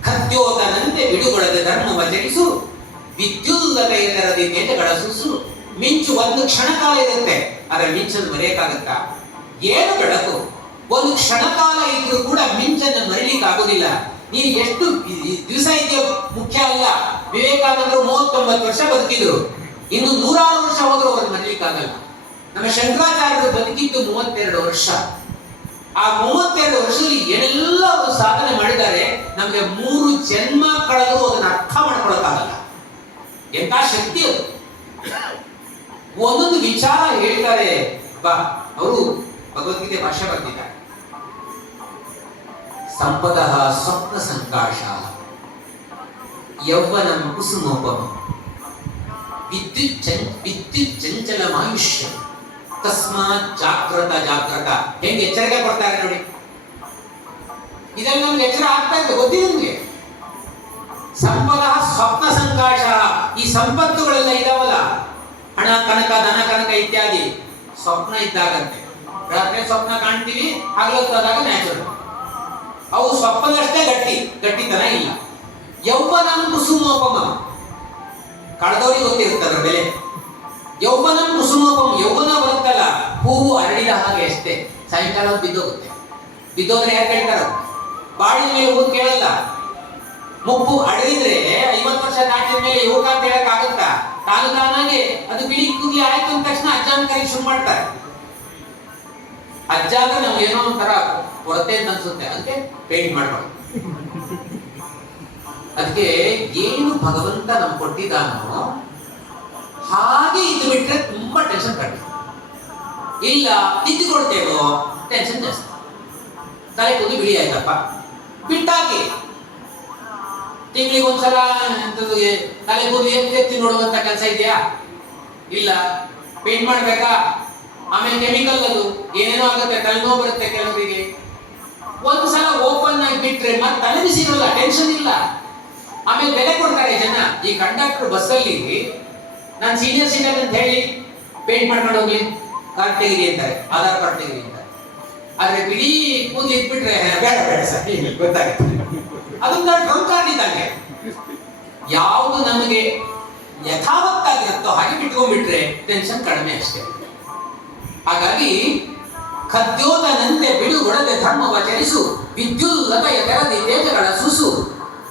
ಖದ್ಯೋತನಂತೆ ಬಿಡುಗೊಳ್ಳದೆ ಧರ್ಮವಚರಿಸು. ವಿದ್ಯುಲ್ಲತ ಎದರದಿ ತೇಜಗಳ ಸುಸು. ಮಿಂಚು 1 ಕ್ಷಣ ಕಾಲ ಇರುತ್ತೆ, ಅದರ ಮಿಂಚನ್ನು ಮರೆಯಕ್ಕಾಗತ್ತಾ? ಏನು ಬೆಳಕು? 1 ಕ್ಷಣ ಕಾಲ ಇದ್ರೂ ಕೂಡ ಮಿಂಚನ್ನು ಮರಿಲಿಕ್ಕೆ ಆಗುದಿಲ್ಲ. ನೀನು ಎಷ್ಟು ದಿವಸ ಇದೆಯೋ ಮುಖ್ಯ ಅಲ್ಲ. ವಿವೇಕಾನಂದರು 39 ವರ್ಷ ಬದುಕಿದ್ರು. ಇನ್ನು 106 ವರ್ಷ ಹೋದ್ರು ಅವ್ರನ್ನ ಮರಿಲಿಕ್ಕೆ ಆಗಲ್ಲ. ನಮ್ಮ ಶಂಕರಾಚಾರ್ಯರು ಬದುಕಿದ್ದು 32 ವರ್ಷ. ಆ 32 ವರ್ಷದಲ್ಲಿ ಏನೆಲ್ಲ ಅವರು ಸಾಧನೆ ಮಾಡಿದ್ದಾರೆ, ನಮಗೆ 3 ಜನ್ಮ ಕಳೆದರೂ ಅದನ್ನ ಅರ್ಥ ಮಾಡ್ಕೊಳಕ್ಕಾಗಲ್ಲ. ಎಂತ ಶಕ್ತಿ ಅದು! ಒಂದೊಂದು ವಿಚಾರ ಹೇಳ್ತಾರೆ. ಅವರು ಭಗವದ್ಗೀತೆ ಭಾಷೆ ಬರ್ತಿದ್ದಾರೆ. ಸಂಪದಃ ಸ್ವಪ್ನ ಸಂಕಾಶ ಯೌವನಂ ಕುಸುಮೋಪಮ ವಿದ್ಯುತ್ ಚಂಚಲಮಾಯುಷ್ಯ ತಸ್ಮಾತ್ ಜಾಗ್ರತ ಜಾಗ್ರತ. ಹೆಂಗೆ ಎಚ್ಚರಿಕೆ ಕೊಡ್ತಾರೆ ನೋಡಿ. ಇದೆಲ್ಲ ನಮ್ಗೆ ಎಚ್ಚರ ಆಗ್ತಾ ಇದೆ, ಗೊತ್ತಿದೆ ನಿಮ್ಗೆ. ಸಂಪದಃ ಸ್ವಪ್ನ ಸಂಕಾಶ. ಈ ಸಂಪತ್ತುಗಳೆಲ್ಲ ಇದಾವಲ್ಲ, ಹಣ ಕನಕ ಧನ ಕನಕ ಇತ್ಯಾದಿ, ಸ್ವಪ್ನ ಇದ್ದಾಗಂತೆ. ರಾತ್ರಿ ಸ್ವಪ್ನ ಕಾಣ್ತೀವಿ, ಹಗಲೊತ್ತಾದಾಗ ನ್ಯಾಚುರಲ್. ಅವು ಸ್ವಪ್ನದಷ್ಟೇ ಗಟ್ಟಿತನ ಇಲ್ಲ. ಯೌವನಂ ಕುಸುಮೋಪಮ. ಕಳೆದವರಿಗೆ ಗೊತ್ತಿರುತ್ತದ್ರ ಬೆಲೆ. ಯೌವನಂ ಕುಸುಮೋಪಮ. ಯೌವನ ಬರುತ್ತಲ್ಲ, ಹೂವು ಅರಳಿದ ಹಾಗೆ ಅಷ್ಟೇ, ಸಾಯಂಕಾಲ ಬಿದ್ದೋಗುತ್ತೆ. ಬಿದ್ದೋದ್ರೆ ಯಾರು ಕೇಳ್ತಾರ? ಬಾಳಿನ ಮೇಲೆ ಹೂ ಕೇಳಲ್ಲ. ಮುಪ್ಪು ಅಡಗಿದ್ರೆ 50 ವರ್ಷ ದಾಟಿದ ಮೇಲೆ ಯುವಕ ಅಂತ ಹೇಳಕ್ ಆಗುತ್ತಾ? ತಾನಾಗೆ ಅದು ಬಿಳಿ ಕೂಗಿ ಆಯ್ತು ಅಂದ ತಕ್ಷಣ ಅಜ್ಜಾನ್ ಕರಿ ಶುರು ಮಾಡ್ತಾರೆ. ಅಜ್ಜ ಅಂದ್ರೆ ನಮ್ಗೆ ಏನೋ ಒಂಥರ ಕೊರತೆ ಅಂತ ಅನ್ಸುತ್ತೆ, ಅದಕ್ಕೆ ಪೇಂಟ್ ಮಾಡ್ಬಾರ್ದು. ಅದಕ್ಕೆ ಏನು ಭಗವಂತ ನಮ್ಗೆ ಕೊಟ್ಟಿದ್ದಾನೋ ಹಾಗೆ ಇದು ಬಿಟ್ರೆ ತುಂಬಾ ಟೆನ್ಷನ್ ಕಡಿಮೆ. ಇಲ್ಲ ತಿದ್ದುಕೊಡ್ತೇವೋ ಟೆನ್ಷನ್ ಜಾಸ್ತಿ. ತಲೆ ಕೂಗಿ ಬಿಳಿ ಆಯ್ತಪ್ಪ, ಬಿಟ್ಟಾಕಿ. ತಿಂಗಳಿಗೆ ಒಂದ್ಸಲ ತಲೆ ಕೂದಲು ಎತ್ತಿ ನೋಡುವಂತ ಕೆಲಸ ಇದೆಯಾ? ಇಲ್ಲ. ಪೇಂಟ್ ಮಾಡ್ಬೇಕಾ? ಆಮೇಲೆ ಕೆಮಿಕಲ್ ಅದು ಏನೇನೋ ಆಗುತ್ತೆ, ತಲೆನೋವು ಬರುತ್ತೆ ಕೆಲವರಿಗೆ. ಒಂದ್ಸಲ ಓಪನ್ ಆಗಿ ಬಿಟ್ರೆ ಮತ್ತೆ ತಲೆ ಬಿಸಿ ಇರಲ್ಲ, ಟೆನ್ಷನ್ ಇಲ್ಲ. ಆಮೇಲೆ ಬೆಲೆ ಕೊಡ್ತಾರೆ ಜನ. ಈ ಕಂಡಕ್ಟರ್ ಬಸ್ಸಲ್ಲಿ ನಾನು ಸೀನಿಯರ್ ಸಿಟಿಜನ್ ಅಂತ ಹೇಳಿ ಪೇಂಟ್ ಮಾಡ್ಕೊಂಡು ಹೋಗ್ಲಿ, ಕಾರ್ಡ್ ತೆಗಿರಿ ಅಂತಾರೆ, ಆಧಾರ್ ಕಾರ್ಡ್ ತೆಗಿರಿ ಅಂತಾರೆ. ಆದ್ರೆ ಬಿಡಿ ಕೂದಲು ಇಟ್ಬಿಟ್ರೆ ಬೇಡ ಬೇಡ ಸರ್ ಗೊತ್ತಾಗುತ್ತೆ. ಅದೊಂದು ಡ್ರಮ್ ಕಾರ್ಡ್ ಇದ್ದಂಗೆ. ಯಾವುದು ನಮಗೆ ಯಥಾವತ್ತಾಗಿರುತ್ತೋ ಹಾಗೆ ಬಿಟ್ಕೊಂಡ್ಬಿಟ್ರೆ ಟೆನ್ಷನ್ ಕಡಿಮೆ ಅಷ್ಟೇ. ಹಾಗಾಗಿ ಖದ್ಯೋತನಂತೆ ಬಿಡುಗೊಡದೆ ಧರ್ಮವ ಚರಿಸು, ವಿದ್ಯುಲ್ಲತೆಯ ತೆರದಿ ತೇಜಗಳ ಸುಸು,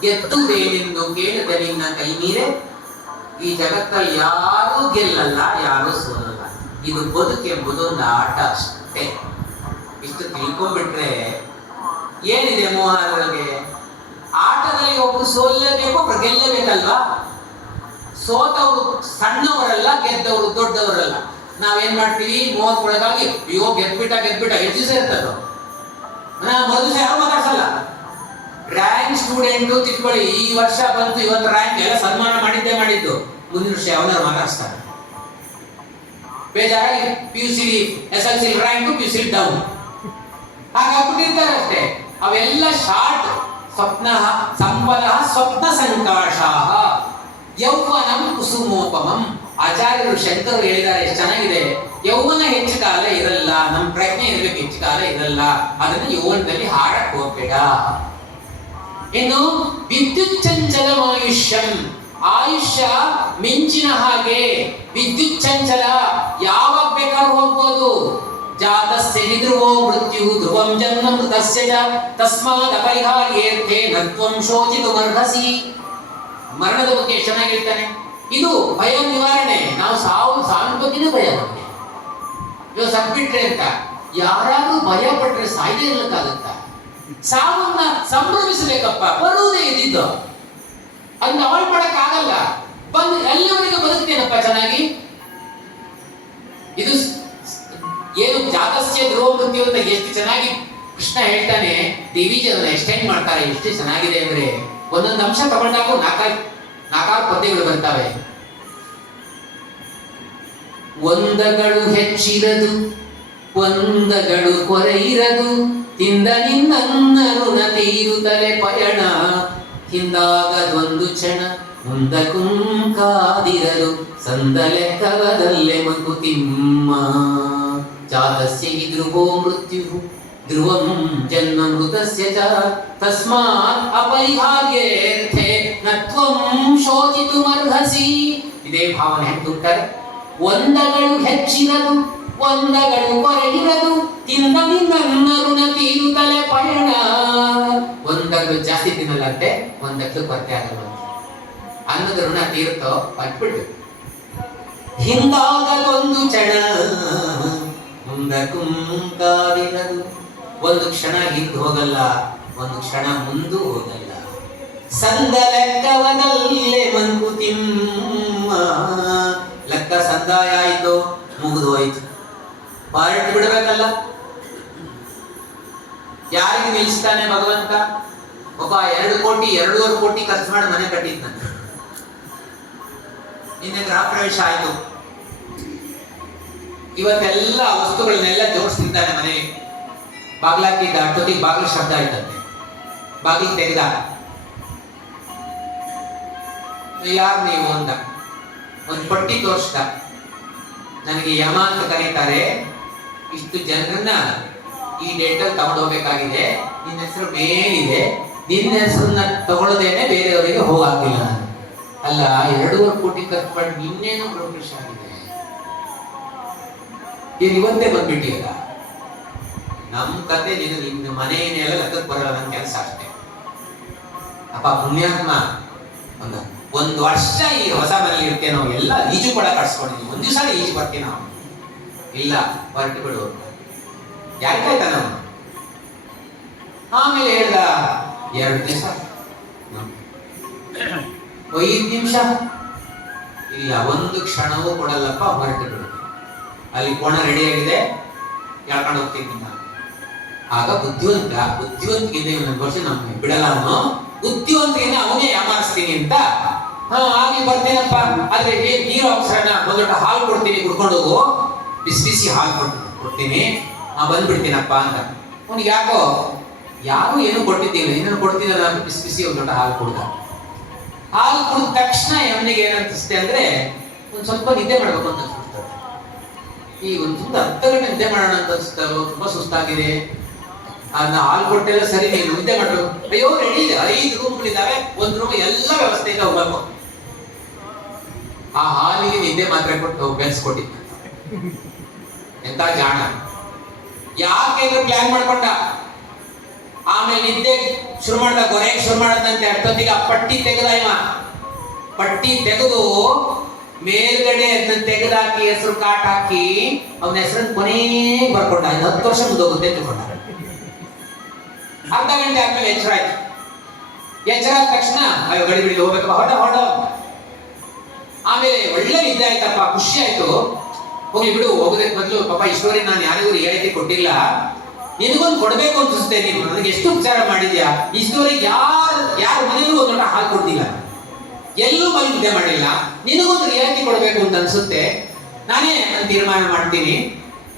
ಗೆದ್ದುದೇನೆಂದು ಕೇಳಿದ ನಿನ್ನ ಕೈ ಮೀರೆ. ಈ ಜಗತ್ತಲ್ಲಿ ಯಾರೂ ಗೆಲ್ಲಲ್ಲ, ಯಾರೂ ಸೋಲಲ್ಲ. ಇದು ಬದುಕೆಂಬುದು ಒಂದು ಆಟ ಅಷ್ಟೇ. ಇಷ್ಟು ತಿಳ್ಕೊಂಡ್ಬಿಟ್ರೆ ಏನಿದೆ ಮೋಹ ಅದರೊಳಗೆ? ಆಟದಲ್ಲಿ ಒಬ್ರು ಸೋಲ್ಲೇಬೇಕು, ಒಬ್ರು ಗೆಲ್ಲಬೇಕಲ್ವಾ? ಸೋತವರು ಸಣ್ಣವರಲ್ಲ, ಗೆದ್ದವರು ದೊಡ್ಡವರಲ್ಲ. ನಾವೇನ್ ಮಾಡ್ತೀವಿ? ಮೋಹಕ್ಕೊಳಗಾಗಿ ಅಯ್ಯೋ ಗೆದ್ಬಿಟ್ಟ ಎಷ್ಟು ದಿವಸ ಇರ್ತದೋ ಮರುದಿವಸ ಯಾರು ಮಾತಾಡ್ಸಲ್ಲ. ರ್ಯಾಂಕ್ ಸ್ಟೂಡೆಂಟ್ ತಿಳ್ಕೊಳ್ಳಿ, ಈ ವರ್ಷ ಬಂತು, ಇವತ್ತು ರ್ಯಾಂಕ್ ಎಲ್ಲ ಸನ್ಮಾನ ಮಾಡಿದ್ದು, ಮುಂದಿನ ವರ್ಷ ಯಾವನಾರು ಮಾತಾಡ್ಸ್ತಾರೆ. ಬೇಜಾರಾಗಿ PUC SLC rank PUC down ಹಾಗಾಗ್ಬಿಟ್ಟಿರ್ತಾರೆ ಅಷ್ಟೇ. ಅವೆಲ್ಲ ಶಾರ್ಟ್. ಸ್ವಪ್ನ ಸಂಪದ ಸ್ವಪ್ನ ಸಂಕಾಶಾಹ ಯೌವನಂ ಕುಸುಮೋಪಮಂ. ಆಚಾರ್ಯರು ಶಂಕರರು ಹೇಳಿದ್ದಾರೆ, ಎಷ್ಟು ಚೆನ್ನಾಗಿದೆ. ಯೌವನ ಹೆಚ್ಚು ಕಾಲ ಇರಲ್ಲ, ನಮ್ಮ ಪ್ರಜ್ಞೆ ಇರಬೇಕು, ಹೆಚ್ಚು ಕಾಲ ಇರಲ್ಲ. ಅದನ್ನು ಯೌವನದಲ್ಲಿ ಹಾಡಕ್ ಹೋಗ್ಬೇಡ. ಇನ್ನು ವಿದ್ಯುತ್ ಚಂಚಲಮಾಯುಷ್ಯಂ, ಆಯುಷ್ಯ ಮಿಂಚಿನ ಹಾಗೆ, ವಿದ್ಯುತ್ ಚಂಚಲ, ಯಾವಾಗ ಬೇಕಾದ್ರೂ ಹೋಗ್ಬೋದು. ಜಾತಸ್ಯ ಹಿ ಧ್ರುವೋ ಮೃತ್ಯು ಧ್ರುವಂ ಜನ್ಮ ಮೃತಸ್ಯ ಚ ತಸ್ಮಾತ್ ಅಪರಿಹಾರ್ಯೇರ್ಥೇ ನತ್ವಂ ಶೋಚಿತುಮರ್ಹಸಿ. ಮರಣದ ಬಗ್ಗೆ ಚೆನ್ನಾಗಿರ್ತಾನೆ. ಇದು ಭಯ ನಿವಾರಣೆ. ನಾವು ಸಾವಿನ ಬಗ್ಗೆನೇ ಭಯ ನಮಗೆ. ಇವಾಗ ಸತ್ಬಿಟ್ರೆ ಅಂತ ಯಾರಾದ್ರೂ ಭಯ ಪಟ್ರೆ ಸಾಯ್ದೇ ಇರ್ಲಿಕ್ಕಾಗತ್ತ? ಸಾವನ್ನ ಸಂಭ್ರಮಿಸಬೇಕಪ್ಪ, ಬರುವುದೇ ಇದ್ದಿದ್ದು. ಅದನ್ನ ಅವಾಯ್ಡ್ ಮಾಡಕ್ ಆಗಲ್ಲ. ಬಂದು ಎಲ್ಲಿವರೆಗೆ ಬದುಕ್ತೇನಪ್ಪ ಚೆನ್ನಾಗಿ. ಇದು ಏನು ಜಾತಸ್ಯ ಧ್ರುವ ಮೃತ್ಯು ಅಂತ ಎಷ್ಟು ಚೆನ್ನಾಗಿ ಕೃಷ್ಣ ಹೇಳ್ತಾನೆ. ಡಿವಿಜಿ ಅದನ್ನ ಎಕ್ಸ್ಟೆಂಡ್ ಮಾಡ್ತಾರೆ. ಎಷ್ಟು ಚೆನ್ನಾಗಿದೆ ಅಂದ್ರೆ ಒಂದೊಂದು ಅಂಶ ತಗೊಂಡಾಗ ನಾಲ್ಕಾರು ಪದ್ಯಗಳು ಬರ್ತವೆ. ಒಂದಗಳು ಹೆಚ್ಚಿರದು, ಒಂದಗಳು ಕೊರೆಯಿರದು, ತಿಂದ ನಿನ್ನ ಋಣ ತೀರುತ್ತಲೆ ಪಯಣ. ಹಿಂದಾಗದೊಂದು ಕ್ಷಣ ಮುಂದಕ್ಕೂ ಕಾದಿರದು, ಸಂದ ಲೆಕ್ಕವದಲ್ಲೇ ಮಂಕುತಿಮ್ಮ. ಜಾತಸ್ಯ ಹಿ ಧ್ರುವೋ ಮೃತ್ಯು ಧ್ರುವಂ ಜನ್ಮ ಮೃತಸ್ಯ ಚ ತಸ್ಮಾತ್ ಅಪರಿಹಾರ್ಯೇರ್ಥೇ ನತ್ವಂ ಶೋಚಿತುಮರ್ಹಸಿ. ಇದೇ ಭಾವನೆ ಹೇಳ್ತಾರೆ. ಒಂದಗಳು ಹೆಚ್ಚಿರದು, ಒಂದಗಳು ಕೊರೆಯಿರದು, ತಿಂದ ನಿನ್ನ ಋಣ ತೀರುತ್ತಲೆ ಪಯಣ. ಒಂದಗಳು ಜಾಸ್ತಿ ತಿನ್ನಲ್ಲಂತೆ, ಒಂದಕ್ಕೆ ಕೊರತೆ ಆಗಲ್ಲ. ಅನ್ನದ ಋಣ ತೀರುತ್ತೋ ಪಟ್ಬಿಟ್ಟು. ಹಿಂದಾಗದೊಂದು ಕ್ಷಣ ಮುಂದಕ್ಕೂ ಕಾದಿರದು. ಒಂದು ಕ್ಷಣ ಹಿಂದೆ ಹೋಗಲ್ಲ, ಒಂದು ಕ್ಷಣ ಮುಂದೂ ಹೋಗಲ್ಲ. ಸಂದ ಲೆಕ್ಕವದಲ್ಲೇ ಮಂಕುತಿಮ್ಮ. ಲೆಕ್ಕ ಸಂದಾಯ ಆಯ್ತು, ಮುಗಿದು ಹೋಯ್ತು, ಪಾರ್ಟ್ ಬಿಡಬೇಕಲ್ಲ. ಯಾರಿಗೆ ನಿಲ್ಲಿಸ್ತಾನೆ ಭಗವಂತ? ಒಬ್ಬ 2 ಕೋಟಿ 2.5 ಕೋಟಿ ಖರ್ಚು ಮಾಡಿ ಮನೆ ಕಟ್ಟಿದ್ನಂತೆ. ನಿನ್ನೆ ಗೃಹ ಪ್ರವೇಶ ಆಯ್ತು. ಇವತ್ತೆಲ್ಲ ವಸ್ತುಗಳನ್ನೆಲ್ಲ ಜೋಡಿಸ್ತಿದ್ದಾನೆ ಮನೆಗೆ. ಬಾಗ್ಲಾಕಿದ್ದ ಅಷ್ಟೊತ್ತಿಗೆ ಬಾಗಿಲು ಶಬ್ದ ಆಯ್ತಂತೆ. ಬಾಗಿಲು ತೆಗೆದ. ಯಾರು ನೀವು ಅಂತ ಒಂದು ಪಟ್ಟಿ ತೋರಿಸ್ದ. ನನಗೆ ಯಮ ಅಂತ ಕರೀತಾರೆ, ಇಷ್ಟು ಜನರನ್ನ ಈ ಡೇಟಲ್ಲಿ ತಗೊಂಡೋಗ್ಬೇಕಾಗಿದೆ, ನಿನ್ನ ಹೆಸರು ಮೇಲಿದೆ, ನಿನ್ನ ಹೆಸರನ್ನ ತಗೊಳ್ಳೋದೇನೆ ಬೇರೆಯವರಿಗೆ ಹೋಗಾಗಿಲ್ಲ. ಅಲ್ಲ, 2.5 ಕೋಟಿ ಖರ್ಚು ಮಾಡಿ ನಿನ್ನೇನು ಪ್ರೋಗ್ರೆಸ್ ಆಗಿದೆ. ಈಗ ಇವತ್ತೇ ಬಂದ್ಬಿಟ್ಟಿಲ್ಲ. ನಮ್ಮ ಕತೆ ನಿನ್ನ ಮನೆಯನ್ನೆಲ್ಲ ಲೆಕ್ಕಕ್ಕೆ ಬರಲ್ಲ. ನನ್ನ ಕೆಲಸ ಅಷ್ಟೇ. ಅಪ್ಪ ಪುಣ್ಯಾತ್ಮ, ಒಂದು ವರ್ಷ ಈ ಹೊಸ ಮನೆಯಲ್ಲಿ ಇರ್ತೇವೆ ನಾವು. ಎಲ್ಲ ಈಜು ಕೂಡ ಕಟ್ಸ್ಕೊಂಡಿದ್ವಿ. ಒಂದು ದಿವಸ ಈಜು ಬರ್ತೀವಿ ನಾವು. ಇಲ್ಲ, ಹೊರಟು ಬಿಡು. ಯಾಕಾಯ್ತ ನಾವು. ಆಮೇಲೆ ಹೇಳ್ದ 2 ದಿವಸ, 5 ನಿಮಿಷ, ಇಲ್ಲ 1 ಕ್ಷಣವೂ ಕೊಡಲ್ಲಪ್ಪ, ಹೊರಟು ಬಿಡು. ಅಲ್ಲಿ ಕೋಣ ರೆಡಿ ಆಗಿದೆ, ಹೇಳ್ಕೊಂಡು ಹೋಗ್ತೀನಿ ನಾನು. ಆಗ ಬುದ್ಧಿವಂತಿಗೆ ಒಂದು ವರ್ಷ ನಮ್ಗೆ ಬಿಡಲ್ಲ ಅವನು. ಬುದ್ಧಿವಂತಿಕೆನ ಅವನೇ ಯಾಮಾರಿಸ್ತೀನಿ ಅಂತ. ಆಗ್ಲಿ ಬರ್ತೀನಪ್ಪ, ಆದ್ರೆ ನೀರು ಅವಸರನ ಒಂದು ಲೋಟ ಹಾಲು ಕೊಡ್ತೀನಿ, ಕುಡ್ಕೊಂಡು ಹೋಗು, ಬಿಸಿ ಬಿಸಿ ಹಾಲು ಕೊಡ್ತೀನಿ, ಬಂದ್ಬಿಡ್ತೀನಪ್ಪ ಅಂತ. ಅವನಿಗೆ ಯಾರು ಏನು ಕೊಟ್ಟಿದ್ದೀವಿ, ಇನ್ನೇನು ಕೊಡ್ತೀನಲ್ಲ, ಬಿಸಿ ಬಿಸಿ ಒಂದು ಲೋಟ ಹಾಲು ಕುಡ್ದ. ಹಾಲು ಕುಡಿದ ತಕ್ಷಣ ಅವನಿಗೆ ಏನನ್ಸುತ್ತೆ ಅಂದ್ರೆ ಒಂದ್ ಸ್ವಲ್ಪ ನಿದ್ದೆ ಮಾಡ್ಬೇಕು ಅಂತ ಅನ್ಸುತ್ತೆ. ಈ ಒಂದು ಅರ್ಧ ಗಂಟೆ ನಿದ್ದೆ ಮಾಡೋಣ ಅಂತ ಅನ್ಸುತ್ತೆ, ತುಂಬಾ ಸುಸ್ತಾಗಿದೆ. ಅದನ್ನ ಹಾಲು ಕೊಟ್ಟೆಲ್ಲ ಸರಿ, ನೀನು ನಿದ್ದೆ ಮಾಡ್ಬೇಕು. ಅಯ್ಯೋ ರೆಡಿ ಇದೆ, 5 ರೂಮ್ಗಳಿದ್ದಾವೆ, ಒಂದು ರೂಮ್ ಎಲ್ಲ ವ್ಯವಸ್ಥೆಯಿಂದ ಹೋಗ್ಬೇಕು. ಆ ಹಾಲಿಗೆ ನಿದ್ದೆ ಮಾತ್ರ ಕೊಟ್ಟು ಬೆಳೆಸ್ಕೊಟ್ಟಿದ್ದ. ಎಂತ ಜಾಣ! ಯಾಕೆ ಪ್ಲಾನ್ ಮಾಡ್ಕೊಂಡ. ಆಮೇಲೆ ನಿದ್ದೆ ಶುರು ಮಾಡ್ದ, ಗೊರೆಯಕ್ಕೆ ಶುರು ಮಾಡದಂತೆ. ಅಷ್ಟೊತ್ತಿಗೆ ಆ ಪಟ್ಟಿ ತೆಗೆದ ಇವ. ಪಟ್ಟಿ ತೆಗೆದು ಮೇಲ್ಗಡೆ ಅದನ್ನ ತೆಗೆದಾಕಿ ಹೆಸರು ಕಾಟ್ ಹಾಕಿ ಅವನ ಹೆಸರನ್ನು ಕೊನೆಗೆ ಬರ್ಕೊಂಡ. 10 ವರ್ಷ ಮುಂದೋಗುತ್ತೆ ತಿಳ್ಕೊಂಡ. ಅರ್ಧ ಗಂಟೆ ಆದ್ಮೇಲೆ ಎಚ್ಚರ ಆಯ್ತು. ಎಚ್ಚರ ಆದ ತಕ್ಷಣ ಅಯ್ಯೋ ಗಡಿ ಬಿಡಿ ಹೋಗ್ಬೇಕಪ್ಪ, ಹೊಡ. ಆಮೇಲೆ ಒಳ್ಳೆ ನಿದ್ದೆ ಆಯ್ತಪ್ಪ, ಖುಷಿ ಆಯ್ತು. ಹೋಗ್ಲಿ ಬಿಡು, ಹೋಗೋದಕ್ಕೆ ಮೊದಲು ಪಾಪ ಈಶ್ವರಿ ನಾನು ಯಾರಿಗೂ ರಿಯಾಯಿತಿ ಕೊಟ್ಟಿಲ್ಲ, ನಿನಗೊಂದು ಕೊಡ್ಬೇಕು ಅನ್ಸುತ್ತೆ. ನೀನು ನನಗೆ ಎಷ್ಟು ಉಪಚಾರ ಮಾಡಿದ್ಯಾ, ಇಷ್ಟವರೆಗೆ ಯಾರ ಮನೆಯಲ್ಲೂ ಒಂದು ಲೋಟ ಹಾಲು ಕೊಡ್ತಿಲ್ಲ, ಎಲ್ಲೂ ಮನೆ ನಿದ್ದೆ ಮಾಡಿಲ್ಲ, ನಿನಗೊಂದು ರಿಯಾಯಿತಿ ಕೊಡ್ಬೇಕು ಅಂತ ಅನ್ಸುತ್ತೆ. ನಾನೇ ನಾನು ತೀರ್ಮಾನ ಮಾಡ್ತೀನಿ,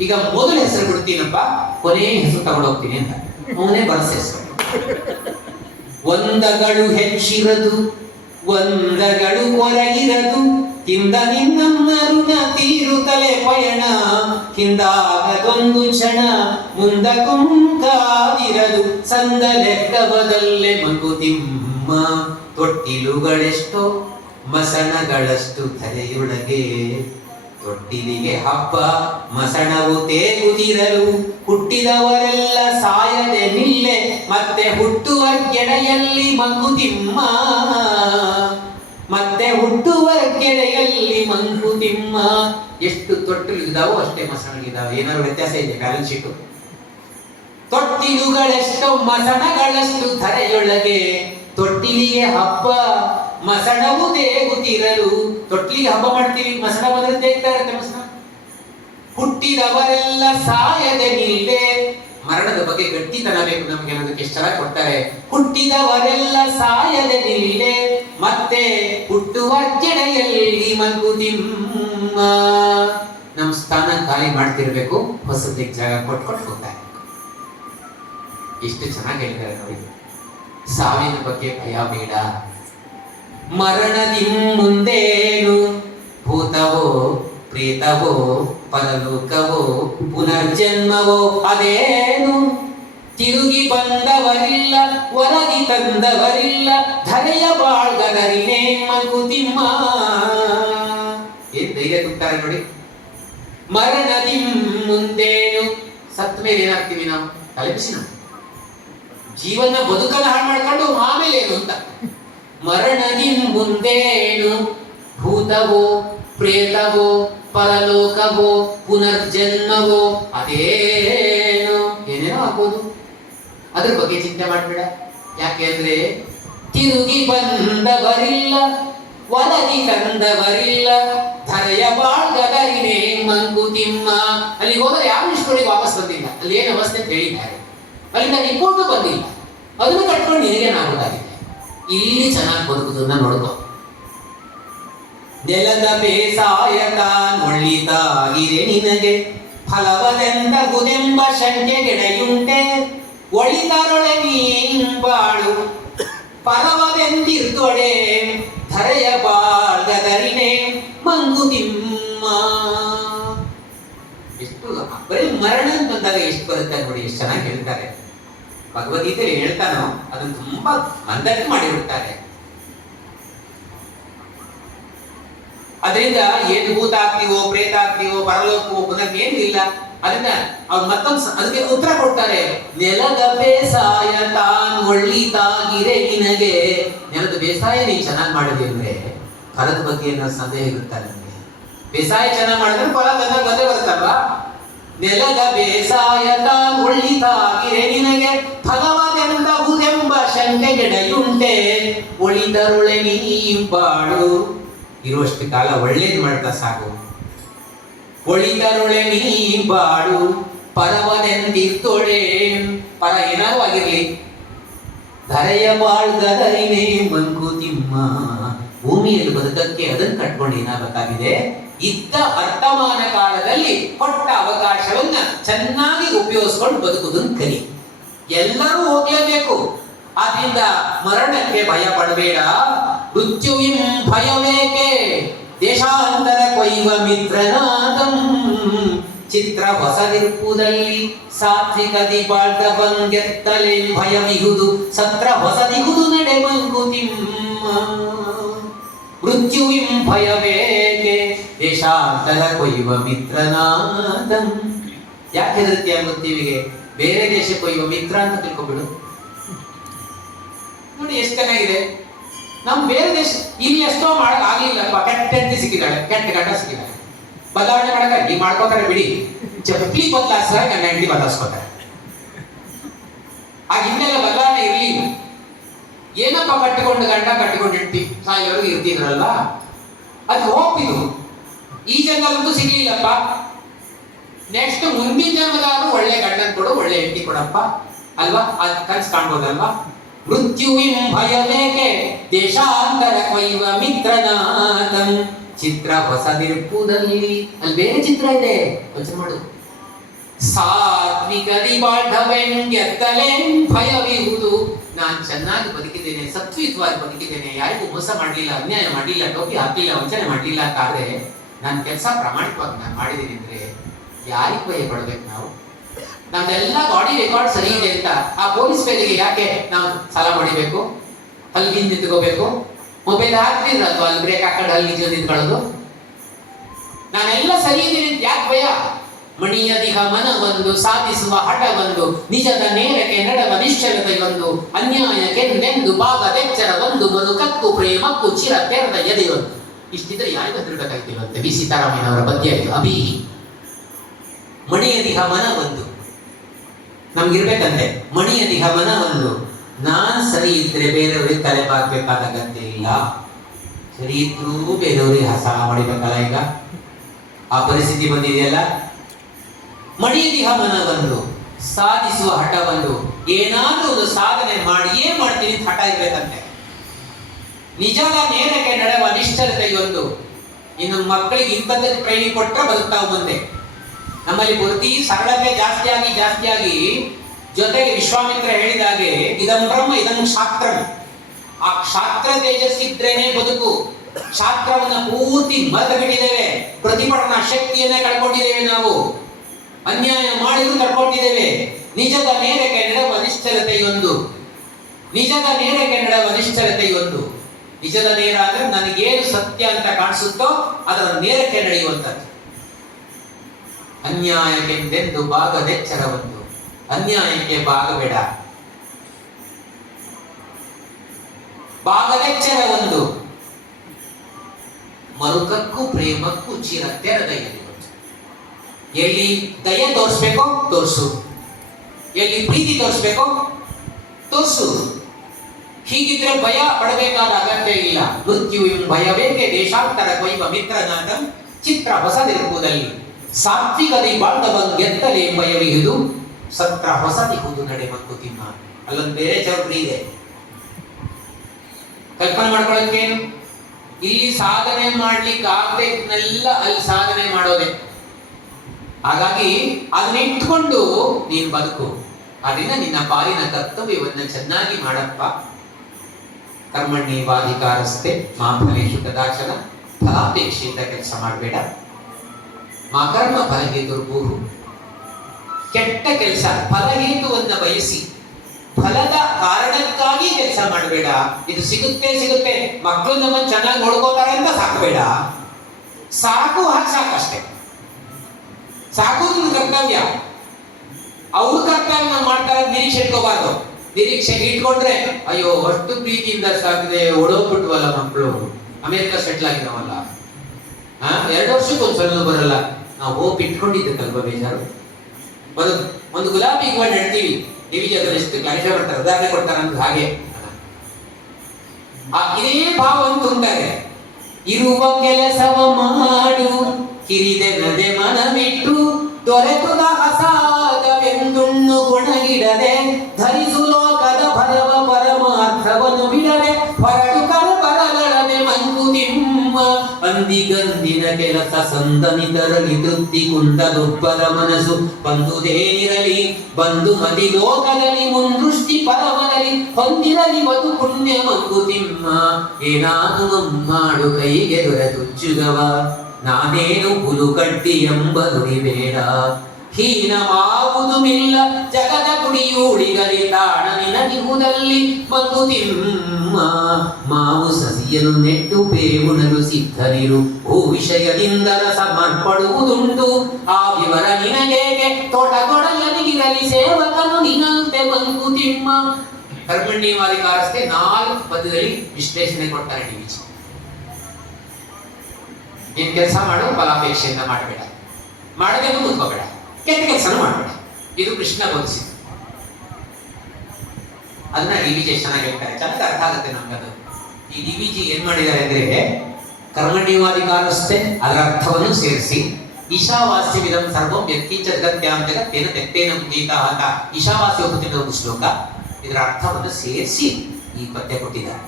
ಈಗ ಮೊದಲ ಹೆಸರು ಬಿಡ್ತೀನಪ್ಪ, ಕೊನೆಯ ಹೆಸರು ತಗೊಂಡೋಗ್ತೀನಿ ಅಂತ. ಅವನೇ ಬರಸ ಹೆಸರು. ಒಂದಗಳು ಹೆಚ್ಚಿರದು, ಒಂದಗಳು ಹೊರಗಿರದು, ಕಿಂದ ನಿನ್ನ ಋಣ ತೀರುತ್ತಲೇ ಪಯಣ, ಕಿಂದಾಗದೊಂದು ಕ್ಷಣ ಮುಂದಕ್ಕೊಂಕಾದಿರದು, ಸಂದ ಲೆಕ್ಕವದಲ್ಲೇ ಮಂಕುತಿಮ್ಮ. ತೊಟ್ಟಿಲುಗಳೆಷ್ಟೋ ಮಸಣಗಳಷ್ಟು ತಲೆಯೊಳಗೆ, ತೊಟ್ಟಿಲಿಗೆ ಹಬ್ಬ ಮಸಣವು ತೇಗುತ್ತಿರಲು, ಹುಟ್ಟಿದವರೆಲ್ಲ ಸಾಯದೆ ನಿಲ್ಲೆ ಮತ್ತೆ ಹುಟ್ಟುವ ಗೆಡೆಯಲ್ಲಿ ಮಂಕುತಿಮ್ಮ, ಮತ್ತೆ ಹುಟ್ಟುವ ಗೆಡೆಯಲ್ಲಿ ಮಂಕುತಿಮ್ಮ. ಎಷ್ಟು ತೊಟ್ಟಿಲಿದ್ದಾವೋ ಅಷ್ಟೇ ಮಸಣಗಳಿದ್ದಾವೆ. ಏನಾದ್ರು ವ್ಯತ್ಯಾಸ ಇದೆ ಬ್ಯಾಲೆನ್ಸ್ ಶೀಟು. ತೊಟ್ಟಿಲುಗಳೆಷ್ಟೋ ಮಸಣಗಳಷ್ಟು ಧರೆಯೊಳಗೆ, ತೊಟ್ಟಿಲಿಗೆ ಹಬ್ಬ ಮಸಣವು ತೇಗುತ್ತಿರಲು. ತೊಟ್ಟಿಲಿಗೆ ಹಬ್ಬ ಮಾಡ್ತೀವಿ, ಮಸಣ ಬಂದ್ರೆ ತೇಗ್ತಾ ಇರುತ್ತೆ ಮಸಣ. ಹುಟ್ಟಿದವರೆಲ್ಲ ಸಾಯದೆ ನಿಲ್ಲೆ, ಮರಣದ ಬಗ್ಗೆ ಗಟ್ಟಿತನ ಬೇಕು ನಮಗೆ ಅನ್ನೋದಕ್ಕೆ ಎಷ್ಟು ಚೆನ್ನಾಗಿ ಕೊಡ್ತಾರೆ. ಹುಟ್ಟಿದವರೆಲ್ಲ ಸಾಯದೆ ನಿಲ್ಲೆ ಮತ್ತೆ ಹುಟ್ಟುವ ಜಡೆಯಲ್ಲಿ ಮಂಕುತಿಮ್ಮ. ನಮ್ಮ ಸ್ಥಾನ ಖಾಲಿ ಮಾಡ್ತಿರ್ಬೇಕು, ಹೊಸದಿಗೆ ಜಾಗ ಕೊಟ್ಕೊಂಡು ಹೋಗ್ತಾ ಇರ್ಬೇಕು. ಎಷ್ಟು ಚೆನ್ನಾಗಿ ಹೇಳ್ತಾರೆ ನೋಡಿ. ಸಾವಿನ ಬಗ್ಗೆ ಭಯ ಬೇಡ, ಮರಣದಿ ಮುಂದೇನು, ಭೂತವೋ ಪ್ರೇತವೋ ಪರಲೋಕವೋ ಪುನರ್ಜನ್ಮವೋ ಅದೇನು, ತಿರುಗಿ ಬಂದವರಿಲ್ಲ ಒರಗಿ ತಂದವರಿಲ್ಲ, ಧರೆಯ ಬಾಳ್ಗದರಿನೇ ಮಂಕುತಿಮ್ಮ. ಏನ್ ಧೈರ್ಯ ತುಂಬ್ತಾರೆ ನೋಡಿ. ಮರಣದಿ ಮುಂದೇನು, ಸತ್ತ ಮೇಲೆ ಏನಾಗ್ತೀವಿ ನಾವು, ತಲೆಬಿಸಿ ನಾವು ಜೀವನ ಬದುಕನ್ನು ಹಾಳು ಮಾಡ್ಕೊಂಡು ಆಮೇಲೆ ಏನು ಅಂತ. ಮರಣದಿ ಮುಂದೇನು, ಭೂತವೋ ಪ್ರೇತವೋ ಪರಲೋಕವೋ ಪುನರ್ಜನ್ಮವೋ ಅದೇನು, ಏನೇನೋ ಆಗ್ಬೋದು. ಅದ್ರ ಬಗ್ಗೆ ಚಿಂತೆ ಮಾಡಬೇಡ. ಯಾಕೆ ಅಂದ್ರೆ ತಿರುಗಿ ಬಂದವರಿಲ್ಲ ಒದಗಿ ತಂದವರಿಲ್ಲ, ಧರೆಯ ಬಾಳ್ಗದರಿನೇ ಮಂಕುತಿಮ್ಮ. ಅಲ್ಲಿ ಹೋದರೆ ಯಾರು ಇಷ್ಟೊಳಗೆ ವಾಪಸ್ ಬಂದಿಲ್ಲ, ಅಲ್ಲಿ ಏನು ಅವಸ್ಥೆ ಅಂತ ಹೇಳಿದ್ದಾರೆ. ಅಲ್ಲಿಂದ ರಿಪೋರ್ಟು ಬಂದಿಲ್ಲ, ಅದನ್ನು ಕಟ್ಕೊಂಡು ನಿನಗೇನಾಗೋದಾಗಿದೆ. ಇಲ್ಲಿ ಚೆನ್ನಾಗಿ ಬದುಕುದನ್ನ ನೋಡ್ಕೋ. ನೆಲದ ಬೇಸಾಯ ತಾನೊಳ್ಳಿತಾಗಿದೆ ನಿನಗೆ, ಫಲವದೆಂದಗುದೆಂಬ ಶಂಕೆಗೆಡೆಯುಂಟೆ, ಒಳಿತರೊಳೆ ನೀಂಬಾಳು ಪರವದೆಂದಿರ್ದೊಡೆ, ಧರೆಯ ಬಾಳ್ಗದರಿನೇ ಮಂಕುತಿಮ್ಮ. ಎಷ್ಟು ಬರೀ ಮರಣ ಬಂದಾಗ ಎಷ್ಟು ಬರುತ್ತೆ ನೋಡಿ, ಎಷ್ಟು ಚೆನ್ನಾಗಿ ಹೇಳ್ತಾರೆ. ಭಗವದ್ಗೀತೆಯಲ್ಲಿ ಹೇಳ್ತಾನೋ ಅದನ್ನು ತುಂಬಾ ಮಂದಕ್ಕೆ ಮಾಡಿಬಿಡ್ತಾರೆ. ಅದರಿಂದ ಏನು ಭೂತ ಆಗ್ತೀವೋ ಪ್ರೇತ ಆಗ್ತೀವೋ ಪರಲೋಕವೋ ಪುನರ್ ಏನು ಇಲ್ಲ. ಅದನ್ನ ಅವ್ರು ಮತ್ತೊಂದು ಅದಕ್ಕೆ ಉತ್ತರ ಕೊಡ್ತಾರೆ. ನೆಲದ ಬೇಸಾಯ ತಾನು ಒಳ್ಳಿತಾಗಿರೆ ನಿನಗೆ. ನೆಲದ ಬೇಸಾಯ ನೀನು ಚೆನ್ನಾಗಿ ಮಾಡಿದೆ ಅಂದ್ರೆ ಫಲದ ಬಗ್ಗೆ ಏನೋ ಸಂದೇಹ ಇರುತ್ತಾ ನನಗೆ. ಬೇಸಾಯ ಚೆನ್ನಾಗಿ ಮಾಡಿದ್ರೆ ಫಲ ಬಂದೇ ಬರುತ್ತಲ್ವಾ. ನೆಲದ ಬೇಸಾಯ ತಾನು ಒಳ್ಳಿತಾಗಿರೆ ನಿನಗೆ, ಫಲವದೆಂದಗುದೆಂಬ ಶಂಕೆಗೆಡೆಯುಂಟೆ, ಒಳಿತರುಳೆ ನೀಂಬಾಳು. ಇರುವಷ್ಟು ಕಾಲ ಒಳ್ಳೇದು ಮಾಡ್ತಾ ಸಾಕು. ಒಳಿತರುಳೆ ನೀಂಬಾಳು ಪರವದೆಂದಿರ್ತೊಡೆ. ಪರ ಏನಾದ್ರು ಆಗಿರ್ಲಿ, ಧರೆಯ ಬಾಳ್ಗದರಿನೇ ಮಂಕುತಿಮ್ಮ. ಭೂಮಿಯಲ್ಲಿ ಬದುಕಕ್ಕೆ ಅದನ್ನು ಕಟ್ಕೊಂಡು ಏನಾಗಬೇಕಾಗಿದೆ, ಇದ್ದ ವರ್ತಮಾನ ಕಾಲದಲ್ಲಿ ಕೊಟ್ಟ ಅವಕಾಶವನ್ನ ಚೆನ್ನಾಗಿ ಉಪಯೋಗಿಸ್ಕೊಂಡು ಬದುಕುವುದನ್ನು ಕಲಿ. ಎಲ್ಲರೂ ಹೋಗ್ಲೇಬೇಕು. ಆದ್ರಿಂದ ಮರಣಕ್ಕೆ ಭಯ ಪಡಬೇಡ. ಮೃತ್ಯುವಿಂ ಭಯವೇಕೆ ದೇಶಾಂತರ ಕೊಯ್ವ ಮಿತ್ರನಾದಂ. ಚಿತ್ರ ಹೊಸದಿರುವುದಲ್ಲಿ ಸಾತ್ವಿಕದಿ ಬಾಳ್ದ ಬಂಗೆತ್ತಲೇ ಭಯವಿಹುದು. ಸತ್ರ ಹೊಸದಿಹುದು ನಡೆ ಮಂಕುತಿಮ್ಮ. ಮೃತ್ಯುವಿಂ ಭಯವೇಕೆ ದೇಶಾಂತರ ಕೊಯ್ವ ಮಿತ್ರನಾದಂ. ಯಾಕೆ ಹೆದರ್ತೀಯ ಮೃತ್ಯುವಿಗೆ? ಬೇರೆ ದೇಶಕ್ಕೆ ಕೊಯ್ಯುವ ಮಿತ್ರ ಅಂತ ತಿಳ್ಕೊಬಿಡು. ನೋಡಿ ಎಷ್ಟು ಚೆನ್ನಾಗಿದೆ. ನಮ್ ಬೇರೆ ದೇಶ ಇಲ್ಲಿ ಎಷ್ಟೋ ಮಾಡಕ್ ಆಗ್ಲಿಲ್ಲಪ್ಪ, ಕೆಟ್ಟ ಹೆಂಡತಿ ಸಿಕ್ಕಿದ್ದಾಳೆ, ಕೆಟ್ಟ ಗಂಡ ಸಿಕ್ಕಿದ್ದಾಳೆ, ಬದಲಾವಣೆ ಮಾಡಕ ಈ ಮಾಡ್ಕೋತಾರೆ ಬಿಡಿ. ಚಪ್ಪಲಿ ಬದಲಾಯಿಸಿದಾಗ ನನ್ನ ಹೆಂಡತಿ ಬದಲಾಯಿಸ್ಕೋತಾರೆ. ಆಗ ಇನ್ನೆಲ್ಲ ಬದಲಾವಣೆ ಇರ್ಲಿಲ್ಲ. ಏನಪ್ಪ ಕಟ್ಟಿಕೊಂಡು ಗಂಡ ಕಟ್ಟಿಕೊಂಡು ಹೆಂಡತಿ ಸಾಯೋರು ಇರ್ತಿದ್ರಲ್ಲ, ಅದು ಹೋಗ್ತಿದ್ದು. ಈ ಜನ್ಮದಂತೂ ಸಿಗ್ಲಿಲ್ಲಪ್ಪ, ನೆಕ್ಸ್ಟ್ ಮುಂದಿನ ಜನ್ಮದಾದ್ರು ಒಳ್ಳೆ ಗಂಡನ್ ಕೊಡು, ಒಳ್ಳೆ ಹೆಂಡತಿ ಕೊಡಪ್ಪ ಅಲ್ವಾ? ಅದ್ ಕನ್ಸ್ ಕಾಣ್ಬೋದಲ್ವಾ? ಮೃತ್ಯುವಿಂ ಭಯವೇಕೆ ದೇಶಾಂತರ ಕೊಯ್ವ ಮಿತ್ರನಾದಂ. ಚಿತ್ರ ಹೊಸದಿರುವುದಲ್ಲಿ ಅಲ್ಲಿ ಬೇರೆ ಚಿತ್ರ ಇದೆ, ಯೋಚನೆ ಮಾಡು. ಸಾತ್ವಿಕದಿ ಬಾಳ್ಧವೆಂಗೆತ್ತಲೇ ಭಯವಿಹುದು. ನಾನು ಚೆನ್ನಾಗಿ ಬದುಕಿದ್ದೇನೆ, ಸತ್ವಿಕವಾಗಿ ಬದುಕಿದ್ದೇನೆ, ಯಾರಿಗೂ ಮೋಸ ಮಾಡಲಿಲ್ಲ, ಅನ್ಯಾಯ ಮಾಡಲಿಲ್ಲ, ಟೋಪಿ ಹಾಕಲಿಲ್ಲ, ವಂಚನೆ ಮಾಡಲಿಲ್ಲ ಅಂತಾದ್ರೆ, ನನ್ನ ಕೆಲಸ ಪ್ರಾಮಾಣಿಕವಾಗಿ ನಾನು ಮಾಡಿದ್ದೀನಿ ಅಂದ್ರೆ ಯಾರಿಗೆ ಭಯ ಪಡ್ಬೇಕು ನಾವು? ನಮ್ದೆಲ್ಲ ಬಾಡಿ ರೆಕಾರ್ಡ್ ಸರಿ ಇದೆ ಅಂತ ಆ ಪೊಲೀಸ್ ಬೇಲಿಗೆ ಯಾಕೆ ನಾವು ಸಾಲ ಮಾಡಿಬೇಕು? ಅಲ್ಲಿ ನಿಂತ್ಕೋಬೇಕು? ಮೊಬೈಲ್ ಹಾಕ್ತಿದ್ರ ಅಥವಾ ಅಲ್ಲಿ ಬ್ರೇಕ್ ಹಾಕೊಂಡು ಅಲ್ಲಿ ನಿಂತ್ಕೊಳ್ಳೋದು? ನಾನೆಲ್ಲ ಸರಿ ಇದ್ದೀನಿ ಅಂತ ಯಾಕೆ ಭಯ? ಮಣಿಯದಿಹ ಮನವೊಂದು ಸಾಧಿಸುವ ಹಠವೊಂದು, ನಿಜದ ನೇರಕ್ಕೆ ನಡೆವ ನಿಶ್ಚಲತೆಯೊಂದು, ಅನ್ಯಾಯಕ್ಕೆಂದೆಂದು ಭಾಗದೆಚ್ಚರ ಒಂದು, ಮನುಕಕ್ಕೂ ಪ್ರೇಮಕ್ಕೂ ಚಿರ ತೆರೆದ ಎದೆಯೊಂದು. ಇಷ್ಟಿದ್ರೆ ಯಾರಿಗೂ ಹೆದರ್ಬೇಕಾಗ್ತಿಲ್ಲಂತೆ. ವಿ ಸೀತಾರಾಮಯ್ಯನವರ ಪದ್ಯ ಇದು, ಅಭಿ. ಮಣಿಯದಿಹ ಮನವೊಂದು ನಮ್ಗಿರ್ಬೇಕಂತೆ. ಮಣಿಯದಿಹ ಮನವೊಂದು, ನಾನ್ ಸರಿ ಇದ್ರೆ ಬೇರೆಯವ್ರಿಗೆ ತಲೆ ಬಾಗ್ಬೇಕಾದ ಅಗತ್ಯ ಇಲ್ಲ. ಸರಿ ಇದ್ರೂ ಬೇರೆಯವ್ರಿಗೆ ಹಸಾಳ ಮಾಡಿಬೇಕಲ್ಲ. ಈಗ ಆ ಪರಿಸ್ಥಿತಿ ಬಂದಿದೆಯಲ್ಲ. ಮಣಿಯದಿಹ ಮನವೊಂದು ಸಾಧಿಸುವ ಹಠವೊಂದು, ಏನಾದ್ರೂ ಒಂದು ಸಾಧನೆ ಮಾಡಿಯೇ ಮಾಡ್ತೀನಿ ಹಠ ಇರ್ಬೇಕಂತೆ. ನಿಜದ ನೇರಕ್ಕೆ ನಡೆವ ನಿಶ್ಚಲತೆಯೊಂದು. ಇನ್ನು ಮಕ್ಕಳಿಗೆ ಇಂಥದ್ದಕ್ಕೆ ಟ್ರೈನಿಂಗ್ ಕೊಟ್ಟರೆ ಬದುಕ್ತಾವ ಮುಂದೆ. ನಮ್ಮಲ್ಲಿ ಬುದ್ಧಿ ಸರಳತೆ ಜಾಸ್ತಿಯಾಗಿ ಜೊತೆಗೆ ವಿಶ್ವಾಮಿತ್ರ ಹೇಳಿದಾಗೆ ಇದಂ ಬ್ರಹ್ಮ ಇದಂ ಶಾಸ್ತ್ರಂ. ಆ ಶಾಸ್ತ್ರ ತೇಜಸ್ಸಿದ್ರೇನೆ ಬದುಕು. ಶಾಸ್ತ್ರವನ್ನ ಪೂರ್ತಿ ಮರೆತು ಬಿಟ್ಟಿದ್ದೇವೆ. ಪ್ರತಿಭಟನಾ ಶಕ್ತಿಯನ್ನೇ ಕಳ್ಕೊಂಡಿದ್ದೇವೆ ನಾವು. ಅನ್ಯಾಯ ಮಾಡಿದ್ರು ಕಳ್ಕೊಂಡಿದ್ದೇವೆ. ನಿಜದ ನೇರಕ್ಕೆ ನಡೆವ ನಿಶ್ಚಲತೆಯೊಂದು. ನಿಜದ ನೇರಕ್ಕೆ ನಡೆವ ನಿಶ್ಚಲತೆಯೊಂದು. ನಿಜದ ನೇರ ಅಂದ್ರೆ ನನಗೇನು ಸತ್ಯ ಅಂತ ಕಾಣಿಸುತ್ತೋ ಅದರ ನೇರಕ್ಕೆ ನಡೆಯುವಂಥದ್ದು. ಅನ್ಯಾಯಕ್ಕೆಂದೆಂದು ಭಾಗದೆಚ್ಚರವೊಂದು. ಅನ್ಯಾಯಕ್ಕೆ ಭಾಗಬೇಡ. ಭಾಗದೆಚ್ಚರ ಒಂದು. ಮರುಕಕ್ಕೂ ಪ್ರೇಮಕ್ಕೂ ಚಿರ ತೆರೆದ ಎದೆಯೊಂದು. ಎಲ್ಲಿ ದಯೆ ತೋರಿಸ್ಬೇಕೋ ತೋರಿಸು, ಎಲ್ಲಿ ಪ್ರೀತಿ ತೋರಿಸ್ಬೇಕೋ ತೋರಿಸು. ಹೀಗಿದ್ರೆ ಭಯ ಪಡಬೇಕಾದ ಅಗತ್ಯ ಇಲ್ಲ. ಮೃತ್ಯುವಿಂ ಭಯವೇಕೆ ದೇಶಾಂತರ ಕೊಯ್ವ ಮಿತ್ರನಾದಂ. ಚಿತ್ರ ಹೊಸದಿರುವುದಲ್ಲಿ ಸಾತ್ವಿಕದಿ ಬಾಳ್ದವಂಗೆತ್ತಲೇ ಭಯವಿಹುದು. ಸತ್ರ ಹೊಸದಿಹುದು ನಡೆ ಮಂಕುತಿಮ್ಮ. ಅಲ್ಲೊಂದು ಬೇರೆ ಚೌಟ್ರಿ ಇದೆ, ಕಲ್ಪನೆ ಮಾಡ್ಕೊಳ್ಳೋಕ್ಕೇನು? ಇಲ್ಲಿ ಸಾಧನೆ ಮಾಡ್ಲಿಕ್ಕೆ ಆಗದೆಲ್ಲ ಅಲ್ಲಿ ಸಾಧನೆ ಮಾಡೋದೆ. ಹಾಗಾಗಿ ಅದನ್ನ ಇಟ್ಕೊಂಡು ನೀನು ಬದುಕು. ಅದರಿಂದ ನಿನ್ನ ಪಾಲಿನ ಕರ್ತವ್ಯವನ್ನ ಚೆನ್ನಾಗಿ ಮಾಡಪ್ಪ. ಕರ್ಮಣ್ಯೇವಾಧಿಕಾರಸ್ತೆ ಮಾ ಫಲೇಷು ಕದಾಚನ. ಫಲಾಪೇಕ್ಷೆಯಿಂದ ಕೆಲಸ ಮಾಡಬೇಡ. ಮಾ ಕರ್ಮ ಫಲಹೇತುರ್ಭೂಃ. ಕೆಟ್ಟ ಕೆಲಸ ಫಲಹೇತುವನ್ನ ಬಯಸಿ ಫಲದ ಕಾರಣಕ್ಕಾಗಿ ಕೆಲಸ ಮಾಡಬೇಡ. ಇದು ಸಿಗುತ್ತೆ ಮಕ್ಕಳು ನಮ್ಮನ್ನು ಚೆನ್ನಾಗಿ ನೋಡ್ಕೋತಾರೆ ಅಂತ ಸಾಕಬೇಡ. ಸಾಕು ಸಾಕಷ್ಟೇ. ಸಾಕೋದು ಕರ್ತವ್ಯ. ಅವ್ರ ಕರ್ತವ್ಯ ನಾವು ಮಾಡ್ತಾರೆ ನಿರೀಕ್ಷೆ ಇಟ್ಕೋಬಾರ್ದು. ನಿರೀಕ್ಷೆ ಇಟ್ಕೊಂಡ್ರೆ ಅಯ್ಯೋ ಅಷ್ಟು ಪ್ರೀತಿಯಿಂದ ಸಾಕಿದೆ ಒಳೋಗ್ಬಿಟ್ವಲ್ಲ ಮಕ್ಕಳು, ಅಮೆರಿಕ ಸೆಟ್ಲ್ ಆಗಿದಾವಲ್ಲ, 2 ವರ್ಷಕ್ಕೆ ಒಂದ್ಸಲ ಬರಲ್ಲ. ನಾವು ಹೋಪ್ ಇಟ್ಕೊಂಡಿದ್ದಕ್ಕಲ್ವ ಬೇಜಾರು. ಒಂದು ಗುಲಾಬಿ ಹೂವು ನೆಡ್ತೀವಿ, ನಿಮಗೆ ಎಷ್ಟು ಕ್ಲಾರಿಫೈ ಮಾಡ್ತಾರೆ, ಉದಾಹರಣೆ ಕೊಡ್ತಾರೆ ಅಂದ್ರೆ ಹಾಗೆ ಇದೇ ಭಾವ ಅಂತ ಉಂಟಾರೆ. ಇರುವ ಕೆಲಸವ ಮಾಡು ಕಿರಿದೆನದೆ ಮನವಿಟ್ಟು, ದೊರೆತುದ ಹಸಾದವೆಂದುಣ್ಣು ಗುಣಗಿಡದೆ, ಧರಿಸು ಲೋಕದ ಭರವ ಪರಮ ಕಸವನ್ನು ಬಿಡದೆ ಹೊರಟು ಕರಬರಲದೆ ಮಂಕುತಿಮ್ಮ. ಅಂದಿಗಂದಿನ ಕೆಲಸ ಸಂದನಿತರಲಿ ತೃಪ್ತಿ ಕುಂದದೊಬ್ಬರ ಮನಸ್ಸು ಬಂದುದೇನಿರಲಿ ಬಂದು ಮದಿ ಲೋಕದಲ್ಲಿ ಮುಂದೃಷ್ಟಿ ಪರಮದಲ್ಲಿ ಹೊಂದಿರಲಿ ವಧು ಪುಣ್ಯ ಮಂಕುತಿಮ್ಮ. ಏನಾನು ಮಾಡು ಕೈಗೆ ದೊರೆತುಚ್ಚುಗವ ನಾನೇನು ಹುಲುಕಡ್ಡಿ ಎಂಬ ನುಡಿಬೇಡ. ಹೀನವಾಗುವುದುಮಿಲ್ಲ ಜಗದ ಕುಡಿಯೂಡಿಗಲಿ ತಾಣ ನಿನಗಿಹುದಲ್ಲಿ ಮಂಕುತಿಮ್ಮ. ಮಾವು ಸಸಿಯನ್ನು ನೆಟ್ಟು ಬೇವುಣಲು ಸಿದ್ಧರಿರು ಓ ವಿಷಯದಿಂದ ಸಮರ್ಪಡುವುದುಂಟು. ಆ ವಿವರ ನಿನಗೇಕೆ ತೋಟಗೊಡೆಯನಿಗಿರಲಿ ಸೇವಕನು ನಿನಂತೆ ಮಂಕುತಿಮ್ಮ. ಕರ್ಮಣ್ಯವಾದಿಕಾರಸ್ಥೆ 4 ಪದ್ಯದಲ್ಲಿ ವಿಶ್ಲೇಷಣೆ ಕೊಡ್ತಾರೆ ಡಿವಿಜಿ. ನೀನ್ ಕೆಲಸ ಮಾಡು, ಫಲಾಪೇಕ್ಷೆಯಿಂದ ಮಾಡಬೇಡ, ಮಾಡಬೇಕು ಮುಂದ್ಕೋಬೇಡ, ಕೆಟ್ಟ ಕೆಲಸನೂ ಮಾಡಬೇಡ. ಇದು ಕೃಷ್ಣ ಬೋಧಿಸಿದ. ಅದನ್ನ ಡಿವಿಜಿ ಚೆನ್ನಾಗಿ ಹೇಳ್ತಾರೆ, ಚೆನ್ನಾಗಿ ಅರ್ಥ ಆಗುತ್ತೆ ನಮ್ಗದು. ಈ ಡಿವಿಜಿ ಏನ್ ಮಾಡಿದ್ದಾರೆ ಅಂದ್ರೆ ಕರ್ಮಣ್ಯವಾದಿಕಾರಸ್ಥೆ ಅದರ ಅರ್ಥವನ್ನು ಸೇರಿಸಿ ಈಶಾವಾಸ್ಯವಿದಂ ಸರ್ವಂ ಯತ್ಕಿಂಚ ಜಗತ್ಯಾಂ ಜಗತ್ತೇನ ತೆಕ್ತೇನ ಗೀತಾ ಅಂತ ಈಶಾವಾಸ್ಯ ಉಪತಿನ ಒಂದು ಶ್ಲೋಕ, ಇದರ ಅರ್ಥವನ್ನು ಸೇರಿಸಿ ಈ ಪದ್ಯ ಕೊಟ್ಟಿದ್ದಾರೆ.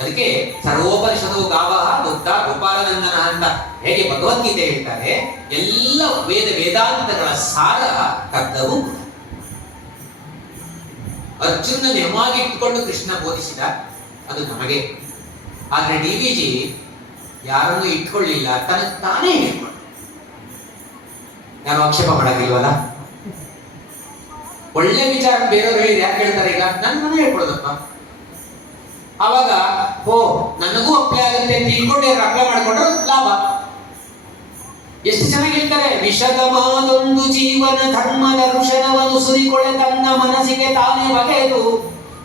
ಅದಕ್ಕೆ ಸರ್ವೋಪನಿಷದೋ ಗಾವಃ ದುಗ್ಧ ಗೋಪಾಲನಂದನ ಅಂತ ಹೇಗೆ ಭಗವದ್ಗೀತೆ ಹೇಳ್ತಾರೆ, ಎಲ್ಲ ವೇದಾಂತಗಳ ಸಾರ ಕರ್ತವು ಅರ್ಜುನ ನೆಮಾಗಿ ಇಟ್ಕೊಂಡು ಕೃಷ್ಣ ಬೋಧಿಸಿದ, ಅದು ನಮಗೆ. ಆದ್ರೆ ಡಿವಿಜಿ ಯಾರನ್ನು ಇಟ್ಕೊಳ್ಳಿಲ್ಲ, ತನಗೆ ತಾನೇ ಹೇಳ್ಕೊಂಡು. ಯಾರು ಆಕ್ಷೇಪ ಮಾಡೋದಿಲ್ವಲ್ಲ? ಒಳ್ಳೆ ವಿಚಾರ ಬೇರೆಯವ್ರು ಹೇಳಿದ್ರೆ ಯಾಕೆ ಹೇಳ್ತಾರೆ? ಈಗ ನನ್ನೇ ಹೇಳ್ಕೊಡೋದಪ್ಪ. ಅವಾಗ ಓ ನನಗೂ ಅಪ್ಲೈ ಆಗುತ್ತೆ ಅಂತ ತಿಳ್ಕೊಂಡು ಅಪ್ಲೈ ಮಾಡ್ಕೊಂಡ್ರೆ ಲಾಭ. ಎಷ್ಟು ಚೆನ್ನಾಗಿ ಹೇಳ್ತಾರೆ, ವಿಷದ ಮಾದೊಂದು ಜೀವನ ಧರ್ಮದ ಋಷಣವನ್ನು ಸುರಿಕೊಳ್ಳೆ ತನ್ನ ಮನಸ್ಸಿಗೆ ತಾನೇ ಬಗೆದು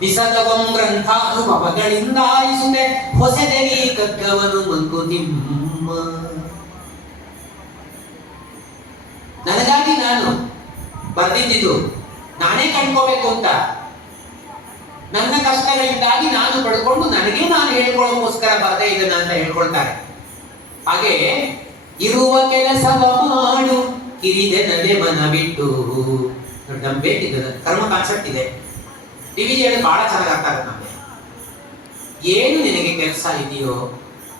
ನಿಸದವಂ ಗ್ರಂಥಾನುಭವಗಳಿಂದ ಆರಿಸುತ್ತೆ ಹೊಸದೆಗಿ ಕಗ್ಗವನು ಮಂಕುತಿಮ್ಮ. ನನಗಾಗಿ ನಾನು ಬರ್ದಿದ್ದು ನಾನೇ ಕಂಡ್ಕೋಬೇಕು ಅಂತ, ನನ್ನ ಕಷ್ಟಗಳಿಂದಾಗಿ ನಾನು ಪಡ್ಕೊಂಡು ನನಗೆ ನಾನು ಹೇಳ್ಕೊಳ್ಳೋಕ್ಕೋಸ್ಕರ ಬರದೆ ಇದನ್ನ ಅಂತ ಹೇಳ್ಕೊಳ್ತಾರೆ. ಹಾಗೆ ಇರುವ ಕೆಲಸವ ಮಾಡು ಕಿರಿದೆ ನಡೆ ಮನ ಬಿಟ್ಟು. ನಮ್ಗೆ ಬೇಕಿದೆ ಕರ್ಮ ಕಾನ್ಸೆಪ್ಟ್ ಇದೆ. ಡಿವಿಜಿ ಹೇಳಿ ಬಹಳ ಚೆನ್ನಾಗಿ ಅರ್ಥ ಆಗುತ್ತೆ ನಮ್ಗೆ. ಏನು ನಿನಗೆ ಕೆಲಸ ಇದೆಯೋ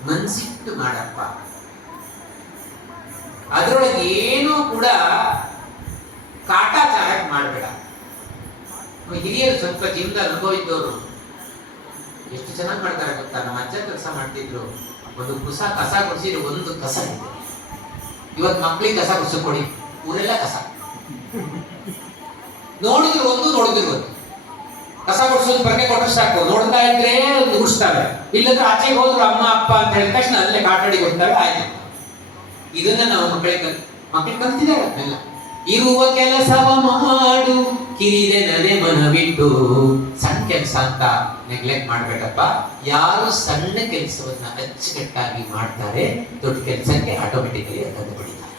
ಮನ್ಸಿಟ್ಟು ಮಾಡಪ್ಪ. ಅದರೊಳಗೆ ಏನೂ ಕೂಡ ಕಾಟಾಚಾರ ಮಾಡಬೇಡ. ಹಿರಿಯರು ಸ್ವಲ್ಪ ಜೀವನದ ಅನುಭವ ಇದ್ದವರು ಎಷ್ಟು ಚೆನ್ನಾಗಿ ಮಾಡ್ತಾರೆ ಗೊತ್ತಾ? ನಮ್ಮ ಅಜ್ಜ ಕೆಲಸ ಮಾಡ್ತಿದ್ರು, ಒಂದು ಕಸ ಗುಡಿಸಿದ್ರು, ಒಂದು ಕಸ ಇದೆ. ಇವತ್ತು ಮಕ್ಳಿಗೆ ಕಸ ಗುಡಿಸ್ಕೊಡಿ, ಊರೆಲ್ಲ ಕಸ. ನೋಡಿದ್ರು ಒಂದು ಕಸ ಗುಡಿಸೋದು ಬಗ್ಗೆ ಕೊಟ್ಟರೆ ಸಾಕು, ನೋಡ್ತಾ ಇದ್ರೆ ಗುಡಿಸ್ತಾವೆ, ಇಲ್ಲದ್ರೆ ಆಚೆಗೆ ಹೋದ್ರು ಅಮ್ಮ ಅಪ್ಪ ಅಂತ ಹೇಳಿದ ತಕ್ಷಣ ಅಲ್ಲೇ ಕಾಟಾಡಿ ಕೊಡ್ತಾವೆ, ಆಯ್ತು. ಇದನ್ನ ನಾವು ಮಕ್ಕಳಿಗೆ ಕಲ್ತಿದ್ದಾರೆ. ಅದನ್ನೆಲ್ಲ ಇರುವ ಕೆಲಸವ ಮಾಡು ಕಿರಿದೆ ನಡೆ ಮನ ಬಿಟ್ಟು. ಸಣ್ಣ ಕೆಲಸ ಅಂತ ನೆಗ್ಲೆಕ್ಟ್ ಮಾಡ್ಬೇಕಪ್ಪ. ಯಾರು ಸಣ್ಣ ಕೆಲಸವನ್ನ ಅಚ್ಚುಕಟ್ಟಾಗಿ ಮಾಡ್ತಾರೆ ದೊಡ್ಡ ಕೆಲಸಕ್ಕೆ ಆಟೋಮೆಟಿಕಲಿ ಅದನ್ನು ಬಿಡಿತಾರೆ.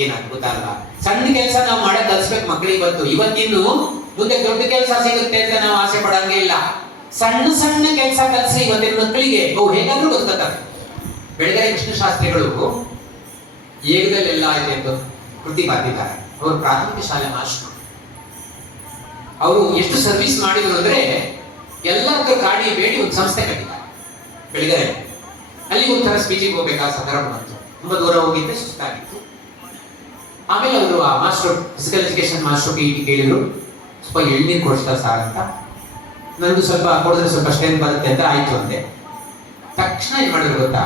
ಏನ್ ಅದ್ಭುತ ಅಲ್ಲ? ಸಣ್ಣ ಕೆಲಸ ನಾವು ಮಾಡಕ್ ಕಲಿಸ್ಬೇಕು ಮಕ್ಕಳಿಗೆ. ಬಂತು ಇವತ್ತಿನ್ನು ಮುಂದೆ ದೊಡ್ಡ ಕೆಲಸ ಸಿಗುತ್ತೆ ಅಂತ ನಾವು ಆಸೆ ಪಡಂಗೇ ಇಲ್ಲ. ಸಣ್ಣ ಕೆಲಸ ಕಲಿಸಿ ಇವತ್ತಿನ ಮಕ್ಕಳಿಗೆ ಅವು ಹೇಗಾದ್ರೂ ಗೊತ್ತಾಗ್ತವೆ. ಬೆಳಗೆರೆ ಕೃಷ್ಣ ಶಾಸ್ತ್ರಿಗಳು ಏಗದಲ್ಲೆಲ್ಲ ಆಯ್ತು ಎಂದು ಕೃತಿ ಬರ್ತಿದ್ದಾರೆ. ಅವರು ಪ್ರಾಥಮಿಕ ಶಾಲೆ ಮಾಸ್ಟರ್. ಅವರು ಎಷ್ಟು ಸರ್ವಿಸ್ ಮಾಡಿದ್ರು ಅಂದ್ರೆ ಎಲ್ಲರ ಕಾಡಿ ಬೇಡಿ ಒಂದು ಸಂಸ್ಥೆ ಕಟ್ಟಿದ್ದಾರೆ ಬೆಳಗೆರೆ. ಅಲ್ಲಿ ಒಂಥರ ಸ್ಪೀಚಿಗೆ ಹೋಗ್ಬೇಕಾದ ಸಂದರ್ಭ ಬಂತು. ತುಂಬಾ ದೂರ ಹೋಗಿದ್ದೆ, ಸುಸ್ತಾಗಿತ್ತು. ಆಮೇಲೆ ಅವರು ಆ ಮಾಸ್ಟರ್ ಫಿಸಿಕಲ್ ಎಜುಕೇಶನ್ ಮಾಸ್ಟರ್ ಕೇಳಿದ್ರು, ಸ್ವಲ್ಪ ಎಳ್ನೀರು ಕೊಡ್ತಾ ಸಾರ್ ಅಂತ. ನನಗೂ ಸ್ವಲ್ಪ ಕೊಡಿದ್ರೆ ಸ್ವಲ್ಪ ಸ್ಟ್ರೆಂತ್ ಬರುತ್ತೆ ಅಂತ ಆಯ್ತು ಅಂದೆ. ತಕ್ಷಣ ಏನ್ ಮಾಡಿದ್ರು ಗೊತ್ತಾ?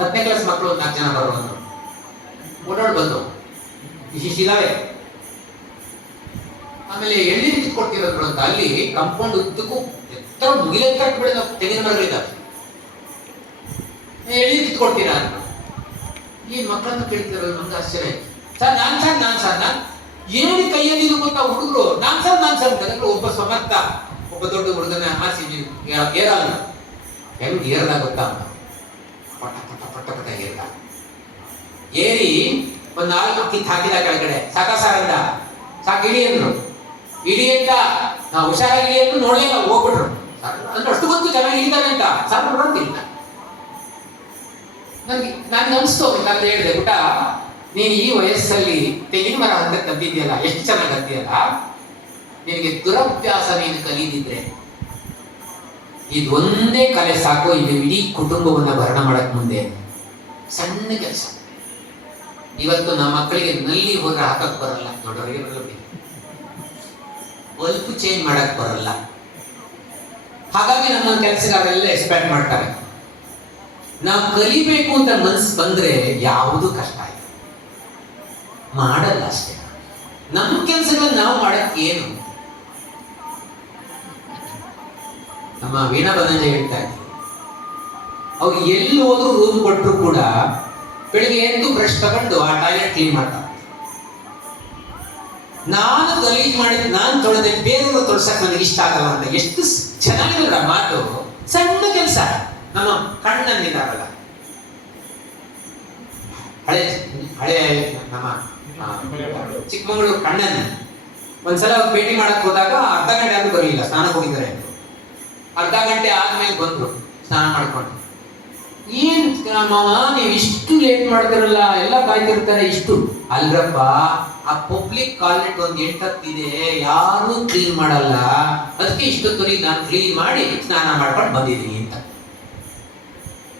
10ನೇ ಕ್ಲಾಸ್ ಮಕ್ಕಳು 4 ಜನ ಬರೋದು ಓಡಾಡ್ ಬಂದು ಇದಾವೆ. ಆಮೇಲೆ ಎಳ್ನೀರು ಕಿತ್ಕೊಡ್ತಿರೋದು ಅಂತ ಅಲ್ಲಿ ಕಂಪೌಂಡ್ ಉದ್ದಕ್ಕೂ ಎತ್ತರ ಮುಗಿಲೆತ್ತರ ಬೆಳೆದ ತೆಂಗಿನ ಮರಗಳಿದ್ದಾವೆ. ಎಳ್ನೀರು ಕಿತ್ಕೊಡ್ತೀರಾ ಅಂತ ಈ ಮಕ್ಕಳನ್ನು ಕೇಳ್ತಿರೋದು ನಮ್ಗೆ ಆಶ್ಚರ್ಯ ಆಯ್ತು. ಸರ್ ನಾನ್ ಏನು ಕೈಯಲ್ಲಿ ಗೊತ್ತಾ ಹುಡುಗರು ನಾನ್ ಸರ್ ಅಂತಂದ್ರೆ ಒಬ್ಬ ಸಮರ್ಥ ಒಬ್ಬ ದೊಡ್ಡ ಹುಡುಗನ ಹಾಸಿ ಏರಲ್ಲ. ಹೆಂಗ್ ಏರ್ದ ಗೊತ್ತಾ? ಪಟ ಏರ್ದ. ಏರಿ ಒಂದ್ 4 ಕಿತ್ ಹಾಕಿದ ಕೆಳಗಡೆ. ಸಾರಂದ ಸಾಕು ಇಡಿ ಅಂದ್ರು. ಇಡಿ ಅಂತ ನಾವು ಹುಷಾರಾಗಿ ಅಂತ ನೋಡ್ಲಿಲ್ಲ, ಹೋಗ್ಬಿಟ್ರು. ಅಂದ್ರೆ ಅಷ್ಟು ಗೊತ್ತು ಚೆನ್ನಾಗಿ ಇಳಿತಾರೆ ಅಂತ. ಸಾಕು ನೋಡ್ತಿಲ್ಲ. ನನ್ಗೆ ಅನಿಸ್ತು ಅಂತ ಹೇಳಿದೆ, ಪುಟ ನೀನು ಈ ವಯಸ್ಸಲ್ಲಿ ತೆಂಗಿನ ಮರ ಅಂತ ಕದ್ದಿದ್ಯಲ್ಲ, ಎಷ್ಟು ಚೆನ್ನಾಗಿ ಕದ್ದಿಯಲ್ಲ. ನಿನಗೆ ದುರಭ್ಯಾಸ ನೀನು ಕಲಿದಿದ್ರೆ ಇದೊಂದೇ ಕಲೆ ಸಾಕು, ಇದು ಇಡೀ ಕುಟುಂಬವನ್ನ ಭರಣ ಮಾಡಕ್ ಮುಂದೆ. ಸಣ್ಣ ಕೆಲಸ. ಇವತ್ತು ನಮ್ಮ ಮಕ್ಕಳಿಗೆ ನಲ್ಲಿ ಹೋದ್ರೆ ಹಾಕಕ್ ಬರಲ್ಲ, ದೊಡ್ಡವರಿಗೆ ಬರಲ್ಲ, ಬಲ್ಬ್ ಚೇಂಜ್ ಮಾಡಕ್ ಬರಲ್ಲ. ಹಾಗಾಗಿ ನಮ್ಮ ಕೆಲಸಗಾರರೆಲ್ಲ ಎಕ್ಸ್ಪೆಕ್ಟ್ ಮಾಡ್ತಾರೆ. ನಾವು ಕಲಿಬೇಕು ಅಂತ ಮನಸ್ಸು ಬಂದ್ರೆ ಯಾವುದು ಕಷ್ಟ ಇಲ್ಲ, ಮಾಡಲ್ಲ ಅಷ್ಟೇ. ನಮ್ಮ ಕೆಲಸಗಳನ್ನ ನಾವು ಮಾಡಕ್ ಏನು. ನಮ್ಮ ವೀಣಾ ಬನಂಜೆ ಹೇಳ್ತಾ ಇದ್ರು, ಅವ್ರು ಎಲ್ಲಿ ಹೋದ್ರು ರೂಮ್ ಕೊಟ್ಟರು ಕೂಡ ಬೆಳಿಗ್ಗೆ ಎದ್ದು ಬ್ರಷ್ ತಗೊಂಡು ಆ ಟಾಯ್ಲೆಟ್ ಕ್ಲೀನ್ ಮಾಡ್ತಾರೆ. ನಾನು ಗಲೀಜ್ ಮಾಡಿದ್ ನಾನು ತೊಳೆದೆ, ಬೇರೆಯವರು ತೊಳ್ಸಕ್ ನನಗೆ ಇಷ್ಟ ಆಗಲ್ಲ ಅಂತ. ಎಷ್ಟು ಚೆನ್ನಾಗಿಲ್ಲ ಮಾತು. ಸಣ್ಣ ಕೆಲಸ. ನಮ್ಮ ಕಣ್ಣನ್ನಿದಾರಲ್ಲ, ಹಳೆ ಹಳೆ ನಮ್ಮ ಚಿಕ್ಕಮಗಳೂರು ಕಣ್ಣನ್ನ ಒಂದ್ಸಲ ಭೇಟಿ ಮಾಡಕ್ ಹೋದಾಗ ಅರ್ಧ ಗಂಟೆ ಆದ್ರೂ ಬರಲಿಲ್ಲ, ಸ್ನಾನ ಹೋಗಿದ್ದಾರೆ. ಅರ್ಧ ಗಂಟೆ ಆದ್ಮೇಲೆ ಬಂದ್ರು ಸ್ನಾನ ಮಾಡ್ಕೊಂಡು. ಏನ್ ಮಾವ ನೀವು ಇಷ್ಟು ಲೇಟ್ ಮಾಡ್ತಿರಲ್ಲ, ಎಲ್ಲ ಕಾಯ್ತಿರ್ತಾರೆ ಇಷ್ಟು. ಅಲ್ರಪ್ಪ, ಆ ಪಬ್ಲಿಕ್ ಟಾಯ್ಲೆಟ್ ಒಂದು 8 ಇದೆ, ಯಾರು ಕ್ಲೀನ್ ಮಾಡಲ್ಲ, ಅದಕ್ಕೆ ಇಷ್ಟೊತ್ತವರೆಗೆ ನಾನು ಕ್ಲೀನ್ ಮಾಡಿ ಸ್ನಾನ ಮಾಡ್ಕೊಂಡು ಬಂದಿದ್ದೀನಿ ಅಂತ.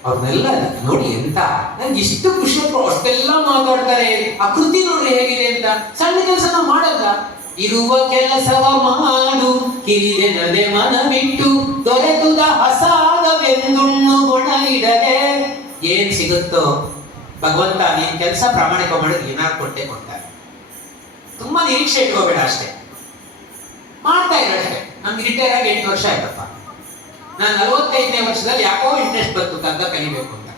ಅವ್ರನ್ನೆಲ್ಲ ನೋಡಿ ಎಂತ ನಂಗೆ ಇಷ್ಟು ಖುಷಿ. ಅಷ್ಟೆಲ್ಲ ಮಾತಾಡ್ತಾರೆ. ಆ ಕೃತಿ ನೋಡ್ರಿ ಹೇಗಿದೆ ಅಂತ. ಸಣ್ಣ ಕೆಲಸ ನಾವು ಮಾಡಲ್ಲ. ಇರುವ ಕೆಲಸವ ಮಾಡು, ಕಿರಿದೆನದೆ ಮನವಿಟ್ಟು, ದೊರೆತುದ ಹಸಾದವೆಂದುಣ್ಣು ಗುಣವಿಡದೆ. ಏನ್ ಸಿಗುತ್ತೋ ಭಗವಂತ ನೀನ್ ಕೆಲಸ ಪ್ರಾಮಾಣಿಕ ಮಾಡಿದ್ರೆ ಏನಾದ್ರು ಕೊಟ್ಟೆ ಕೊಡ್ತಾರೆ. ತುಂಬಾ ನಿರೀಕ್ಷೆ ಇಟ್ಕೋಬೇಡ, ಅಷ್ಟೇ ಮಾಡ್ತಾ ಇರಷ್ಟೇ. ನಮ್ಗೆ ರಿಟೈರ್ ಆಗಿ 8 ವರ್ಷ ಆಯ್ತಪ್ಪ. ನಾನು 45ನೇ ವರ್ಷದಲ್ಲಿ ಯಾಕೋ ಇಂಟ್ರೆಸ್ಟ್ ಬಂತು ಕಗ್ಗ ಕಲಿಬೇಕು ಅಂತ.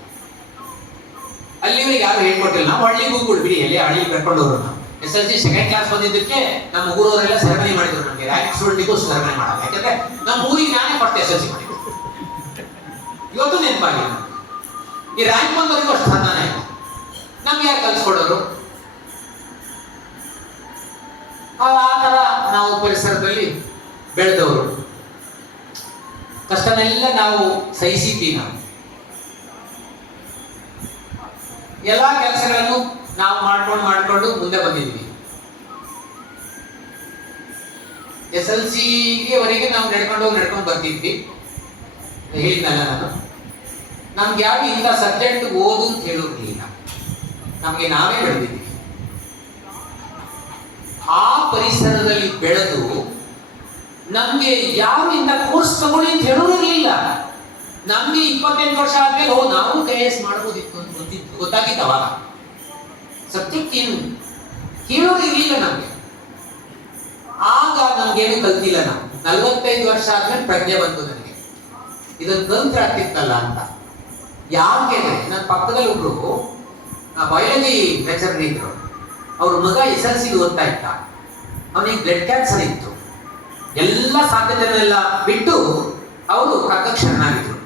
ಅಲ್ಲಿವರೆಗೆ ಯಾರು ಹೇಳ್ಕೊಟ್ಟಿಲ್ಲ. ನಾವು ಹಳ್ಳಿಗೂ ಬಿಡಿ, ಎಲ್ಲಿ ಹಳ್ಳಿ ಕರ್ಕೊಂಡು ಹೋದ್ರು. ನಾವು SLC ಸೆಕೆಂಡ್ ಕ್ಲಾಸ್ ಬಂದಿದ್ದಕ್ಕೆ ನಮ್ಮ ಊರವರೆಲ್ಲ ಸೆರೆಮನಿ ಮಾಡಿದ್ರು. ನಮಗೆ ರ್ಯಾಂಕ್ ಸ್ಟೂಡೆಂಟಿಗೂ ಸೆರೆಮನಿ ಮಾಡಲ್ಲ. ಯಾಕಂದ್ರೆ ನಮ್ಮ ಊರಿಗೆ ನಾನೇ ಫಸ್ಟ್ SLC ಮಾಡಿದ್ದು. ಇವತ್ತು ನೆನಪಾಗಿ ಈ ರ್ಯಾಂಕ್ ಬಂದವರಿಗೂ ಅಷ್ಟು ಸನ್ಮಾನ ಇಲ್ಲ. ನಮ್ಗೆ ಯಾರು ಕಲ್ಸ್ಕೊಡೋರು? ಆ ತರ ನಾವು ಪರಿಸರದಲ್ಲಿ ಬೆಳೆದವರು. ಕಷ್ಟನೆಲ್ಲ ನಾವು ಸಹಿಸಿದ್ವಿ. ನಾವು ಎಲ್ಲಾ ಕೆಲಸಗಳನ್ನು ನಾವು ಮಾಡ್ಕೊಂಡು ಮುಂದೆ ಬಂದಿದ್ವಿ. SLCಗೆ ವರೆಗೆ ನಾವು ನಡ್ಕೊಂಡು ಬರ್ತಿದ್ವಿ. ಹೇಳಿದ್ನಲ್ಲ ನಾನು, ನಮ್ಗೆ ಯಾರು ಇಂಥ ಸಬ್ಜೆಕ್ಟ್ ಓದು ಅಂತ ಹೇಳೋದಿಲ್ಲ. ನಮಗೆ ನಾವೇ ಬೆಳೆದಿದ್ವಿ. ಆ ಪರಿಸರದಲ್ಲಿ ಬೆಳೆದು ನಮ್ಗೆ ಯಾರು ಇಂಥ ಕೋರ್ಸ್ ತಗೊಳ್ಳಿ ಅಂತ ಹೇಳೋದಿರ್ಲಿಲ್ಲ. ನಮ್ಗೆ 28 ವರ್ಷ ಆದ್ಮೇಲೆ ನಾವು KS ಮಾಡ್ಬೋದಿತ್ತು ಅಂತ ಗೊತ್ತಾಗಿತ್ತು. ಅವಾಗ ಸಬ್ಜೆಕ್ಟ್ ಏನು ಕೇಳೋದಿರ್ಲಿಲ್ಲ ನಮ್ಗೆ. ಆಗ ನಮ್ಗೇನು ಕಲ್ತಿಲ್ಲ. ನಾವು 45 ವರ್ಷ ಆದ್ಮೇಲೆ ಪ್ರಜ್ಞೆ ಬಂತು ನನಗೆ, ಇದೊಂದು ತಂತ್ರ ಆಗ್ತಿತ್ತಲ್ಲ ಅಂತ. ಯಾಕೆ ನನ್ನ ಪಕ್ಕದಲ್ಲಿ ಒಬ್ರು ಬಯಾಲಜಿ ಲೆಕ್ಚರರ್ ಇದ್ರು. ಅವ್ರ ಮಗ SLC ಓದ್ತಾ ಇದ್ದ. ಅವನಿಗೆ ಬ್ಲಡ್ ಕ್ಯಾನ್ಸರ್ ಇತ್ತು. ಎಲ್ಲ ಸಾಧ್ಯತೆನೆಲ್ಲ ಬಿಟ್ಟು ಅವರು ಕಗ್ಗಕ್ಕೆ ಶರಣಾಗಿದ್ರು.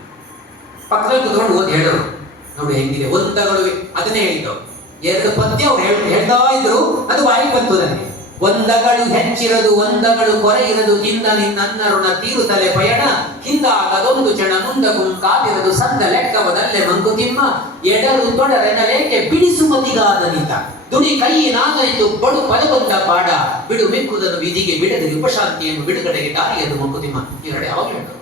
ಪಕ್ಕದಲ್ಲಿ ಕುತ್ಕೊಂಡು ಓದಿ ಹೇಳೋರು, ನೋಡಿ ಹೆಂಗಿದೆ ಒಂದಗಳು. ಅದನ್ನೇ ಹೇಳಿದ್ರು. 2 ಪದ್ಯ ಅವ್ರು ಹೇಳ್ತಾ ಇದ್ರು. ಅದು ವಾಯಿ ಬಂತು ನನಗೆ. ಒಂದಗಳು ಹೆಚ್ಚಿರದು, ಒಂದಗಳು ಕೊರೆ ಇರದು, ಹಿಂದ ನಿನ್ನನ್ನರುಣ ತೀರುತ್ತಲೆ ಪಯಣ, ಹಿಂದಾಗದೊಂದು ಕ್ಷಣ ಮುಂದಕ್ಕೂ ಕಾದಿರದು, ಸಂದ ಲೆಕ್ಕವದಲ್ಲೇ ಮಂಕುತಿಮ್ಮ, ಎಡರು ತೊಡರೆನಲೇಕೆ ಬಿಡಿಸುಮತಿಗಾದನಿತ, ದುಡಿ ಕೈಯಿನಾಗನಿತು ಬಡು ಫಲಗೊಂಡ ಪಾಡ, ಬಿಡು ಮೆಕ್ಕುದನ್ನು ವಿಧಿಗೆ ಬಿಡದಿರಿ ಉಪಶಾಂತಿಯನ್ನು ಬಿಡುಗಡೆಗೆ ದಾರಿಯದು ಮಂಕುತಿಮ್ಮ. ಇವೆರಡು ಯಾವಾಗ ಹೇಳ್ತಾರೆ.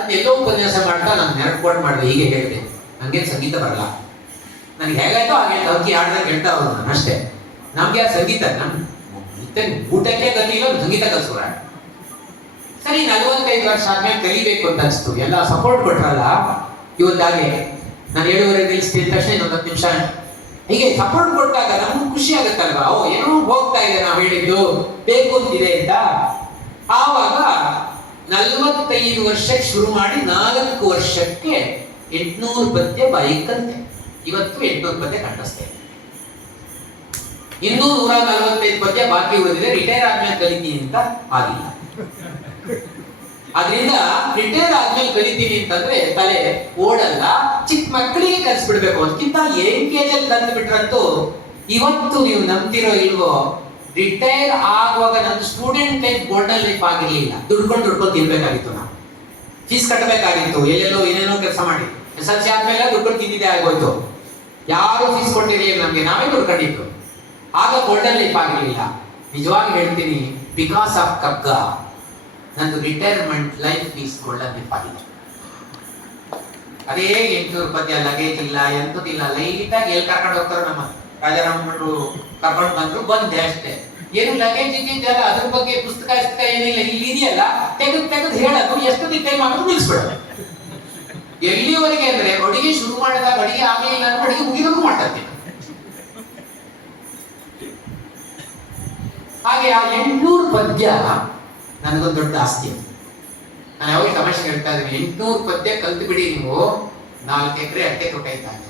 ಅದೆಲ್ಲೋ ಉಪನ್ಯಾಸ ಮಾಡ್ತಾ ನಾನು ನೆನಪು ಮಾಡಿದೆ. ಹೀಗೆ ಹೇಳಿದೆ, ನಂಗೇನು ಸಂಗೀತ ಬರಲ್ಲ. ನನಗೆ ಹೇಗಾಯ್ತೋ ಹಾಗೆ ಅವಕ್ಕೆ ಹಾಡ್ದಾಗ ಹೇಳ್ತಾ ಹೋದ್ರು ನಾನು ಅಷ್ಟೇ. ನಮ್ಗೆ ಆ ಸಂಗೀತ ಊಟಕ್ಕೆ ಗತಿಲ್ಲ, ಸಂಗೀತ ಕಲ್ಸೋರ. ಸರಿ, 45 ವರ್ಷ ಆದ್ಮೇಲೆ ಕಲಿಬೇಕು ಅಂತ ಅನಿಸ್ತು. ಎಲ್ಲ ಸಪೋರ್ಟ್ ಕೊಟ್ರಲ್ಲ. ಇವತ್ತಾಗೆ ನಾನು 7:30 ನಿಲ್ಲಿಸ್ತಿದ್ದ ತಕ್ಷಣ ಇನ್ನೊಂದು 10 ನಿಮಿಷ ಹೀಗೆ ಸಪೋರ್ಟ್ ಕೊಟ್ಟಾಗ ನಮ್ಗೆ ಖುಷಿ ಆಗುತ್ತಲ್ವಾ. ಏನೋ ಹೋಗ್ತಾ ಇದೆ, ನಾವು ಹೇಳಿದ್ದು ಬೇಕು ಅಂತಿದೆ ಅಂತ. ಆವಾಗ 45 ವರ್ಷಕ್ಕೆ ಶುರು ಮಾಡಿ 4 ವರ್ಷಕ್ಕೆ 800 ಪದ್ಯ ಬಾಯಿಗೆ ಕಲಿತೆ. ಇವತ್ತು 800 ಪದ್ಯ ಕಂಠಸ್ಥೆ. ಇನ್ನೂ 145 ಪದ್ಯ ಬಾಕಿ ಉಳಿದಿದೆ. ರಿಟೈರ್ ಆದ್ಮೇಲೆ ಕಲಿತೀನಿ ಅಂತ ಆಗಿಲ್ಲ. ಅದರಿಂದ ರಿಟೈರ್ ಆದ್ಮೇಲೆ ಕಲಿತೀನಿ ಅಂತಂದ್ರೆ ತಲೆ ಓಡಲ್ಲ. ಚಿಕ್ಕ ಮಕ್ಕಳಿಗೆ ಕಲಿಸ್ಬಿಡ್ಬೇಕು. ಅದಕ್ಕಿಂತ LKG ಕಲ್ತು ಬಿಟ್ರಂತೂ ಇವತ್ತು ನೀವು ನಂಬ್ತಿರೋ ಇಲ್ವೋ, ರಿಟೈರ್ ಆಗುವಾಗ ನನ್ನ ಸ್ಟೂಡೆಂಟ್ ಲೈಫ್ ಗೋಲ್ಡನ್ ಲೈಫ್ ಆಗಿರ್ಲಿಲ್ಲ. ದುಡ್ಕೊಂಡು ತಿನ್ಬೇಕಾಗಿತ್ತು. ನಾವು ಫೀಸ್ ಕಟ್ಟಬೇಕಾಗಿತ್ತು. ಎಲ್ಲೆಲ್ಲೋ ಏನೇನೋ ಕೆಲಸ ಮಾಡಿ SLC ಆದ್ಮೇಲೆ ದುಡ್ಕೊಂಡು ತಿಂದಿದ್ದೆ ಆಗೋಯ್ತು. ಯಾರು ಫೀಸ್ ಕೊಟ್ಟಿರಲಿಲ್ಲ ನಮ್ಗೆ, ನಾವೇ ದುಡ್ಕೊಂಡಿತ್ತು. ಆಗ ಗೋಲ್ಡನ್ ಲೈಫ್ ಆಗಿರ್ಲಿಲ್ಲ. ನಿಜವಾಗಿ ಹೇಳ್ತೀನಿ, ಬಿಕಾಸ್ ಆಫ್ ಕಗ್ಗ ನಂದು ರಿಟೈರ್ಮೆಂಟ್ ಲೈಫ್ ಇಸ್ಕೊಳ್ಳಬೇಕಾಗಿದೆ. ಅದೇ 800 ಪದ್ಯ ಲಗೇಜ್ ಇಲ್ಲ, ಎಂತದಿಲ್ಲ, ಲೈಟಾಗಿ ಎಲ್ಲಿ ಕರ್ಕೊಂಡು ಹೋಗ್ತಾರೆ ನಮ್ಮ ರಾಜಾರಾಮರು ಕರ್ಕೊಂಡು ಬಂದೆ ಅಷ್ಟೇ. ಏನು ಲಗೇಜ್ ಇದ್ದಿದ್ದಲ್ಲ, ಅದ್ರ ಬಗ್ಗೆ ಪುಸ್ತಕ ಏನಿಲ್ಲ, ಇಲ್ಲಿ ಇದೆಯಲ್ಲ ತೆಗೆದು ಹೇಳೋದು, ಎಷ್ಟೊತ್ತಿಗೆ ಟೈಮ್ ಆಗೋದು ನಿಲ್ಲಿಸ್ಬಿಡೋದು. ಎಲ್ಲಿವರೆಗೆ ಅಂದ್ರೆ ಅಡಿಗೆ ಶುರು ಮಾಡಿದಾಗ ಅಡಿಗೆ ಆಗಲಿಲ್ಲ ಅಂದ್ರೆ ಅಡಿಗೆ ಮುಗಿದವರು ಮಾಡ್ತಾರೆ. ಹಾಗೆ ಆ 800 ಪದ್ಯ ನನಗೊಂದು ದೊಡ್ಡ ಆಸ್ತಿ. ನಾನು ಯಾವಾಗ ತಮಾಷೆ ಹೇಳ್ತಾ ಇದ್ದೀನಿ, 800 ಪದ್ಯ ಕಲ್ತು ಬಿಡಿ ನೀವು, 4 ಎಕರೆ ಅಡಿಕೆ ತೋಟ ಇದ್ದಾನೆ,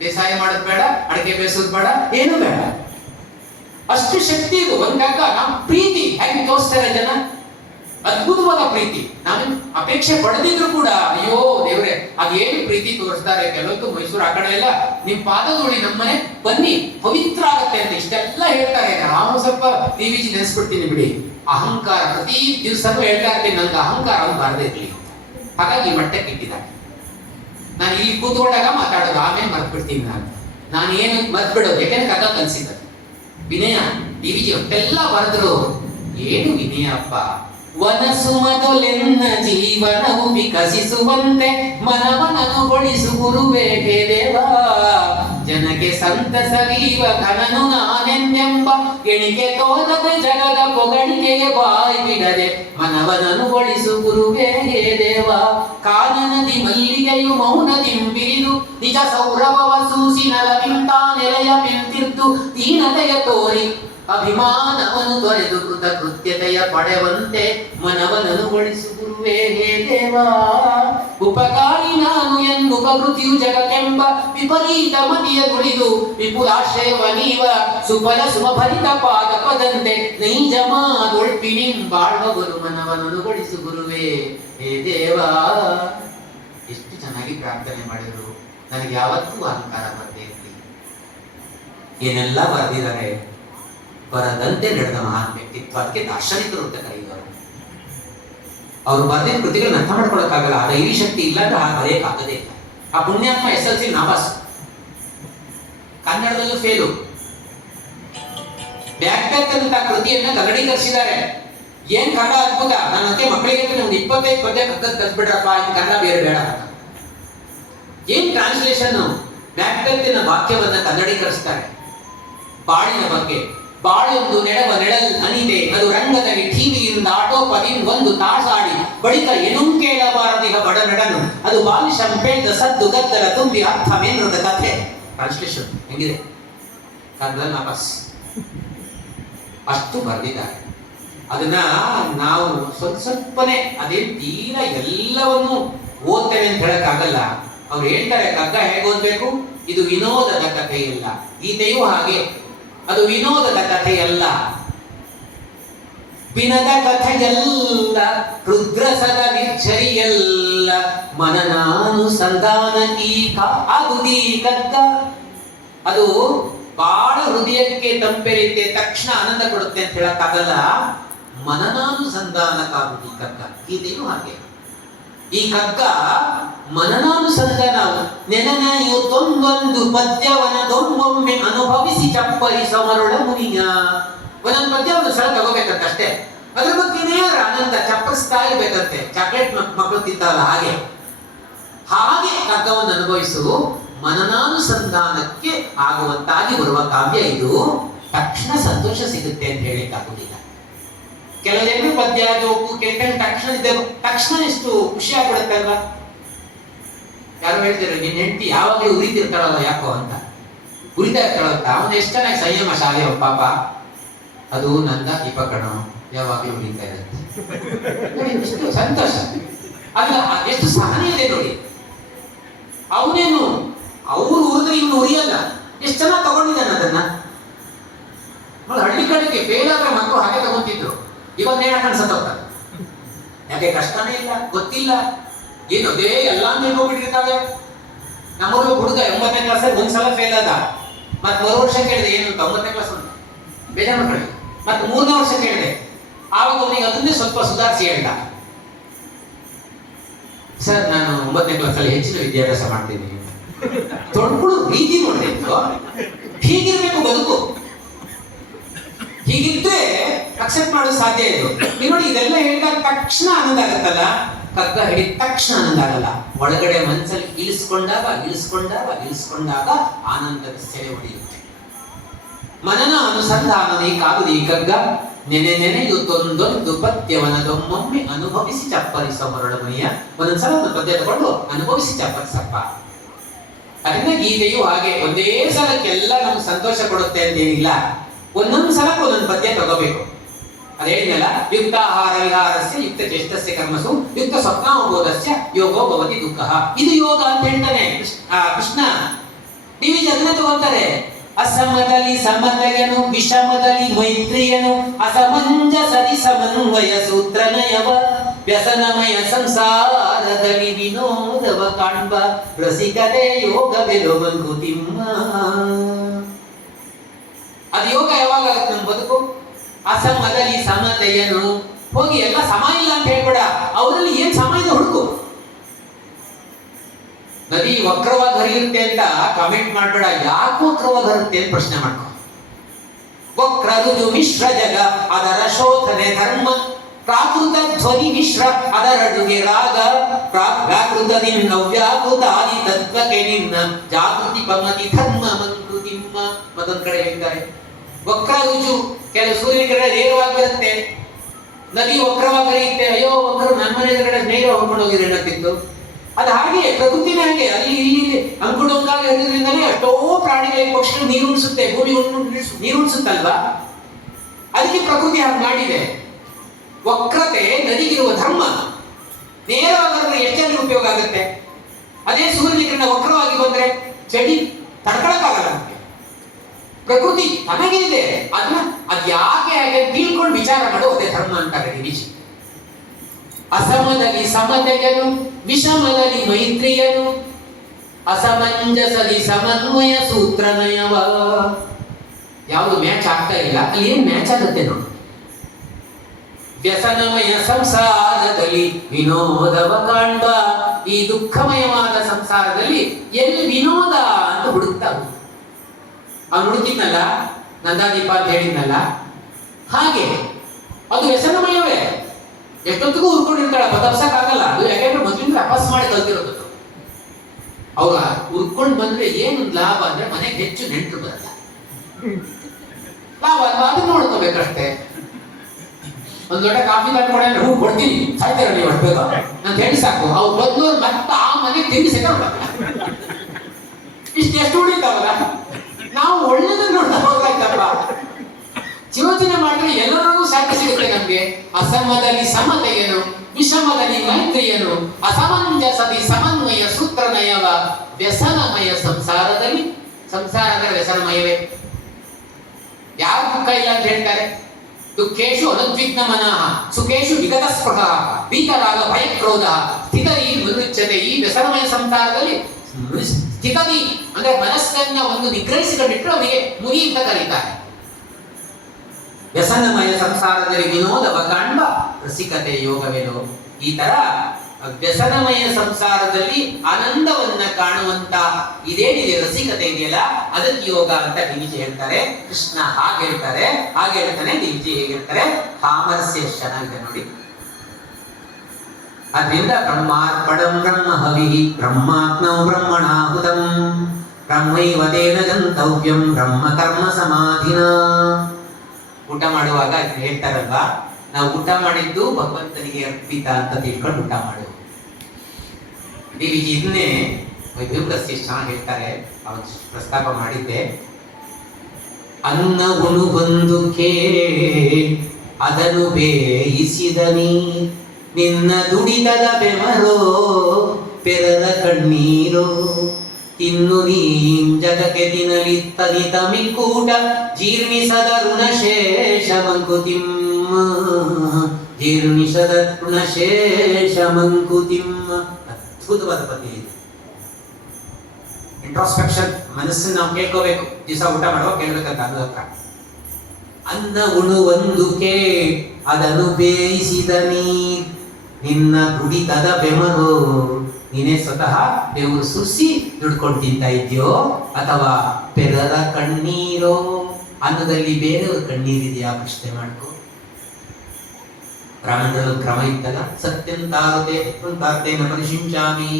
ಬೇಸಾಯ ಮಾಡೋದು ಬೇಡ, ಅಡಿಕೆ ಬೇಯಿಸೋದು ಬೇಡ, ಏನು ಬೇಡ, ಅಷ್ಟು ಶಕ್ತಿ ಇದು. ಒಂದಾಗ ನಮ್ಮ ಪ್ರೀತಿ ಹೆಂಗೆ ತೋರಿಸ್ತಾರೆ ಜನ, ಅದ್ಭುತವಾದ ಪ್ರೀತಿ. ನಾನು ಅಪೇಕ್ಷೆ ಪಡೆದಿದ್ರು ಕೂಡ ಅಯ್ಯೋ ದೇವ್ರೆ ಅದೇನು ಪ್ರೀತಿ ತೋರಿಸ್ತಾರೆ. ಕೆಲವೊಂದು ಮೈಸೂರು ಆ ಕಡೆ ಎಲ್ಲ ನಿಮ್ ಪಾದಧೂಳಿ ನಮ್ಮನೆ ಬನ್ನಿ ಪವಿತ್ರ ಆಗತ್ತೆ ಅಂತ ಇಷ್ಟೆಲ್ಲ ಹೇಳ್ತಾರೆ. ನಾವು ಸ್ವಲ್ಪ ಟಿವಿಜಿ ನೆನೆಸ್ಬಿಡ್ತೀನಿ ಬಿಡಿ. ಅಹಂಕಾರ ಪ್ರತಿ ದಿವಸನೂ ಹೇಳ್ತಾ ಇರ್ತೀನಿ, ನನ್ಗೆ ಅಹಂಕಾರ ಬಾರದೇ ಇರ್ಲಿ, ಹಾಗಾಗಿ ಈ ಮಟ್ಟಕ್ಕೆ ಇಟ್ಟಿದ್ದಾರೆ. ನಾನು ಇಲ್ಲಿ ಕೂತ್ಕೊಂಡಾಗ ಮಾತಾಡೋದು, ಆಮೇಲೆ ಮರ್ತ್ಬಿಡ್ತೀನಿ. ನಾನು ಏನು ಮರ್ತ್ಬಿಡೋದು, ಯಾಕೆಂದ್ರೆ ಕಥಾ ಕಲಿಸಿದ ವಿನಯ ಟಿವಿಜಿ ಅಷ್ಟೆಲ್ಲ ಬರೆದ್ರು. ಏನು ವಿನಯ ಅಪ್ಪ, ವನಸು ಮೊದಲೆನ್ನ ಜೀವನವು ವಿಕಸಿಸುವಂತೆ ಮನವನನುಗೊಳಿಸು ಗುರುವೇ ಹೇ ದೇವ. ಜನಕ್ಕೆ ಸಂತಸವೀವ ಕನನು ನಾನೆಂದೆಂಬ ಎಣಿಕೆ ತೋರದೆ ಜಗದ ಪೊಗಳಿಕೆಗೆ ಬಾಯಿ ಬಿಡದೆ ಮನವನನುಗೊಳಿಸು ಗುರುವೇ ಹೇ ದೇವ. ಕಾನನದಿ ಮಲ್ಲಿಗೆಯು ಮೌನದಿಂಬಿರಿದು ನಿಜ ಸೌರಭವ ಸೂಸಿ ನಲವಿಂತ ನೆಲೆಯ ಮೆಂತಿರ್ದು ದೀನತೆಯ ತೋರಿ ಅಭಿಮಾನವನ್ನು ತೊರೆದು ಕೃತಕೃತ್ಯತೆಯ ಪಡೆವಂತೆ ಮನವನನುಗೊಳಿಸು ಗುರುವೇ ಹೇ ದೇವ. ಉಪಕಾರಿ ನಾನು ಎಂದು ಪ್ರಕೃತಿಯು ಜಗತ್ತೆಂಬ ವಿಪರೀತ ಮತಿಯ ನುಡಿದು ವಿಪುಲಾಶ್ರಯವ ನೀವ ಸುಫಲ ಸುಮಭರಿತ ಪಾದ ಪದಂತೆ ನೈಜ ಮಾದೊಳ್ಪಿನಿಂಬಾಳ್ವ ಗುರು ಮನವನನುಗೊಳಿಸು ಗುರುವೇ ಹೇ ದೇವ. ಎಷ್ಟು ಚೆನ್ನಾಗಿ ಪ್ರಾರ್ಥನೆ ಮಾಡಿದ್ರು. ನನಗೆ ಯಾವತ್ತೂ ಅಹಂಕಾರ ಬರದೇ ಇರಲಿ. ಏನೆಲ್ಲ ಬರೆದಿದ್ದಾರೆ, ಬರದಂತೆ ನಡೆದ ಮಹಾನ್ ವ್ಯಕ್ತಿತ್ವ. ಅದಕ್ಕೆ ದಾರ್ಶನಿಕರು ಅಂತ ಕರೆಯುವರು. ಅವರು ಬರೆದಿದ್ದ ಕೃತಿಗಳನ್ನ ಅರ್ಥ ಮಾಡ್ಕೊಳಕ್ಕಾಗಲ್ಲ, ಆ ಧೈರ್ಯ ಶಕ್ತಿ ಇಲ್ಲ ಅಂದ್ರೆ ಆ ಬರೆಯಕ್ಕಾಗದೇ ಇಲ್ಲ. ಆ ಪುಣ್ಯಾತ್ಮ SLC ನಾಪಾಸ್, ಕನ್ನಡದಲ್ಲೂ ಫೇಲು. ಬ್ಯಾಕ್ಟೆಕ್ ಅಂತ ಕೃತಿಯನ್ನ ಕನ್ನಡೀಕರಿಸಿದ್ದಾರೆ. ಏನ್ ಕನ್ನಡ ಅದ್ಭುತ. ನನ್ನ ಅತ್ತೆ ಮಕ್ಕಳಿಗೆ ಒಂದು 25 ಪದ್ಯ ಕಲ್ತ್ಬಿಟ್ರಪ್ಪ, ಇನ್ ಕನ್ನಡ ಬೇರೆ ಬೇಡ ಅಂತ. ಏನ್ ಟ್ರಾನ್ಸ್ಲೇಷನ್. ಬ್ಯಾಕ್ಟೆಕ್ನ ವಾಕ್ಯವನ್ನ ಕನ್ನಡೀಕರಿಸ್ತಾರೆ. ಬಾಳಿನ ಬಗ್ಗೆ, ಬಾಳೊಂದು ನೆಡವ ನೆಡಲ್ ಅನಿದೆ ಅದು ರಂಗದಲ್ಲಿ ಟಿವಿಯಿಂದ ಆಟೋಪದಿಂದ ಒಂದು ತಾಸಾಡಿ ಬಳಿಕ ಏನೂ ಕೇಳಬಾರದಿಗ ಬಡ ನೆಡನು ಅದು ಬಾಲಿಶ ಪೇಳ್ದ ಸದ್ದು ಗದ್ದಲ ತುಂಬಿ ಅರ್ಥವೇನದ ಕಥೆ. ಟ್ರಾನ್ಸ್ಲೇಷನ್ ಹೆಂಗಿದೆ ಕನ್ನಡ ನಾಪಸ್. ಅಷ್ಟು ಬರೆದಿದ್ದಾರೆ. ಅದನ್ನ ನಾವು ಸ್ವಲ್ಪನೇ ಅದೇನ್ ತೀರ ಎಲ್ಲವನ್ನು ಓದ್ತೇವೆ ಅಂತ ಹೇಳಕ್ಕಾಗಲ್ಲ. ಅವ್ರು ಹೇಳ್ತಾರೆ ಕಗ್ಗ ಹೇಗೆ ಓದ್ಬೇಕು, ಇದು ವಿನೋದದ ಕಥೆಯಲ್ಲ. ಗೀತೆಯೂ ಹಾಗೆ, ಅದು ವಿನೋದದ ಕಥೆಯಲ್ಲ, ವಿನದ ಕಥೆಯಲ್ಲ, ರುದ್ರಸದ ನಿರ್ಛರಿಯಲ್ಲ, ಮನನಾನುಸಂಧಾನಕೀ ಆಗುದಿ ಕಗ್ಗ. ಅದು ಬಹಳ ಹೃದಯಕ್ಕೆ ತಂಪೆರಿತೆ, ತಕ್ಷಣ ಆನಂದ ಕೊಡುತ್ತೆ ಅಂತ ಹೇಳಕ್ಕಾಗಲ್ಲ. ಮನನಾನುಸಂಧಾನಕ್ಕಾಗುದಿ ಕಗ್ಗ. ಗೀತೆಯೂ ಹಾಗೆ. ಈ ಕಗ್ಗ ಮನನಾನುಸಂಧಾನ ನೆನನೆಯು ತೊಂದೊಂದು ಪದ್ಯವನ ದೊಂಬೊಮ್ಮೆ ಅನುಭವಿಸಿ ಚಪ್ಪರಿಸ ಮರುಳ ಮುನಿಯ. ಒಂದೊಂದು ಪದ್ಯ ಒಂದು ಸಲ ತಗೋಬೇಕಂತಷ್ಟೇ, ಅದ್ರ ಬಗ್ಗೆನೇ ಆನಂದ ಚಪ್ಪರಿಸ್ತಾ ಇರ್ಬೇಕಂತೆ. ಚಾಕ್ಲೇಟ್ ಮಕ್ಕಳು ತಿಂತಾರಲ್ಲ ಹಾಗೆ ಹಾಗೆ ಕಗ್ಗವನ್ನು ಅನುಭವಿಸು. ಮನನಾನುಸಂಧಾನಕ್ಕೆ ಆಗುವಂತಾಗಿ ಬರುವ ಕಾವ್ಯ ಇದು. ತಕ್ಷಣ ಸಂತೋಷ ಸಿಗುತ್ತೆ ಅಂತ ಹೇಳಿಕ್ಕಾಗುದಿಲ್ಲ. ಕೆಲವು ಜನರು ಪದ್ಯ ಜೋಕು ಕೇಳ್ಕೊಂಡು ತಕ್ಷಣ ಎಷ್ಟು ಖುಷಿ ಆಗ್ಬಿಡುತ್ತೆ ಅಲ್ವಾ. ಯಾರು ಹೇಳ್ತಾರೆ ನಿನ್ನ ಹೆಂಡತಿ ಯಾವಾಗಲೂ ಉರಿತಿರ್ತಾಳಲ್ಲ ಯಾಕೋ ಅಂತ, ಉರಿತಾ ಇರ್ತಾಳಂತ. ಅವನು ಎಷ್ಟು ಚೆನ್ನಾಗಿ ಸಂಯಮ ಶಾಲೆ ಪಾಪ, ಅದು ನಂದ ದೀಪ ಕಣ ಯಾವಾಗಲೂ ಉರಿತಾ ಇರುತ್ತೆ. ಎಷ್ಟು ಸಂತೋಷ ಅಲ್ಲ, ಎಷ್ಟು ಸಹನೆ ಇದೆ ನೋಡಿ. ಅವನೇನು ಅವ್ರು ಉರಿದ್ರೆ ಇವನು ಉರಿಯಲ್ಲ. ಎಷ್ಟು ಚೆನ್ನಾಗಿ ತಗೊಂಡಿದ್ದಾನೆ ಅದನ್ನ. ಹಳ್ಳಿ ಕಡೆಗೆ ಫೇಲ್ ಆದ್ರೆ ಮಕ್ಕಳು ಹಾಗೆ ತಗೊಂತಿದ್ರು. ಇವಾಗ ನೇಣ ಕಾಣಿಸತ್ತೋಗ್ತಾರೆ. ಯಾಕೆ ಕಷ್ಟನೇ ಇಲ್ಲ, ಗೊತ್ತಿಲ್ಲ ಏನು, ಅದೇ ಎಲ್ಲ ಹೋಗ್ಬಿಟ್ಟಿರ್ತಾವೆ. ನಮ್ಮೂರು ಹುಡುಗ 9ನೇ ಕ್ಲಾಸಲ್ಲಿ ಒಂದ್ಸಲ ಫೇಲ್ ಆದ. ಮತ್ತೆ 3 ವರ್ಷ ಕೇಳಿದೆ ಏನು ಅಂತ, 9ನೇ ಕ್ಲಾಸ್ ಅಂತ ಬೇಜಾರು ಮಾಡ್ಕೊಳ್ಳಿ. ಮತ್ತೆ 3ನೇ ವರ್ಷ ಕೇಳಿದೆ, ಆವಾಗ ಅವನಿಗೆ ಅದನ್ನೇ ಸ್ವಲ್ಪ ಸುಧಾರಿಸಿ ಹೇಳ್ದ, ಸರ್ ನಾನು 9ನೇ ಕ್ಲಾಸಲ್ಲಿ ಹೆಚ್ಚಿನ ವಿದ್ಯಾಭ್ಯಾಸ ಮಾಡ್ತೀನಿ. ತೊಡ್ಕೊಳ್ಳೋ ರೀತಿ ನೋಡ್ಬೇಕು, ಹೀಗಿರ್ಬೇಕು ಬದುಕು. ಹೀಗಿದ್ರೆ ಅಕ್ಸೆಪ್ಟ್ ಮಾಡೋದು ಸಾಧ್ಯ ಇದು. ನೀವು ನೋಡಿ ಇದೆಲ್ಲ ಹೇಳಿದಾಗ ತಕ್ಷಣ ಆನಂದ ಆಗತ್ತಲ್ಲ, ಕಗ್ಗ ಹಿಡಿದ ತಕ್ಷಣ ಆನಂದ ಆಗಲ್ಲ. ಒಳಗಡೆ ಮನಸ್ಸಲ್ಲಿ ಇಳಿಸ್ಕೊಂಡಾಗ ಆನಂದದ ಸೆರೆ ಹೊಡೆಯುತ್ತೆ. ಮನನ ಅನುಸಂಧಾನದಿ ಕಾದುದಿ ಕಗ್ಗ, ನೆನೆಯುತ್ತೊಂದೊಂದು ಪದ್ಯವನದೊಮ್ಮೊಮ್ಮೆ ಅನುಭವಿಸಿ ಚಪ್ಪರಿಸೋ ಮರಳಮನೆಯ. ಒಂದೊಂದ್ಸಲ ಒಂದು ಪದ್ಯ ತಗೊಂಡು ಅನುಭವಿಸಿ ಚಪ್ಪರಿಸಪ್ಪ. ಅದರಿಂದ ಗೀತೆಯು ಹಾಗೆ ಒಂದೇ ಸಲಕ್ಕೆಲ್ಲ ನಮ್ಗೆ ಸಂತೋಷ ಕೊಡುತ್ತೆ ಅಂತೇನಿಲ್ಲ. ಒಂದೊಂದು ಸಲಕ್ಕೆ ಒಂದೊಂದು ಪದ್ಯ ತಗೋಬೇಕು. ಅದೇನಿಲ್ಲ, ಯುಕ್ತ ಆಹಾರ ವಿಹಾರಸ್ಯ ಯುಕ್ತ ಚೇಷ್ಟಸ್ಯ ಕರ್ಮಸು ಯುಕ್ತ ಸ್ವಪ್ನಾವಬೋಧಸ್ಯ ಯೋಗೋ ಭವತಿ ದುಃಖ. ಇದು ಯೋಗ ಅಂತ ಹೇಳ್ತಾನೆ ಕೃಷ್ಣ. ನೀವು ಅದನ್ನ ತಗೋತಾರೆ. ಅಸಮದಲ್ಲಿ ಸಮತೆಯನು, ವಿಷಮದಲ್ಲಿ ಮೈತ್ರಿಯನು, ಅಸಮಂಜಸದಿ ಸಮನ್ವಯ ಸೂತ್ರನಯವ, ವ್ಯಸನಮಯ ಸಂಸಾರದಲ್ಲಿ ವಿನೋದವ ಕಾಣ್ಬ, ರಸಿಕತೆ ಯೋಗವೆಲೋ ಮಂಕುತಿಮ್ಮ. ಅದು ಯೋಗ ಯಾವಾಗ ಆಗುತ್ತೆ ನಮ್ಮ ಬದುಕು? ಅಸಮದಲ್ಲಿ ಸಮತೆಯನು. ಹೋಗಿ ಎಲ್ಲ ಸಮ ಇಲ್ಲ ಅಂತ ಹೇಳ್ಬೇಡ, ಅವರಲ್ಲಿ ಏನ್ ಸಮ ಇದೆ ಹುಡುಕು. ನದಿ ವಕ್ರವಾಗಿ ಹರಿಯುತ್ತೆ ಅಂತ ಕಮೆಂಟ್ ಮಾಡ್ಬೇಡ, ಯಾಕೆ ವಕ್ರವಾಗಿ ಹರಿಯುತ್ತೆ ಅಂತ ಪ್ರಶ್ನೆ ಮಾಡ್ಕೊ. ವಕ್ರ ರುಜು ಮಿಶ್ರ ಜಗ ಅದರ ಶೋಧನೆ ಧರ್ಮ, ಪ್ರಾಕೃತ ಧ್ವನಿ ಮಿಶ್ರ ಅದರಡುಗೆ ರಾಗ, ವ್ಯಾಕೃತದಿ ನವ್ಯಾಕೃತ ಆದಿ ತತ್ವಕ್ಕೆ ನಿನ್ನ ಜಾಗೃತಿ ಪಮತಿ ಧರ್ಮ ಮಂಕುತಿಮ್ಮ. ಮತ್ತೊಂದ್ ಕಡೆ ಹೇಳ್ತಾರೆ ವಕ್ರ ರುಜು, ಕೆಲವು ಸೂರ್ಯನ ಕಡೆ ನೇರವಾಗಿ ಬರುತ್ತೆ, ನದಿ ವಕ್ರವಾಗಿ ಹರಿಯುತ್ತೆ. ಅಯ್ಯೋ ವಕ್ರ ನನ್ನ ಮನೆ ಕಡೆ ನೇರ ಹೊಂದ್ಕೊಂಡು ಹೋಗಿದ್ರೆ ಏನಂತಿತ್ತು. ಅದು ಹಾಗೆ ಪ್ರಕೃತಿನೇ ಹಾಗೆ, ಅಲ್ಲಿ ಇಲ್ಲಿ ಅಂಕುಡೊಂಕಾಗಿ ಹರಿದ್ರಿಂದಲೇ ಎಷ್ಟೋ ಪ್ರಾಣಿಗಳಿಗೆ ಪಕ್ಷಿಗಳು ನೀರು ಉಣಿಸುತ್ತೆ, ಭೂಮಿ ನೀರು ಉಣಿಸುತ್ತಲ್ವಾ. ಅದಕ್ಕೆ ಪ್ರಕೃತಿ ಹಾಗೆ ಮಾಡಿದೆ. ವಕ್ರತೆ ನದಿಗಿರುವ ಧರ್ಮ. ನೇರವಾಗಿ ಎಷ್ಟು ಜನರಿಗೆ ಉಪಯೋಗ ಆಗುತ್ತೆ. ಅದೇ ಸೂರ್ಯನ ವಕ್ರವಾಗಿ ಬಂದ್ರೆ ಚಳಿ ತಡ್ಕೊಳಕ್ಕಾಗಲ್ಲ. ಪ್ರಕೃತಿ ತನಗೆ ಇದೆ, ಅದನ್ನ ಅದ್ ಯಾಕೆ ಹಾಗೆ ತಿಳ್ಕೊಂಡು ವಿಚಾರ ಮಾಡೋ ಅದೇ ಧರ್ಮ ಅಂತಾರೆ ಗಿರೀಶ್. ಅಸಮದಲ್ಲಿ ಸಮತೆಯನು, ವಿಷಮದಲ್ಲಿ ಮೈತ್ರಿಯನು, ಅಸಮಂಜಸದಿ ಸಮನ್ವಯ ಸೂತ್ರನಯವ. ಯಾವುದು ಮ್ಯಾಚ್ ಆಗ್ತಾ ಇಲ್ಲ, ಅಲ್ಲಿ ಏನ್ ಮ್ಯಾಚ್ ಆಗುತ್ತೆ ನೋಡಿ. ವ್ಯಸನಮಯ ಸಂಸಾರದಲ್ಲಿ ವಿನೋದವ ಕಾಣ್ಬ. ಈ ದುಃಖಮಯವಾದ ಸಂಸಾರದಲ್ಲಿ ಎಲ್ಲಿ ವಿನೋದ ಅಂತ ಹುಡುಕ್ತಾ ಅವ್ನು ಹುಡುಕಿದ್ನಲ್ಲ, ನಂದಾದೀಪ ಅಂತ ಹೇಳಿದ್ನಲ್ಲ, ಹಾಗೆ ಅದು ವ್ಯಸನಮಯವೇ. ಎಷ್ಟೊತ್ತಿಗೂ ಉರ್ಕೊಂಡಿರ್ತಾಳೆ, ಬದರ್ಸಕ್ಕಾಗಲ್ಲ. ಅದು ಯಾಕೆಂದ್ರೆ ಮೊದಲಿಂದ ಅಭ್ಯಾಸ ಮಾಡಿ ಕಲ್ತಿರೋದು. ಅವ್ರ ಉರ್ಕೊಂಡು ಬಂದ್ರೆ ಏನು ಲಾಭ ಅಂದ್ರೆ ಮನೆಗೆ ಹೆಚ್ಚು ನೆಂಟರು ಬರಲ್ಲ. ಲಾಭ ಅಲ್ವಾ, ಅದನ್ನ ನೋಡ್ಕೋಬೇಕಷ್ಟೇ. ಒಂದ್ ದೊಡ್ಡ ಕಾಫಿ ತಂದ್ಕೊಡೆ ಹೂ ಕೊಡ್ತೀನಿ, ಸಾಯ್ತಾರ ನೀವು ಅಷ್ಟು ಬೇಗ ಅಂತ ಹೇಳಿ ಸಾಕು. ಅವ್ರು ಬಂದವ್ರು ಮತ್ತೆ ಆ ಮನೆಗೆ ತಿಂಡಿ ಸಿಗಲ್ಲ. ಇಷ್ಟೆಷ್ಟು ಉಳಿತಾವಲ್ಲ. ನಾವು ಒಳ್ಳೇದನ್ನ ನೋಡ್ತಾ ಹೋಗ್ಲಾಯ್ತಪ್ಪ. ಯೋಚನೆ ಮಾಡಿದ್ರೆ ಎಲ್ಲರಿಗೂ ಸಾಧ್ಯ ಸಿಗುತ್ತೆ ನಮ್ಗೆ. ಅಸಮದಲ್ಲಿ ಸಮತೆಯನು, ವಿಷಮದಲ್ಲಿ ಮೈತ್ರಿಯನು, ಅಸಮಂಜಸದಿ ಸಮನ್ವಯ ಸೂತ್ರನಯವ, ವ್ಯಸನಮಯ ಸಂಸಾರದಲ್ಲಿ. ಸಂಸಾರ ಅಂದ್ರೆ ವ್ಯಸನಮಯವೇ. ಯಾರು ದುಃಖ ಇಲ್ಲ ಅಂತ ಹೇಳ್ತಾರೆ? ದುಃಖೇಶು ಅನುದ್ವಿಗ್ನ ಮನಃ, ಸುಖೇಶು ವಿಗತ ಸ್ಪೃಹ, ಭೀತರಾಗ ಭಯಕ್ರೋಧ, ಸ್ಥಿತದಿ ಮನುಚ್ಯತೆ. ಈ ವ್ಯಸನಮಯ ಸಂಸಾರದಲ್ಲಿ ಸ್ಥಿತದಿ ಅಂದ್ರೆ ಮನಸ್ಸನ್ನ ಒಂದು ನಿಗ್ರಹಿಸಿಕೊಂಡಿಟ್ಟು ಅವನಿಗೆ ಮುನಿ ಅಂತ ಕರೀತಾರೆ. ವ್ಯಸನಮಯ ಸಂಸಾರದಲ್ಲಿ ವಿನೋದವ ಕಾಣ್ಬ, ರಸಿಕತೆ ಯೋಗವೇನೋ. ಈ ತರ ವ್ಯಸನಮಯ ಸಂಸಾರದಲ್ಲಿ ಆನಂದವನ್ನ ಕಾಣುವಂತ ಇದೇನಿದೆ ರಸಿಕತೆ ಇದೆಯಲ್ಲ, ಅದಕ್ಕೆ ಯೋಗ ಅಂತ ಡಿವಿಜಿ ಹೇಳ್ತಾರೆ. ಕೃಷ್ಣ ಹಾಗೆ ಹೇಳ್ತಾರೆ, ಹಾಗೆ ಹೇಳ್ತಾನೆ. ಡಿವಿಜಿ ಹೇಗೆ ಹೇಳ್ತಾರೆ? ಸಾಮರಸ್ಯ ಚೆನ್ನಾಗಿದೆ ನೋಡಿ. ಅದರಿಂದ ಬ್ರಹ್ಮಾರ್ಪಣಂ ಬ್ರಹ್ಮ ಹವಿ ಬ್ರಹ್ಮಾತ್ಮೌ ಬ್ರಹ್ಮಣಾಹುತಂ ಬ್ರಹ್ಮೈವ ತೇನ ಗಂತವ್ಯಂ ಬ್ರಹ್ಮ ಕರ್ಮ ಸಮಾಧಿನ. ಊಟ ಮಾಡುವಾಗ ಹೇಳ್ತಾರಲ್ವಾ, ನಾವು ಊಟ ಮಾಡಿದ್ದು ಭಗವಂತನಿಗೆ ಅರ್ಪಿತ ಅಂತ ತಿಳ್ಕೊಂಡು ಊಟ ಮಾಡು. ಇದನ್ನೇ ವೈಭವಸ್ಯ ಚೆನ್ನಾಗಿ ಹೇಳ್ತಾರೆ. ಅವತ್ತು ಪ್ರಸ್ತಾಪ ಮಾಡಿದ್ದೆ. ಅನ್ನ ಉಣು ಬಂದು ಅದನ್ನು ಬೇಯಿಸಿದನಿ, ನಿನ್ನ ದುಡಿದದ ಬೆಮರೋ ಪೆರರ ಕಣ್ಣೀರೋ, ತಿನ್ನು ನೀಂ ಜಗಕ್ಕೆ ತಿನ್ನಲಿತ್ತನಿತ ಮಿಕ್ಕೂಟ, ಜೀರ್ಣಿಸದ ಋಣಶೇಷ ಮಂಕುತಿಮ್ಮ, ಜೀರ್ಣಿಸದ ಋಣಶೇಷ ಮಂಕುತಿಮ್ಮ. ಅದ್ಭುತವಾದ ಪದ್ಯ ಇದೆ. ಇಂಟ್ರಾಸ್ಪೆಕ್ಷನ್, ಮನಸ್ಸನ್ನು ನಾವು ಕೇಳ್ಕೋಬೇಕು. ದಿವಸ ಊಟ ಮಾಡುವಾಗ ಕೇಳ್ಬೇಕಂತ ಅದು ಹತ್ರ. ಅನ್ನ ಉಣುವಂದು ಅದನ್ನು ಬೇಯಿಸಿದ ನೀರ್, ನಿನ್ನ ದುಡಿತದ ಬೆಮರು. ನೀನೇ ಸ್ವತಃ ಬೆವರು ಸುರಿಸಿ ದುಡ್ಕೊಂಡು ತಿಂತ ಇದೆಯೋ, ಅಥವಾ ಪೆರರ ಕಣ್ಣೀರೋ. ಅನ್ನದಲ್ಲಿ ಬೇರೆಯವ್ರ ಕಣ್ಣೀರಿದೆಯಾ ಪ್ರಶ್ನೆ ಮಾಡ್ಕೊ. ಬ್ರಾಹ್ಮಣರಲ್ಲಿ ಕ್ರಮ ಇತ್ತಲ್ಲ, ಸತ್ಯಂ ತಾರತೆ ತಾರತೇನ ಪರಿಶಿಂಚಾಮಿ.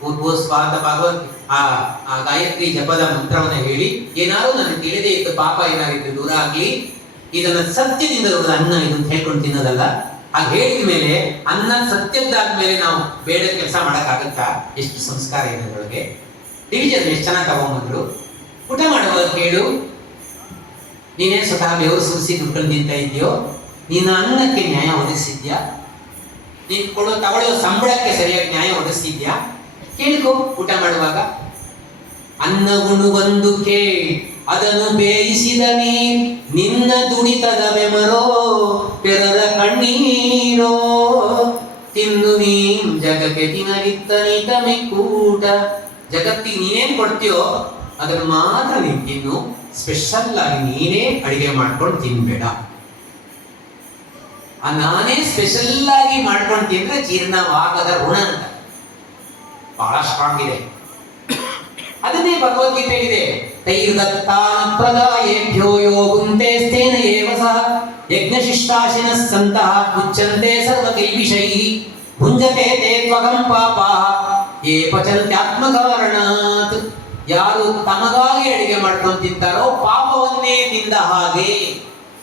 ಪೂರ್ವಸ್ವಾದ ಭಾಗವತ್ ಆ ಗಾಯತ್ರಿ ಜಪದ ಮಂತ್ರವನ್ನ ಹೇಳಿ, ಏನಾದ್ರು ನನಗೆ ತಿಳಿದೇ ಇತ್ತು ಪಾಪ ಏನಾಗಿತ್ತು ದೂರ ಆಗ್ಲಿ, ಇದನ್ನ ಸತ್ಯದಿಂದ ಅನ್ನ ಇದನ್ನ ಹೇಳ್ಕೊಂಡು ತಿನ್ನೋದಲ್ಲ. ಹಾಗೆ ಹೇಳಿದ ಮೇಲೆ ಅನ್ನ ಸತ್ಯದ್ದಾದ್ಮೇಲೆ ನಾವು ಬೇಡ ಕೆಲಸ ಮಾಡಕ್ಕಾಗತ್ತಾ? ಎಷ್ಟು ಸಂಸ್ಕಾರ ಇದೆ ಅದರೊಳಗೆ. ಡಿವಿಜನ್ ಎಷ್ಟು ಚೆನ್ನಾಗಿ ತಗೊಂಡ್ಬಂದ್ರು. ಊಟ ಮಾಡುವಾಗ ಕೇಳು, ನೀನೇ ಸ್ವತಃ ಬೆವರು ಸುರಿಸಿ ದುಡ್ಕೊಂಡು ತಿಂತ ಇದೆಯೋ, ನೀನು ಅನ್ನಕ್ಕೆ ನ್ಯಾಯ ಒದಗಿಸಿದ್ಯಾ? ನೀನು ತಗೊಳ್ಳೋ ಸಂಬಳಕ್ಕೆ ಸರಿಯಾಗಿ ನ್ಯಾಯ ಒದಗಿಸಿದ್ಯಾ? ಕೇಳ್ಕೊ ಊಟ ಮಾಡುವಾಗ. ಅನ್ನ ಉಣುವಂದು ಕೇಳಿ ಅದನ್ನು ಬೇಯಿಸಿದ ನೀರ್, ನಿನ್ನ ದುಡಿತದ ಬೆಮರೋ ಪೆರದ ಕಣ್ಣೀರೋ. ತಿನ್ನು ನೀನ್ ಜಗಕ್ಕೆ ತಿನ್ನಲಿತ್ತನೀತ ಮೆಕ್ಕೂಟ. ಜಗತ್ತಿಗೆ ನೀನೇನ್ ಕೊಡ್ತೀಯೋ ಅದನ್ನು ಮಾತ್ರ ನೀನ್ ತಿನ್ನು, ಸ್ಪೆಷಲ್ ಆಗಿ ನೀನೇ ಅಡಿಗೆ ಮಾಡ್ಕೊಂಡು ತಿನ್ಬೇಡ. ನಾನೇ ಸ್ಪೆಷಲ್ ಆಗಿ ಮಾಡ್ಕೊಂಡು ತಿಂದ್ರೆ ಜೀರ್ಣವಾಗದ ಋಣ ಅಂತ ಬಹಳ ಸ್ಟ್ರಾಂಗ್ ಇದೆ. ಅದನ್ನೇ ಭಗವದ್ಗೀತೆ ಇದೆ, ತೈರ್ದತ್ತಾನ ಪ್ರದಾಯೇಭ್ಯೋ ಯೋ ಗುಂತೆ ಸ್ಥೇನ ಏವ ಸಹ ಯಜ್ಞಶಿಷ್ಟಾಶಿನ ಸಂತಃ ಮುಚ್ಚಂತೆ ಸರ್ವ ಕಿಲ್ಬಿಷೈಃ ಭುಂಜತೆ ತೇ ತ್ವಗಂ ಪಾಪಾಃ ಯೇ ಪಚಂತ್ಯಾತ್ಮಕಾರಣಾತ್. ಯಾರು ತಮಗಾಗಿ ಅಡಿಗೆ ಮಾಡ್ಕೊಂಡು ತಿಂತಾರೋ ಪಾಪವನ್ನೇ ತಿಂದ ಹಾಗೆ.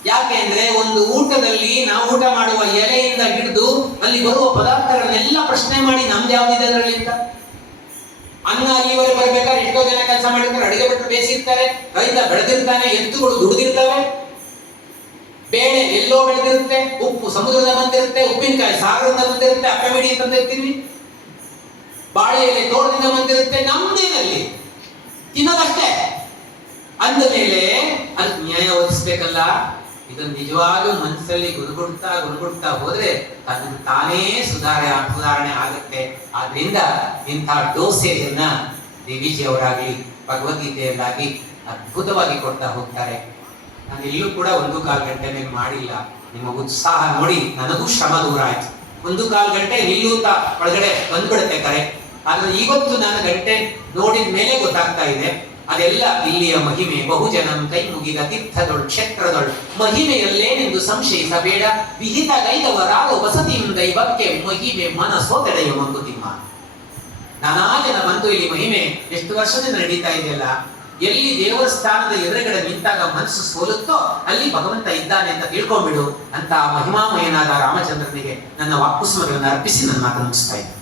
ಯಾಕೆಂದ್ರೆ ಒಂದು ಊಟದಲ್ಲಿ ನಾವು ಊಟ ಮಾಡುವ ಎಲೆಯಿಂದ ಹಿಡಿದು ಅಲ್ಲಿ ಬರುವ ಪದಾರ್ಥಗಳನ್ನೆಲ್ಲ ಪ್ರಶ್ನೆ ಮಾಡಿ ನಮ್ದು ಯಾವ್ದಿದೆ ಅದರಲ್ಲಿ ಅಂತ. ಅನ್ನ ಅಲ್ಲಿವರೆಗೆ ಬರ್ಬೇಕಾದ್ರೆ ಎಷ್ಟೋ ಜನ ಕೆಲಸ ಮಾಡಿರ್ತಾರೆ, ಅಡಿಗೆ ಭಟ್ರು ಬೇಯಿಸಿರ್ತಾರೆ, ರೈತ ಬೆಳೆದಿರ್ತಾನೆ, ಎತ್ತುಗಳು ದುಡಿದಿರ್ತವೆ, ಬೇಳೆ ಎಲ್ಲೋ ಬೆಳೆದಿರುತ್ತೆ, ಉಪ್ಪು ಸಮುದ್ರದ ಬಂದಿರುತ್ತೆ, ಉಪ್ಪಿನಕಾಯಿ ಸಾಗರದಿಂದ ಬಂದಿರುತ್ತೆ, ಅಕ್ಕಮಿಡಿ ಅಂತ ತಂದಿರ್ತೀವಿ, ಬಾಳೆ ಎಲೆ ತೋಟದಿಂದ ಬಂದಿರುತ್ತೆ. ನಮ್ದೇನಲ್ಲಿ ತಿನ್ನೋದಷ್ಟೇ ಅಂದ ಮೇಲೆ ಅದಕ್ಕೆ ನ್ಯಾಯ ಒದಗಿಸ್ಬೇಕಲ್ಲ. ಇದನ್ನು ನಿಜವಾಗ್ಲೂ ಮನಸ್ಸಲ್ಲಿ ಗುರುಗುಡ್ತಾ ಹೋದ್ರೆ ಅದನ್ನು ತಾನೇ ಸುಧಾರಣೆ ಆಗುತ್ತೆ. ಆದ್ರಿಂದ ಇಂಥ ಡೋಸೇಜ್ ಅನ್ನ ದೇವಿಜಿ ಅವರಾಗ್ಲಿ ಭಗವದ್ಗೀತೆಯಲ್ಲಾಗಿ ಅದ್ಭುತವಾಗಿ ಕೊಡ್ತಾ ಹೋಗ್ತಾರೆ. ನಾನು ಎಲ್ಲೂ ಕೂಡ 1.25 ಗಂಟೆ ಮೇಲೆ ಮಾಡಿಲ್ಲ. ನಿಮ್ಮ ಉತ್ಸಾಹ ನೋಡಿ ನನಗೂ ಶ್ರಮ ದೂರ ಆಯ್ತು. 1.25 ಗಂಟೆ ನಿಲ್ಲುತ್ತಾ ಒಳಗಡೆ ಬಂದ್ಬಿಡುತ್ತೆ ಕರೆ. ಆದ್ರೆ ಇವತ್ತು ನಾನು ಗಂಟೆ ನೋಡಿದ ಮೇಲೆ ಗೊತ್ತಾಗ್ತಾ ಇದೆ ಅದೆಲ್ಲ ಇಲ್ಲಿಯ ಮಹಿಮೆ. ಬಹುಜನಂ ಕೈ ಮುಗಿದ ತೀರ್ಥದೊಳ್ ಕ್ಷೇತ್ರದೊಳ್ ಮಹಿಮೆಯಲ್ಲೇನೆಂದು ಸಂಶಯಿಸಬೇಡ. ವಿಹಿತ ಗೈದವರಾರು ವಸತಿಂ ದೈವಕ್ಕೆ ಮಹಿಮೆ ಮನಸೋತೆಡೆಯ ಮಂಕುತಿಮ್ಮ. ನಾನಾ ಜನ ಬಂತು ಇಲ್ಲಿ ಮಹಿಮೆ ಎಷ್ಟು ವರ್ಷದಿಂದ ನಡೀತಾ ಇದೆಯಲ್ಲ. ಎಲ್ಲಿ ದೇವಸ್ಥಾನದ ಎದುರುಗಡೆ ನಿಂತಾಗ ಮನಸ್ಸು ಸೋಲುತ್ತೋ ಅಲ್ಲಿ ಭಗವಂತ ಇದ್ದಾನೆ ಅಂತ ತಿಳ್ಕೊಂಡ್ಬಿಡು ಅಂತ ಮಹಿಮಾಮಯನಾದ ರಾಮಚಂದ್ರನಿಗೆ ನನ್ನ ವಾಕುಸ್ಮಗಳನ್ನು ಅರ್ಪಿಸಿ ನನ್ನ ಮಾತು ಮುಗಿಸ್ತಾ ಇದ್ದೆ.